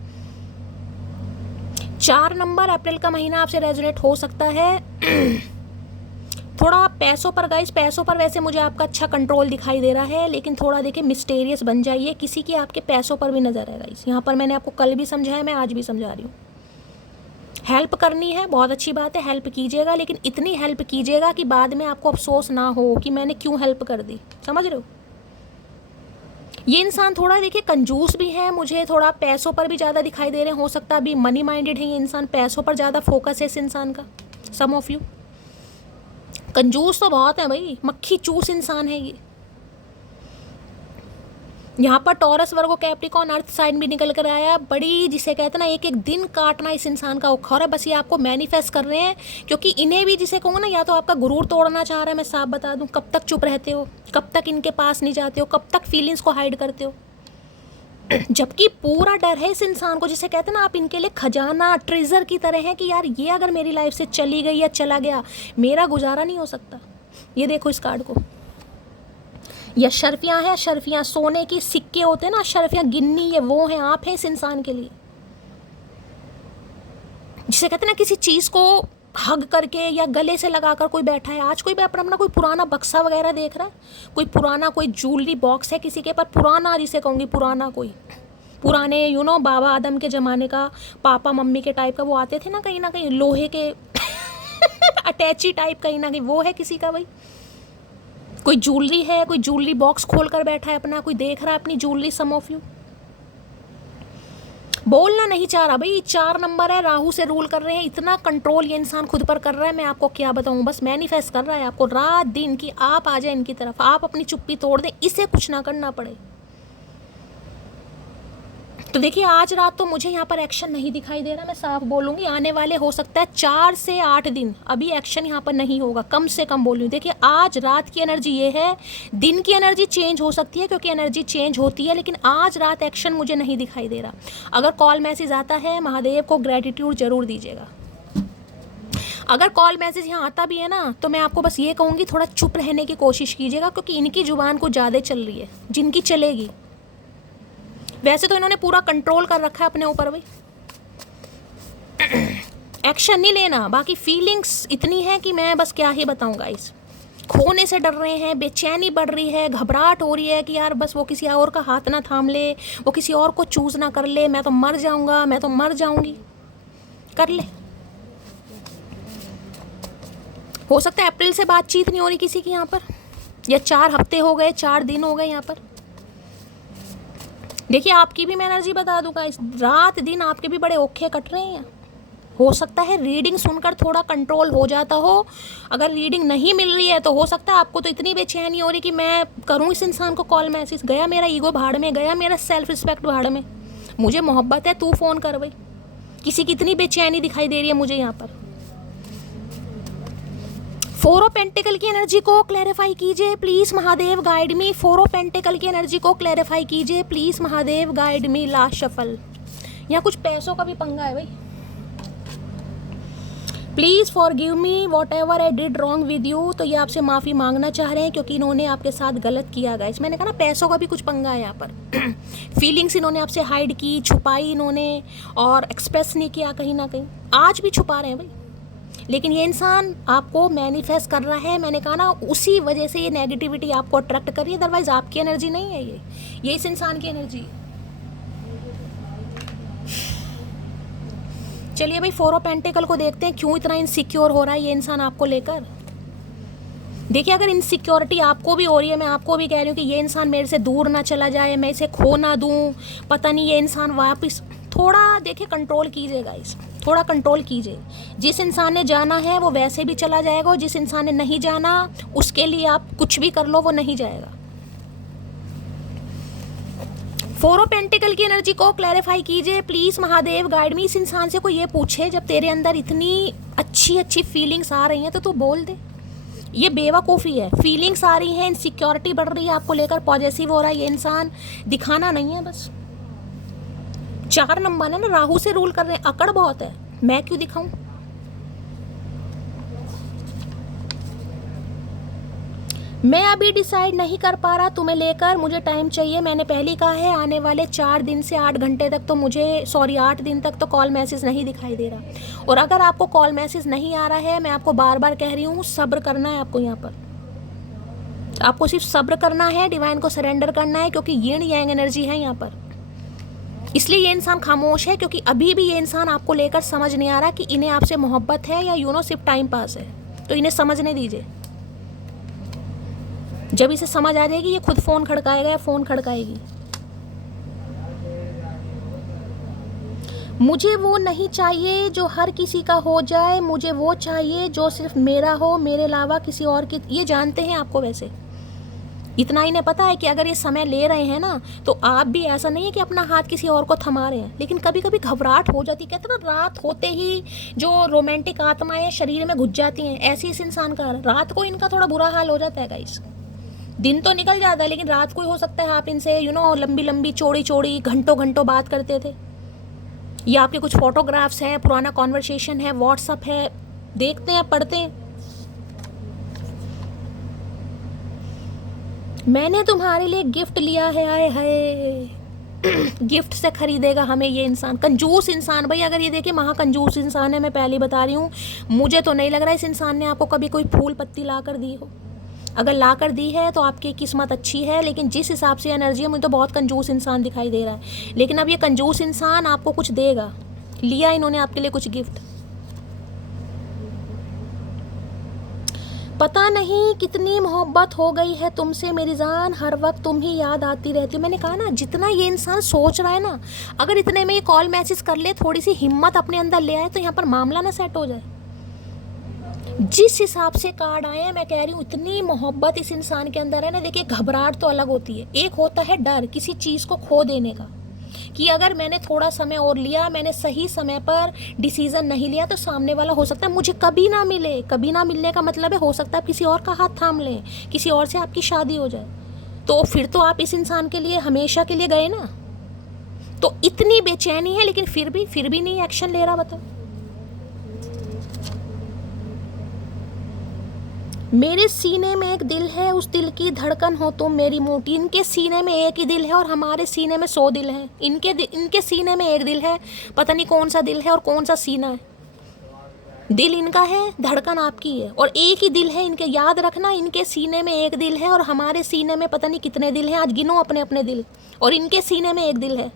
4 नंबर अप्रैल का महीना आपसे रेजोनेट हो सकता है। थोड़ा पैसों पर गाइस, पैसों पर वैसे मुझे आपका अच्छा कंट्रोल दिखाई दे रहा है, लेकिन थोड़ा देखिए मिस्टेरियस बन जाइए, किसी की आपके पैसों पर भी नजर है गाइस। यहाँ पर मैंने आपको कल भी समझाया, मैं आज भी समझा रही हूँ। हेल्प करनी है, बहुत अच्छी बात है, हेल्प कीजिएगा, लेकिन इतनी हेल्प कीजिएगा कि बाद में आपको अफसोस ना हो कि मैंने क्यों हेल्प कर दी, समझ रहे हो? ये इंसान थोड़ा देखिए कंजूस भी है, मुझे थोड़ा पैसों पर भी ज़्यादा दिखाई दे रहे हैं, हो सकता है अभी मनी माइंडेड है ये इंसान, पैसों पर ज़्यादा फोकस है इस इंसान का। सम ऑफ यू कंजूस तो बहुत है भाई, मक्खी चूस इंसान है ये। यहाँ पर टॉरस, वर्गो, कैप्रिकॉर्न, अर्थ साइन भी निकल कर आया, बड़ी जिसे कहते हैं ना एक एक दिन काटना इस इंसान का औखा है। बस ये आपको मैनिफेस्ट कर रहे हैं, क्योंकि इन्हें भी जिसे कहूँ ना, या तो आपका गुरूर तोड़ना चाह रहा है, मैं साफ बता दूँ। कब तक चुप रहते हो, कब तक इनके पास नहीं जाते हो, कब तक फीलिंग्स को हाइड करते हो, जबकि पूरा डर है इस इंसान को, जिसे कहते हैं ना आप इनके लिए खजाना, ट्रेजर की तरह है कि यार ये अगर मेरी लाइफ से चली गई या चला गया, मेरा गुजारा नहीं हो सकता। ये देखो इस कार्ड को, या शर्फियाँ हैं, शर्फियाँ सोने की सिक्के होते हैं ना, शर्फियाँ गिन्नी, ये वो हैं, आप हैं इस इंसान के लिए, जिसे कहते हैं ना किसी चीज़ को हग करके या गले से लगाकर कोई बैठा है। आज कोई भी अपना कोई पुराना बक्सा वगैरह देख रहा है, कोई पुराना कोई ज्वेलरी बॉक्स है किसी के पास, पुराना जिसे कहूँगी पुराना कोई, पुराने बाबा आदम के ज़माने का, पापा मम्मी के टाइप का वो आते थे ना कहीं लोहे के अटैची टाइप, कहीं ना कहीं वो है किसी का भाई। कोई ज्वेलरी है, कोई ज्वेलरी बॉक्स खोल कर बैठा है अपना, कोई देख रहा है अपनी ज्वेलरी, सम ऑफ यू। बोलना नहीं चाह रहा भाई, 4 नंबर है, राहु से रूल कर रहे हैं, इतना कंट्रोल ये इंसान खुद पर कर रहा है, मैं आपको क्या बताऊं। बस मैनिफेस्ट कर रहा है आपको रात दिन कि आप आ जाए इनकी तरफ, आप अपनी चुप्पी तोड़ दें, इसे कुछ ना करना पड़े। तो देखिए आज रात तो मुझे यहाँ पर एक्शन नहीं दिखाई दे रहा, मैं साफ बोलूँगी। आने वाले हो सकता है 4 से 8 दिन अभी एक्शन यहाँ पर नहीं होगा, कम से कम बोल रही हूँ। देखिए आज रात की एनर्जी ये है, दिन की एनर्जी चेंज हो सकती है क्योंकि एनर्जी चेंज होती है, लेकिन आज रात एक्शन मुझे नहीं दिखाई दे रहा। अगर कॉल मैसेज आता है, महादेव को ग्रेटिट्यूड जरूर दीजिएगा। अगर कॉल मैसेज यहाँ आता भी है ना, तो मैं आपको बस ये कहूँगी थोड़ा चुप रहने की कोशिश कीजिएगा, क्योंकि इनकी जुबान कुछ ज़्यादा चल रही है, जिनकी चलेगी। वैसे तो इन्होंने पूरा कंट्रोल कर रखा है अपने ऊपर भाई, एक्शन नहीं लेना। बाकी फीलिंग्स इतनी है कि मैं बस क्या ही बताऊँ गाइस। खोने से डर रहे हैं, बेचैनी बढ़ रही है, घबराहट हो रही है कि यार बस वो किसी और का हाथ ना थाम ले, वो किसी और को चूज ना कर ले, मैं तो मर जाऊंगा, मैं तो मर जाऊंगी। कर ले। हो सकता है अप्रैल से बातचीत नहीं हो रही किसी की यहाँ पर, या 4 हफ्ते हो गए, 4 दिन हो गए यहाँ पर। देखिए आपकी भी मैं एनर्जी बता दूंगा, इस रात दिन आपके भी बड़े औखे कट रहे हैं। हो सकता है रीडिंग सुनकर थोड़ा कंट्रोल हो जाता हो, अगर रीडिंग नहीं मिल रही है तो हो सकता है आपको तो इतनी बेचैनी हो रही कि मैं करूं इस इंसान को कॉल मैसेज, गया मेरा ईगो भाड़ में, गया मेरा सेल्फ रिस्पेक्ट भाड़ में, मुझे मोहब्बत है, तू फ़ोन कर भाई। किसी की इतनी बेचैनी दिखाई दे रही है मुझे यहाँ पर। 4 ऑफ पेंटिकल की एनर्जी को क्लैरिफाई कीजिए please Mahadev, guide me. 4 of pentacle की एनर्जी को क्लैरिफाई कीजिए please Mahadev, guide me. Last shuffle. यहाँ कुछ पैसों का भी पंगा है भाई। Please forgive me what ever I did wrong with you. तो ये आपसे माफ़ी मांगना चाह रहे हैं क्योंकि इन्होंने आपके साथ गलत किया गाइस। मैंने कहा ना पैसों का भी कुछ पंगा है यहाँ पर। फीलिंग्स इन्होंने आपसे हाइड की, छुपाई इन्होंने, और एक्सप्रेस नहीं किया कहीं ना कहीं, आज भी छुपा रहे हैं भाई। लेकिन ये इंसान आपको मैनिफेस्ट कर रहा है, मैंने कहा ना उसी वजह से ये नेगेटिविटी आपको अट्रैक्ट कर रही है, अदरवाइज आपकी एनर्जी नहीं है ये इस इंसान की एनर्जी है। चलिए भाई 4 ऑफ पेंटिकल को देखते हैं, क्यों इतना इनसिक्योर हो रहा है ये इंसान आपको लेकर। देखिए अगर इनसिक्योरिटी आपको भी हो रही है, मैं आपको भी कह रही हूँ कि ये इंसान मेरे से दूर ना चला जाए, मैं इसे खो ना दूँ, पता नहीं ये इंसान वापस, थोड़ा देखिए कंट्रोल कीजिए गाइस, थोड़ा कंट्रोल कीजिए। जिस इंसान ने जाना है वो वैसे भी चला जाएगा, और जिस इंसान ने नहीं जाना उसके लिए आप कुछ भी कर लो वो नहीं जाएगा। 4 ऑफ पेंटिकल की एनर्जी को क्लैरिफाई कीजिए प्लीज़ महादेव, गाइड मी। इस इंसान से कोई ये पूछे जब तेरे अंदर इतनी अच्छी अच्छी फीलिंग्स आ रही हैं तो तू बोल दे। ये बेवकूफ़ी है, फीलिंग्स आ रही हैं, इनसिक्योरिटी बढ़ रही है आपको लेकर, पॉजिटिव हो रहा है ये इंसान, दिखाना नहीं है बस। 4 नंबर है ना, राहु से रूल कर रहे हैं, अकड़ बहुत है, मैं क्यों दिखाऊं। मैं अभी डिसाइड नहीं कर पा रहा तुम्हें लेकर, मुझे टाइम चाहिए। मैंने पहले कहा है आने वाले 4 दिन से 8 घंटे तक तो मुझे 8 दिन तक तो कॉल मैसेज नहीं दिखाई दे रहा। और अगर आपको कॉल मैसेज नहीं आ रहा है, मैं आपको बार बार कह रही हूँ, सब्र करना है आपको। यहाँ पर आपको सिर्फ सब्र करना है, डिवाइन को सरेंडर करना है, क्योंकि यिन यांग एनर्जी है यहाँ पर। इसलिए ये इंसान खामोश है क्योंकि अभी भी ये इंसान आपको लेकर समझ नहीं आ रहा कि इन्हें आपसे मोहब्बत है या सिर्फ टाइम पास है। तो इन्हें समझने दीजिए, जब इसे समझ आ जाएगी ये खुद फ़ोन खड़काएगा या फ़ोन खड़काएगी। मुझे वो नहीं चाहिए जो हर किसी का हो जाए, मुझे वो चाहिए जो सिर्फ मेरा हो, मेरे अलावा किसी और की। ये जानते हैं आपको, वैसे इतना इन्हें पता है कि अगर ये समय ले रहे हैं ना, तो आप भी ऐसा नहीं है कि अपना हाथ किसी और को थमा रहे हैं, लेकिन कभी कभी घबराहट हो जाती है। कहते हैं ना रात होते ही जो रोमांटिक आत्माएं शरीर में घुस जाती हैं, ऐसी इस इंसान का रात को इनका थोड़ा बुरा हाल हो जाता है गाइस। दिन तो निकल जाता है लेकिन रात को ही हो सकता है आप इनसे लंबी लंबी चौड़ी चौड़ी घंटों घंटों बात करते थे, या आपके कुछ फोटोग्राफ्स हैं, पुराना कॉन्वर्सेशन है, व्हाट्सअप है, देखते हैं पढ़ते हैं। मैंने तुम्हारे लिए गिफ्ट लिया है, आए हाय। गिफ्ट से खरीदेगा हमें ये इंसान, कंजूस इंसान भाई। अगर ये देखिए महाकंजूस इंसान है, मैं पहले बता रही हूँ। मुझे तो नहीं लग रहा इस इंसान ने आपको कभी कोई फूल पत्ती ला कर दी हो, अगर ला कर दी है तो आपकी किस्मत अच्छी है, लेकिन जिस हिसाब से एनर्जी है, मुझे तो बहुत कंजूस इंसान दिखाई दे रहा है। लेकिन अब ये कंजूस इंसान आपको कुछ देगा। लिया इन्होंने आपके लिए कुछ गिफ्ट, पता नहीं कितनी मोहब्बत हो गई है तुमसे मेरी जान, हर वक्त तुम ही याद आती रहती हो। मैंने कहा ना, जितना ये इंसान सोच रहा है ना, अगर इतने में ये कॉल मैसेज कर ले, थोड़ी सी हिम्मत अपने अंदर ले आए, तो यहाँ पर मामला ना सेट हो जाए। जिस हिसाब से कार्ड आए हैं, मैं कह रही हूँ इतनी मोहब्बत इस इंसान के अंदर है ना। देखिए, घबराहट तो अलग होती है, एक होता है डर किसी चीज़ को खो देने का, कि अगर मैंने थोड़ा समय और लिया, मैंने सही समय पर डिसीजन नहीं लिया, तो सामने वाला हो सकता है मुझे कभी ना मिले। कभी ना मिलने का मतलब है, हो सकता है आप किसी और का हाथ थाम लें, किसी और से आपकी शादी हो जाए, तो फिर तो आप इस इंसान के लिए हमेशा के लिए गए ना। तो इतनी बेचैनी है, लेकिन फिर भी नहीं एक्शन ले रहा। बताओ, मेरे सीने में एक दिल है, उस दिल की धड़कन हो तुम मेरी मोटी। इनके सीने में एक ही दिल है और हमारे सीने में 100 दिल हैं। इनके सीने में एक दिल है, पता नहीं कौन सा दिल है और कौन सा सीना है। दिल इनका है, धड़कन आपकी है, और एक ही दिल है इनके। याद रखना, इनके सीने में एक दिल है और हमारे सीने में पता नहीं कितने दिल हैं। आज गिनो अपने अपने दिल, और इनके सीने में एक दिल है।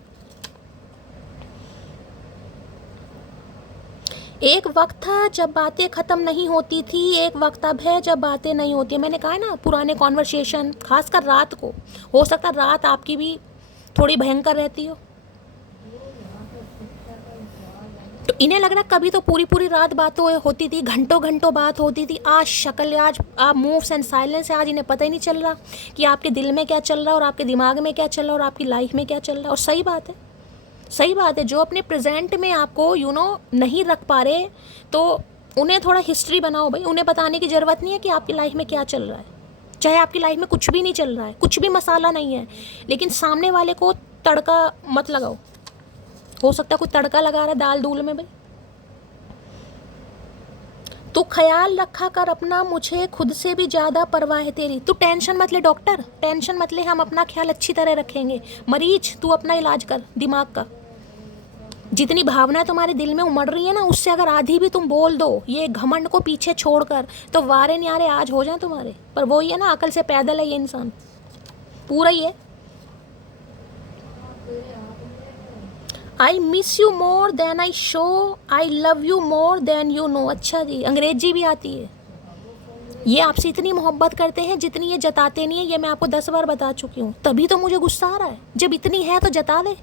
एक वक्त था जब बातें ख़त्म नहीं होती थी, एक वक्त अब है जब बातें नहीं होती। मैंने कहा ना, पुराने कॉन्वर्सेशन, खासकर रात को, हो सकता है रात आपकी भी थोड़ी भयंकर रहती हो, तो इन्हें लग रहा कभी तो पूरी पूरी रात बातें होती थी, घंटों घंटों बात होती थी। आज शक्ल, आज आप मूव्स एंड साइलेंस है, आज इन्हें पता ही नहीं चल रहा कि आपके दिल में क्या चल रहा है और आपके दिमाग में क्या चल रहा है और आपकी लाइफ में क्या चल रहा है। और सही बात है, सही बात है, जो अपने प्रेजेंट में आपको नहीं रख पा रहे, तो उन्हें थोड़ा हिस्ट्री बनाओ भाई। उन्हें बताने की ज़रूरत नहीं है कि आपकी लाइफ में क्या चल रहा है। चाहे आपकी लाइफ में कुछ भी नहीं चल रहा है, कुछ भी मसाला नहीं है, लेकिन सामने वाले को तड़का मत लगाओ। हो सकता है कोई तड़का लगा रहा है दाल दूल में भाई। तू ख्याल रखा कर अपना, मुझे खुद से भी ज़्यादा परवाह है तेरी। तू टेंशन मत ले डॉक्टर, टेंशन मत ले, हम अपना ख्याल अच्छी तरह रखेंगे। मरीज, तू अपना इलाज कर दिमाग का। जितनी भावना तुम्हारे दिल में उमड़ रही है ना, उससे अगर आधी भी तुम बोल दो, ये घमंड को पीछे छोड़कर, तो वारे न्यारे आज हो जाए तुम्हारे। पर वो ही है ना, अकल से पैदल है ये इंसान, पूरा ही है। I miss you more than I show, I love you more than you know. अच्छा जी, अंग्रेजी भी आती है। ये आपसे इतनी मोहब्बत करते हैं जितनी ये जताते नहीं है, ये मैं आपको 10 बार बता चुकी हूँ। तभी तो मुझे गुस्सा आ रहा है, जब इतनी है तो जता दे।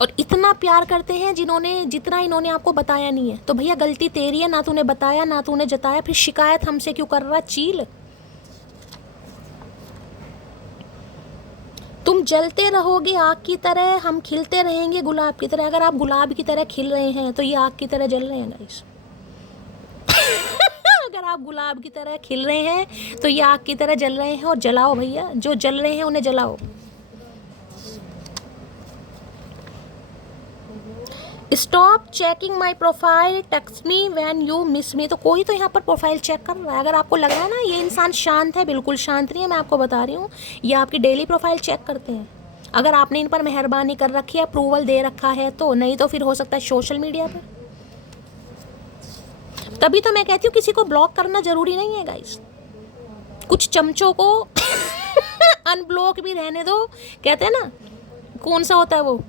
और इतना प्यार करते हैं जितना इन्होंने आपको बताया नहीं है। तो भैया गलती तेरी है, ना तूने बताया ना तूने जताया, फिर शिकायत हमसे क्यों कर रहा चील। तुम जलते रहोगे आग की तरह, हम खिलते रहेंगे गुलाब की तरह। अगर आप गुलाब की तरह खिल रहे हैं तो ये आग की तरह जल रहे हैं गाइस। अगर आप गुलाब की तरह खिल रहे हैं तो ये आग की तरह जल रहे हैं। और जलाओ भैया, जो जल रहे हैं उन्हें जलाओ। Stop checking my profile, text me when you miss मी। तो कोई तो यहाँ पर प्रोफाइल चेक कर रहा है। अगर आपको लग रहा है ना ये इंसान शांत है, बिल्कुल शांत नहीं है, मैं आपको बता रही हूँ, ये आपकी डेली प्रोफाइल चेक करते हैं। अगर आपने इन पर मेहरबानी कर रखी है, अप्रूवल दे रखा है, तो नहीं तो फिर हो सकता है सोशल मीडिया पर। तभी तो मैं कहती हूँ किसी को ब्लॉक करना ज़रूरी नहीं है गाइस। कुछ चमचों को अनब्लॉक भी रहने दो। कहते हैं ना, कौन सा होता है वो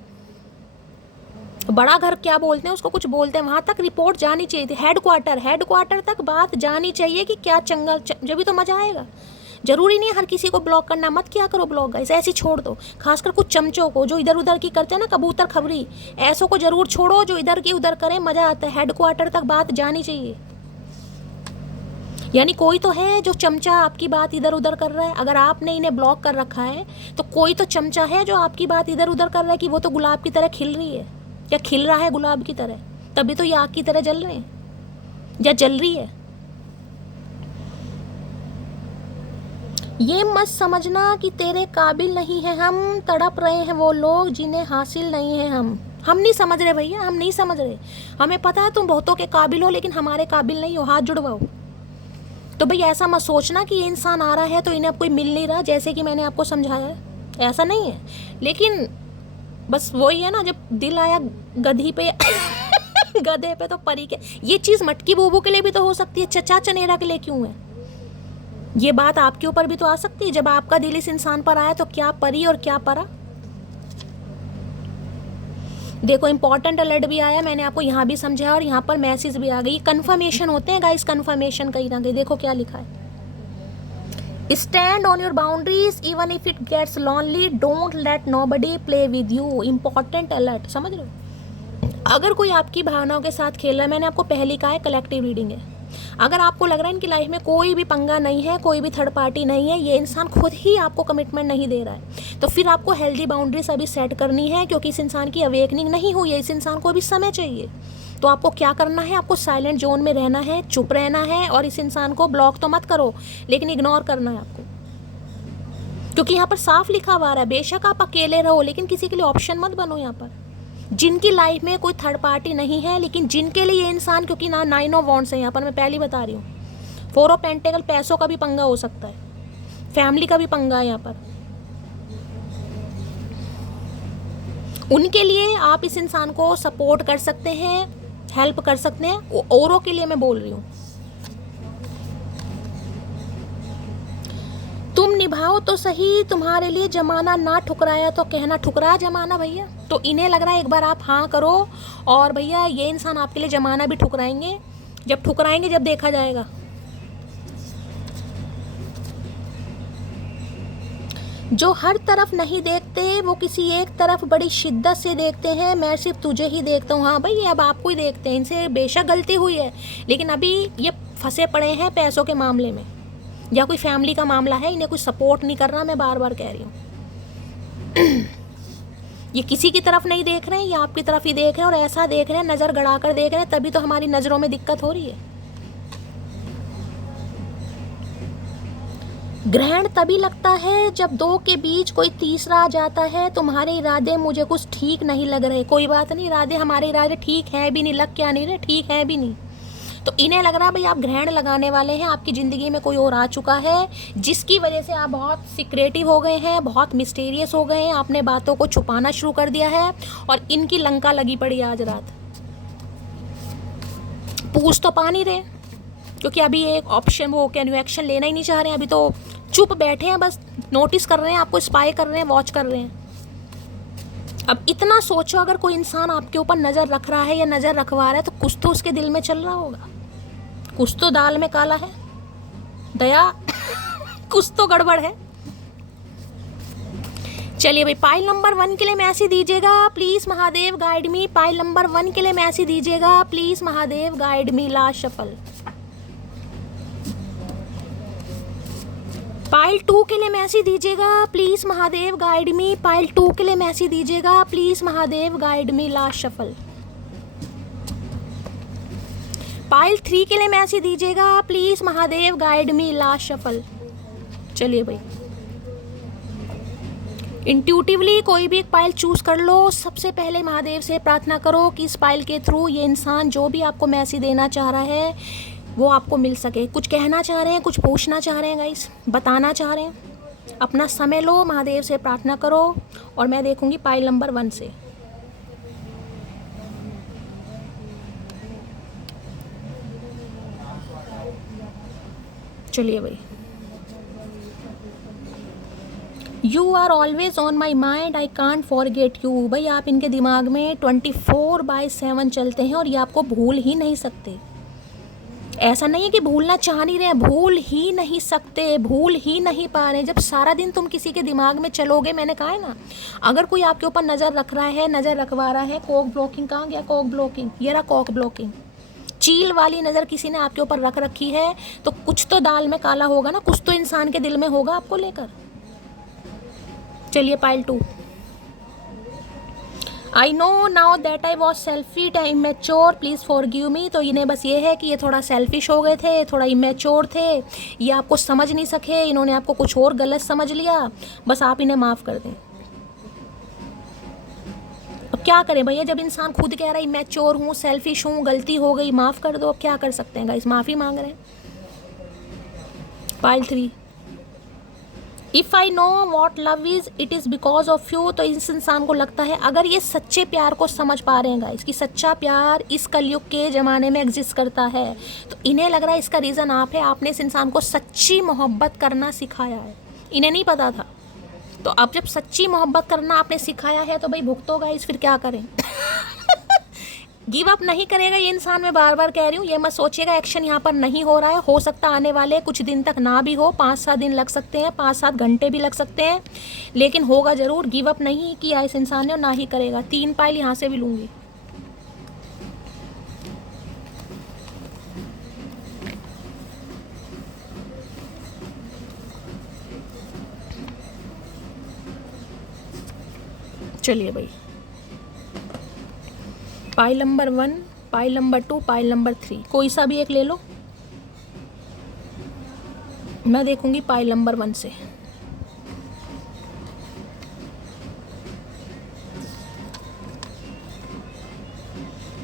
बड़ा घर, क्या बोलते हैं उसको, कुछ बोलते हैं, वहाँ तक रिपोर्ट जानी चाहिए थी। हेडक्वार्टर तक बात जानी चाहिए कि क्या चंगल, जब भी तो मज़ा आएगा। ज़रूरी नहीं है हर किसी को ब्लॉक करना, मत क्या करो ब्लॉक गाइस, ऐसे ही छोड़ दो। खासकर कुछ चमचों को जो इधर उधर की करते हैं ना, कबूतर खबरी, ऐसों को ज़रूर छोड़ो जो इधर की उधर करें, मज़ा आता है। हेडक्वार्टर तक बात जानी चाहिए। यानी कोई तो है जो चमचा आपकी बात इधर उधर कर रहा है। अगर आपने इन्हें ब्लॉक कर रखा है तो कोई तो चमचा है जो आपकी बात इधर उधर कर रहा है कि वो तो गुलाब की तरह खिल रही है, या खिल रहा है गुलाब की तरह, तभी तो ये आग की तरह जल रहे हैं या जल रही है। ये मत समझना कि तेरे काबिल नहीं है हम, तड़प रहे हैं वो लोग जिन्हें हासिल नहीं है हम। हम नहीं समझ रहे भैया, हम नहीं समझ रहे। हमें पता है तुम बहुतों के काबिल हो, लेकिन हमारे काबिल नहीं हो, हाथ जुड़वाओ। तो भैया ऐसा मत सोचना कि ये इंसान आ रहा है तो इन्हें अब कोई मिल नहीं रहा, जैसे कि मैंने आपको समझाया है, ऐसा नहीं है। लेकिन बस वही है ना, जब दिल आया गधी पे गधे पे तो परी के। ये चीज़ मटकी बूबू के लिए भी तो हो सकती है, चचा चनेरा के लिए क्यों है? ये बात आपके ऊपर भी तो आ सकती है। जब आपका दिल इस इंसान पर आया तो क्या परी और क्या परा। देखो इंपॉर्टेंट अलर्ट भी आया, मैंने आपको यहाँ भी समझाया और यहाँ पर मैसेज भी आ गई। कंफर्मेशन होते हैं गाइस, कंफर्मेशन कहीं ना कहीं। देखो क्या लिखा है, stand on your boundaries even if it gets lonely, don't let nobody play with you. Important alert, समझ रहे हो। अगर कोई आपकी भावनाओं के साथ खेल रहा है, मैंने आपको पहले कहा है कलेक्टिव रीडिंग है। अगर आपको लग रहा है इनकी लाइफ में कोई भी पंगा नहीं है, कोई भी थर्ड पार्टी नहीं है, ये इंसान खुद ही आपको कमिटमेंट नहीं दे रहा है, तो फिर आपको हेल्दी बाउंड्रीज अभी सेट करनी है, क्योंकि इस इंसान की अवेकनिंग नहीं हुई है, इस इंसान को अभी समय चाहिए। तो आपको क्या करना है, आपको साइलेंट जोन में रहना है, चुप रहना है, और इस इंसान को ब्लॉक तो मत करो लेकिन इग्नोर करना है आपको, क्योंकि यहाँ पर साफ लिखा हुआ है बेशक आप अकेले रहो लेकिन किसी के लिए ऑप्शन मत बनो। यहाँ पर जिनकी लाइफ में कोई थर्ड पार्टी नहीं है, लेकिन जिनके लिए ये इंसान, क्योंकि ना 9 ऑफ वॉन्ड्स है यहाँ पर, मैं पहले बता रही हूँ, 4 ऑफ पेंटिकल, पैसों का भी पंगा हो सकता है, फैमिली का भी पंगा है यहाँ पर, उनके लिए आप इस इंसान को सपोर्ट कर सकते हैं, हेल्प कर सकते हैं। औरों के लिए मैं बोल रही हूँ, तुम निभाओ तो सही, तुम्हारे लिए जमाना ना ठुकराया तो कहना ठुकरा जमाना भैया। तो इन्हें लग रहा है एक बार आप हाँ करो और भैया ये इंसान आपके लिए जमाना भी ठुकराएंगे। जब ठुकराएंगे जब देखा जाएगा। जो हर तरफ नहीं देखते वो किसी एक तरफ बड़ी शिद्दत से देखते हैं, मैं सिर्फ तुझे ही देखता हूँ। हाँ भाई ये अब आपको ही देखते हैं, इनसे बेशक गलती हुई है लेकिन अभी ये फंसे पड़े हैं पैसों के मामले में, या कोई फैमिली का मामला है, इन्हें कोई सपोर्ट नहीं कर रहा। मैं बार बार कह रही हूँ ये किसी की तरफ नहीं देख रहे हैं, ये आपकी तरफ ही देख रहे हैं, और ऐसा देख रहे हैं, नज़र गड़ा कर देख रहे हैं, तभी तो हमारी नज़रों में दिक्कत हो रही है। ग्रहण तभी लगता है जब दो के बीच कोई तीसरा आ जाता है। तुम्हारे इरादे मुझे कुछ ठीक नहीं लग रहे। कोई बात नहीं, इरादे हमारे इरादे ठीक है भी नहीं, लग क्या नहीं रहे, ठीक है भी नहीं। तो इन्हें लग रहा है भाई आप ग्रहण लगाने वाले हैं, आपकी ज़िंदगी में कोई और आ चुका है जिसकी वजह से आप बहुत सीक्रेटिव हो गए हैं, बहुत मिस्टीरियस हो गए हैं, आपने बातों को छुपाना शुरू कर दिया है और इनकी लंका लगी पड़ी आज रात। पूछ तो पा नहीं रहे क्योंकि अभी एक ऑप्शन वो कैन यू एक्शन लेना ही नहीं चाह रहे हैं, अभी तो चुप बैठे हैं, बस नोटिस कर रहे हैं, आपको स्पाई कर रहे हैं, वॉच कर रहे हैं। अब इतना सोचो, अगर कोई इंसान आपके ऊपर नज़र रख रहा है या नज़र रखवा रहा है तो कुछ तो उसके दिल में चल रहा होगा, कुछ तो दाल में काला है दया कुछ तो गड़बड़ है। चलिए भाई पाइल नंबर 1 के लिए मैसेज दीजिएगा please Mahadev guide me. Pile number 1 के लिए मैसेज दीजिएगा please Mahadev guide me. Last shuffle. Pile 2 के लिए मैसेज दीजिएगा please Mahadev guide me. Pile 2 के लिए मैसेज दीजिएगा please Mahadev guide me. Last shuffle. Pile 3 के लिए मैसेज दीजिएगा please Mahadev guide me. Last shuffle. चलिए भाई इंट्यूटिवली कोई भी एक पाइल चूज कर लो। सबसे पहले महादेव से प्रार्थना करो कि इस पाइल के थ्रू ये इंसान जो भी आपको मैसेज देना चाह रहा है वो आपको मिल सके। कुछ कहना चाह रहे हैं, कुछ पूछना चाह रहे हैं गाइस, बताना चाह रहे हैं, अपना समय लो, महादेव से प्रार्थना करो और मैं देखूंगी पाइल नंबर 1 से। चलिए भाई। You are always on my mind, I can't forget you. भाई आप इनके दिमाग में 24/7 चलते हैं और ये आपको भूल ही नहीं सकते। ऐसा नहीं है कि भूलना चाह नहीं रहे, भूल ही नहीं सकते, भूल ही नहीं पा रहे। जब सारा दिन तुम किसी के दिमाग में चलोगे, मैंने कहा है ना, अगर कोई आपके ऊपर नज़र रख रहा है, नज़र रखवा रहा है, कॉक ब्लॉकिंग कहाँ गया, कॉक ब्लॉकिंग, ये रहा कॉक ब्लॉकिंग, चील वाली नज़र किसी ने आपके ऊपर रख रखी है, तो कुछ तो दाल में काला होगा ना, कुछ तो इंसान के दिल में होगा आपको लेकर। चलिए pile 2। I know now that I was selfish and immature, please forgive me. तो इन्हें बस ये है कि ये थोड़ा सेल्फिश हो गए थे, थोड़ा इमेच्योर थे, ये आपको समझ नहीं सके, इन्होंने आपको कुछ और गलत समझ लिया, बस आप इन्हें माफ़ कर दें। अब क्या करें भैया, जब इंसान खुद कह रहा है इमेच्योर हूँ, सेल्फिश हूँ, गलती हो गई, माफ़ कर दो, अब क्या कर सकते हैं गाइस, माफ़ी मांग रहे हैं। Pile 3। If I know what love is it is because of you. तो इस इंसान को लगता है अगर ये सच्चे प्यार को समझ पा रहे हैं गाइस, कि सच्चा प्यार इस कलयुग के ज़माने में एग्जिस्ट करता है, तो इन्हें लग रहा है इसका रीज़न आप है। आपने इस इंसान को सच्ची मोहब्बत करना सिखाया है, इन्हें नहीं पता था। तो अब जब सच्ची मोहब्बत करना आपने सिखाया है तो भाई भुगतो गाइस, फिर क्या करें। गिव अप नहीं करेगा ये इंसान, मैं बार बार कह रही हूँ। ये मत सोचिएगा एक्शन यहाँ पर नहीं हो रहा है, हो सकता आने वाले कुछ दिन तक ना भी हो, 5-7 दिन लग सकते हैं, 5-7 घंटे भी लग सकते हैं, लेकिन होगा ज़रूर। गिव अप नहीं किया इस इंसान ने और ना ही करेगा। 3 पाइल यहाँ से भी लूँगी। चलिए भाई, pile number 1, pile number 2, pile number 3, कोई सा भी एक ले लो। मैं देखूंगी पाइल नंबर 1 से।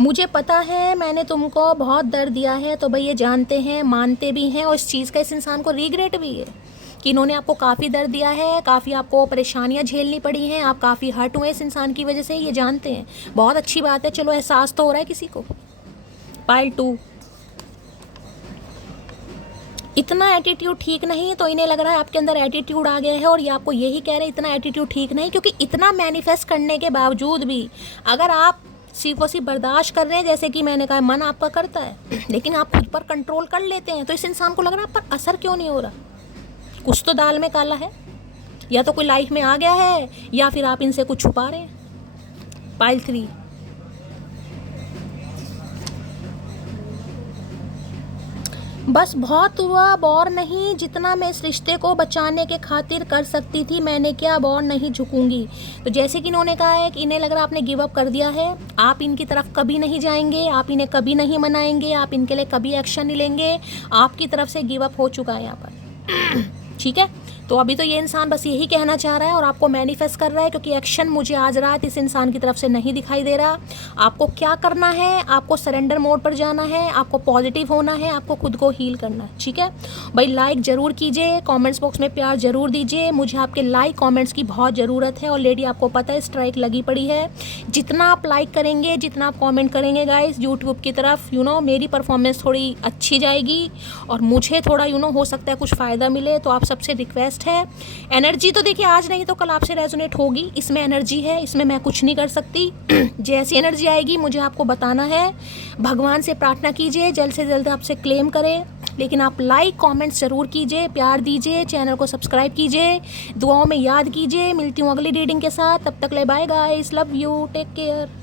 मुझे पता है मैंने तुमको बहुत दर्द दिया है, तो भाई ये जानते हैं, मानते भी हैं, और इस चीज़ का इस इंसान को रिग्रेट भी है कि इन्होंने आपको काफ़ी दर्द दिया है, काफ़ी आपको परेशानियां झेलनी पड़ी हैं, आप काफ़ी हर्ट हुए इस इंसान की वजह से, ये जानते हैं। बहुत अच्छी बात है, चलो एहसास तो हो रहा है किसी को। पाइल 2, इतना एटीट्यूड ठीक नहीं, तो इन्हें लग रहा है आपके अंदर एटीट्यूड आ गया है, और ये आपको यही कह रहे हैं इतना एटीट्यूड ठीक नहीं, क्योंकि इतना मैनिफेस्ट करने के बावजूद भी अगर आप सिर्फ और सिर्फ बर्दाश्त कर रहे हैं, जैसे कि मैंने कहा मन आपका करता है, लेकिन आप खुद पर कंट्रोल कर लेते हैं, तो इस इंसान को लग रहा है आप पर असर क्यों नहीं हो रहा। कुछ तो दाल में काला है, या तो कोई लाइफ में आ गया है, या फिर आप इनसे कुछ छुपा रहे हैं। पाइल 3, बस बहुत हुआ, बोर नहीं, जितना मैं इस रिश्ते को बचाने के खातिर कर सकती थी मैंने किया, बोर नहीं झुकूंगी। तो जैसे कि इन्होंने कहा है कि इन्हें लग रहा है आपने गिव अप कर दिया है, आप इनकी तरफ कभी नहीं जाएंगे, आप इन्हें कभी नहीं मनाएंगे, आप इनके लिए कभी एक्शन नहीं लेंगे, आपकी तरफ से गिव अप हो चुका है यहाँ पर। ठीक है, तो अभी तो ये इंसान बस यही कहना चाह रहा है और आपको मैनिफेस्ट कर रहा है, क्योंकि एक्शन मुझे आज रात इस इंसान की तरफ से नहीं दिखाई दे रहा। आपको क्या करना है, आपको सरेंडर मोड पर जाना है, आपको पॉजिटिव होना है, आपको खुद को हील करना है। ठीक है भाई, लाइक ज़रूर कीजिए, कमेंट्स बॉक्स में प्यार ज़रूर दीजिए, मुझे आपके लाइक कमेंट्स की बहुत ज़रूरत है। ऑलरेडी आपको पता है स्ट्राइक लगी पड़ी है। जितना आप लाइक करेंगे, जितना आप कॉमेंट करेंगे गाइस यूट्यूब की तरफ, मेरी परफॉर्मेंस थोड़ी अच्छी जाएगी और मुझे थोड़ा हो सकता है कुछ फ़ायदा मिले। तो आप सबसे रिक्वेस्ट है, एनर्जी तो देखिए आज नहीं तो कल आपसे रेजोनेट होगी, इसमें एनर्जी है, इसमें मैं कुछ नहीं कर सकती। जैसी एनर्जी आएगी मुझे आपको बताना है। भगवान से प्रार्थना कीजिए जल्द से जल्द आपसे क्लेम करें, लेकिन आप लाइक कमेंट्स ज़रूर कीजिए, प्यार दीजिए, चैनल को सब्सक्राइब कीजिए, दुआओं में याद कीजिए। मिलती हूँ अगली रीडिंग के साथ, तब तक ले bye guys, love you, take care.